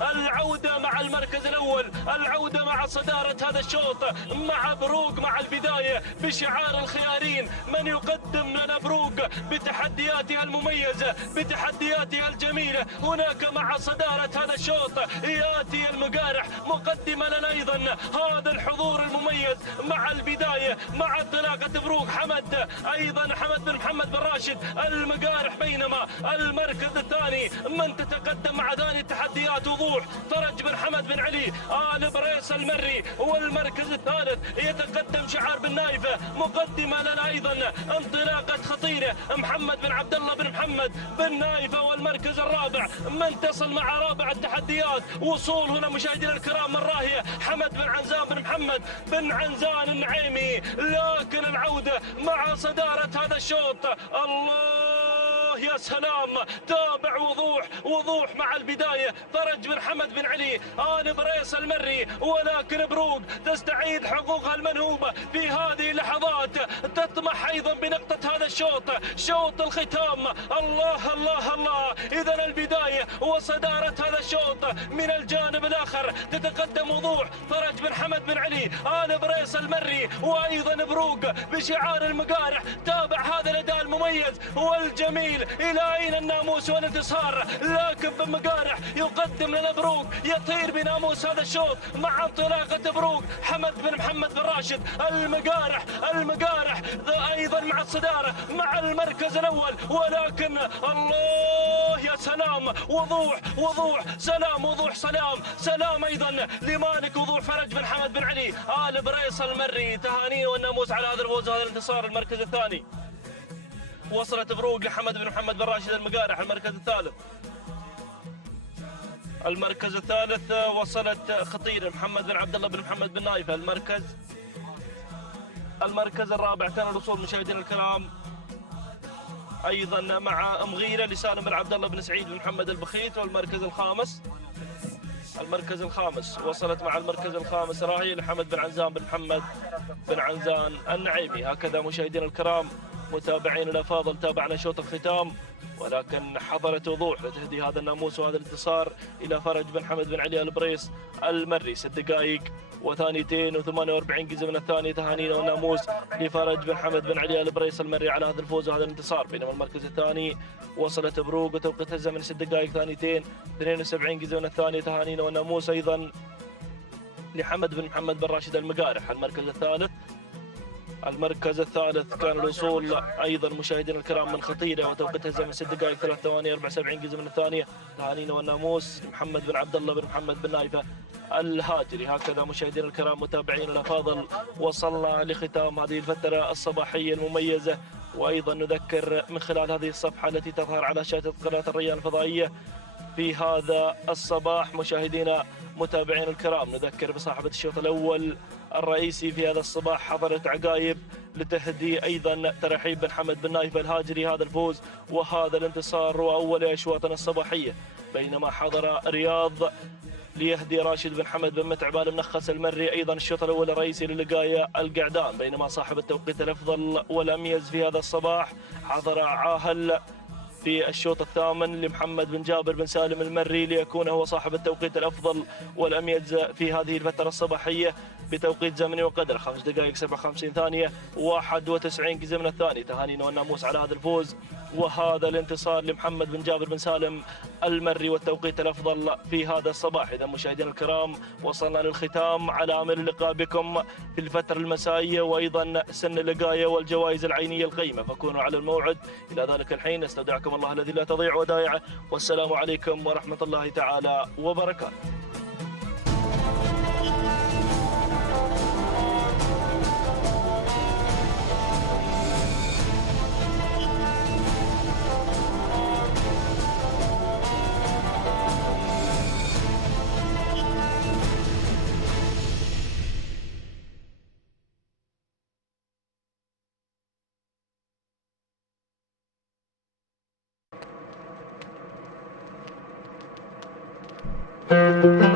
العوده مع المركز الاول، العوده مع صداره هذا الشوط مع بروق مع البدايه بشعار الخيارين من يقدم لنا بروق بتحدياتها المميزه بتحدياتها الجميله. هناك مع صداره هذا الشوط ياتي المقارح مقدما لنا ايضا هذا الحضور المميز مع البدايه مع انطلاقه بروق حمد ايضا حمد بن محمد بن راشد المقارح، بينما المركز الثاني من تتقدم مع ثاني التحديات وضوح فرج بن حمد بن علي آل بريس المري. والمركز الثالث يتقدم شعار بن نايفه مقدمه لنا ايضا انطلاقه خطيره محمد بن عبد الله بن محمد بن نايفه. والمركز الرابع من تصل مع رابع التحديات وصول هنا مشاهدينا الكرام من راهيه حمد بن عنزان بن محمد بن عنزان النعيمي. لكن العوده مع صداره هذا الشوط، الله يا سلام، تابع وضوح مع البدايه فرج بن حمد بن علي آل بريس المري. ولكن بروق تستعيد حقوقها المنهوبه في هذه اللحظات، تطمح ايضا بنقطه هذا الشوط، شوط الختام. الله الله الله، اذا البدايه وصداره هذا الشوط من الجانب الاخر تتقدم وضوح فرج بن حمد بن علي آل بريس المري وايضا بروق بشعار المقارح. تابع هذا الاداء المميز والجميل، الى اين الناموس والانتصار. لكن بن مقارح يقدم لنا بروق يطير بناموس هذا الشوط مع انطلاقه بروق حمد بن محمد بن راشد المقارح ايضا مع الصداره مع المركز الاول. ولكن الله يا سلام، وضوح سلام، وضوح سلام ايضا لمالك وضوح فرج بن حمد بن علي آل بريس المري. تهانيه والناموس على هذا الفوز وهذا الانتصار. المركز الثاني وصلت بروق لحمد بن محمد بن راشد المقارح. المركز الثالث المركز الثالث وصلت خطير محمد بن عبد الله بن محمد بن نايفة. المركز الرابع كان الوصول مشاهدينا الكرام ايضا مع مغيرة لسالم بن عبد الله بن سعيد بن محمد البخيت. والمركز الخامس وصلت مع المركز الخامس راهي لحمد بن عنزان بن محمد بن عنزان النعيمي. هكذا مشاهدينا الكرام متابعين الافاضل تابعنا شوط الختام، ولكن حضرت وضوح لتهدي هذا الناموس وهذا الانتصار الى فرج بن حمد بن علي البريس المري. 6 دقائق وثانيتين و48 جزء من الثانية. تهانينا والناموس لفرج بن حمد بن علي البريس المري على هذا الفوز وهذا الانتصار. بينما المركز الثاني وصلت بروق وتوقيت الزمن 6 دقائق ثانيتين 72 جزء من الثانية. تهانينا والناموس ايضا لحمد بن محمد بن راشد المقارح. المركز الثالث كان الوصول ايضا مشاهدينا الكرام من خطيره وتوقيتها زمن 6 دقائق 3 ثواني 74 جزء من الثانيه. تهانينا والناموس محمد بن عبد الله بن محمد بن نايفه الهاجري. هكذا مشاهدينا الكرام متابعين الافاضل وصلنا لختام هذه الفتره الصباحيه المميزه، وايضا نذكر من خلال هذه الصفحه التي تظهر على شاشه قناه الريان الفضائيه في هذا الصباح مشاهدينا متابعين الكرام، نذكر بصاحبة الشوط الأول الرئيسي في هذا الصباح حضرت عقايب لتهدي أيضا ترحيب بن حمد بن نايف الهاجري هذا الفوز وهذا الانتصار وأول أشواطنا الصباحية. بينما حضر رياض ليهدي راشد بن حمد بن متعب المنخس المري أيضا الشوط الأول الرئيسي للقاية القعدان. بينما صاحب التوقيت الأفضل والأميز في هذا الصباح حضر عاهل في الشوط الثامن لمحمد بن جابر بن سالم المري ليكون هو صاحب التوقيت الأفضل والأميز في هذه الفترة الصباحية بتوقيت زمني وقدر 5 دقائق 57 ثانية 91 جزء من الثانية. تهانينا والناموس على هذا الفوز وهذا الانتصار لمحمد بن جابر بن سالم المري والتوقيت الأفضل في هذا الصباح. إذا مشاهدينا الكرام وصلنا للختام على أمل اللقاء بكم في الفترة المسائية وأيضا سن اللقاية والجوائز العينية القيمة، فكونوا على الموعد. إلى ذلك الحين استودعكم الله الذي لا تضيع ودائعه، والسلام عليكم ورحمة الله تعالى وبركاته. Thank you.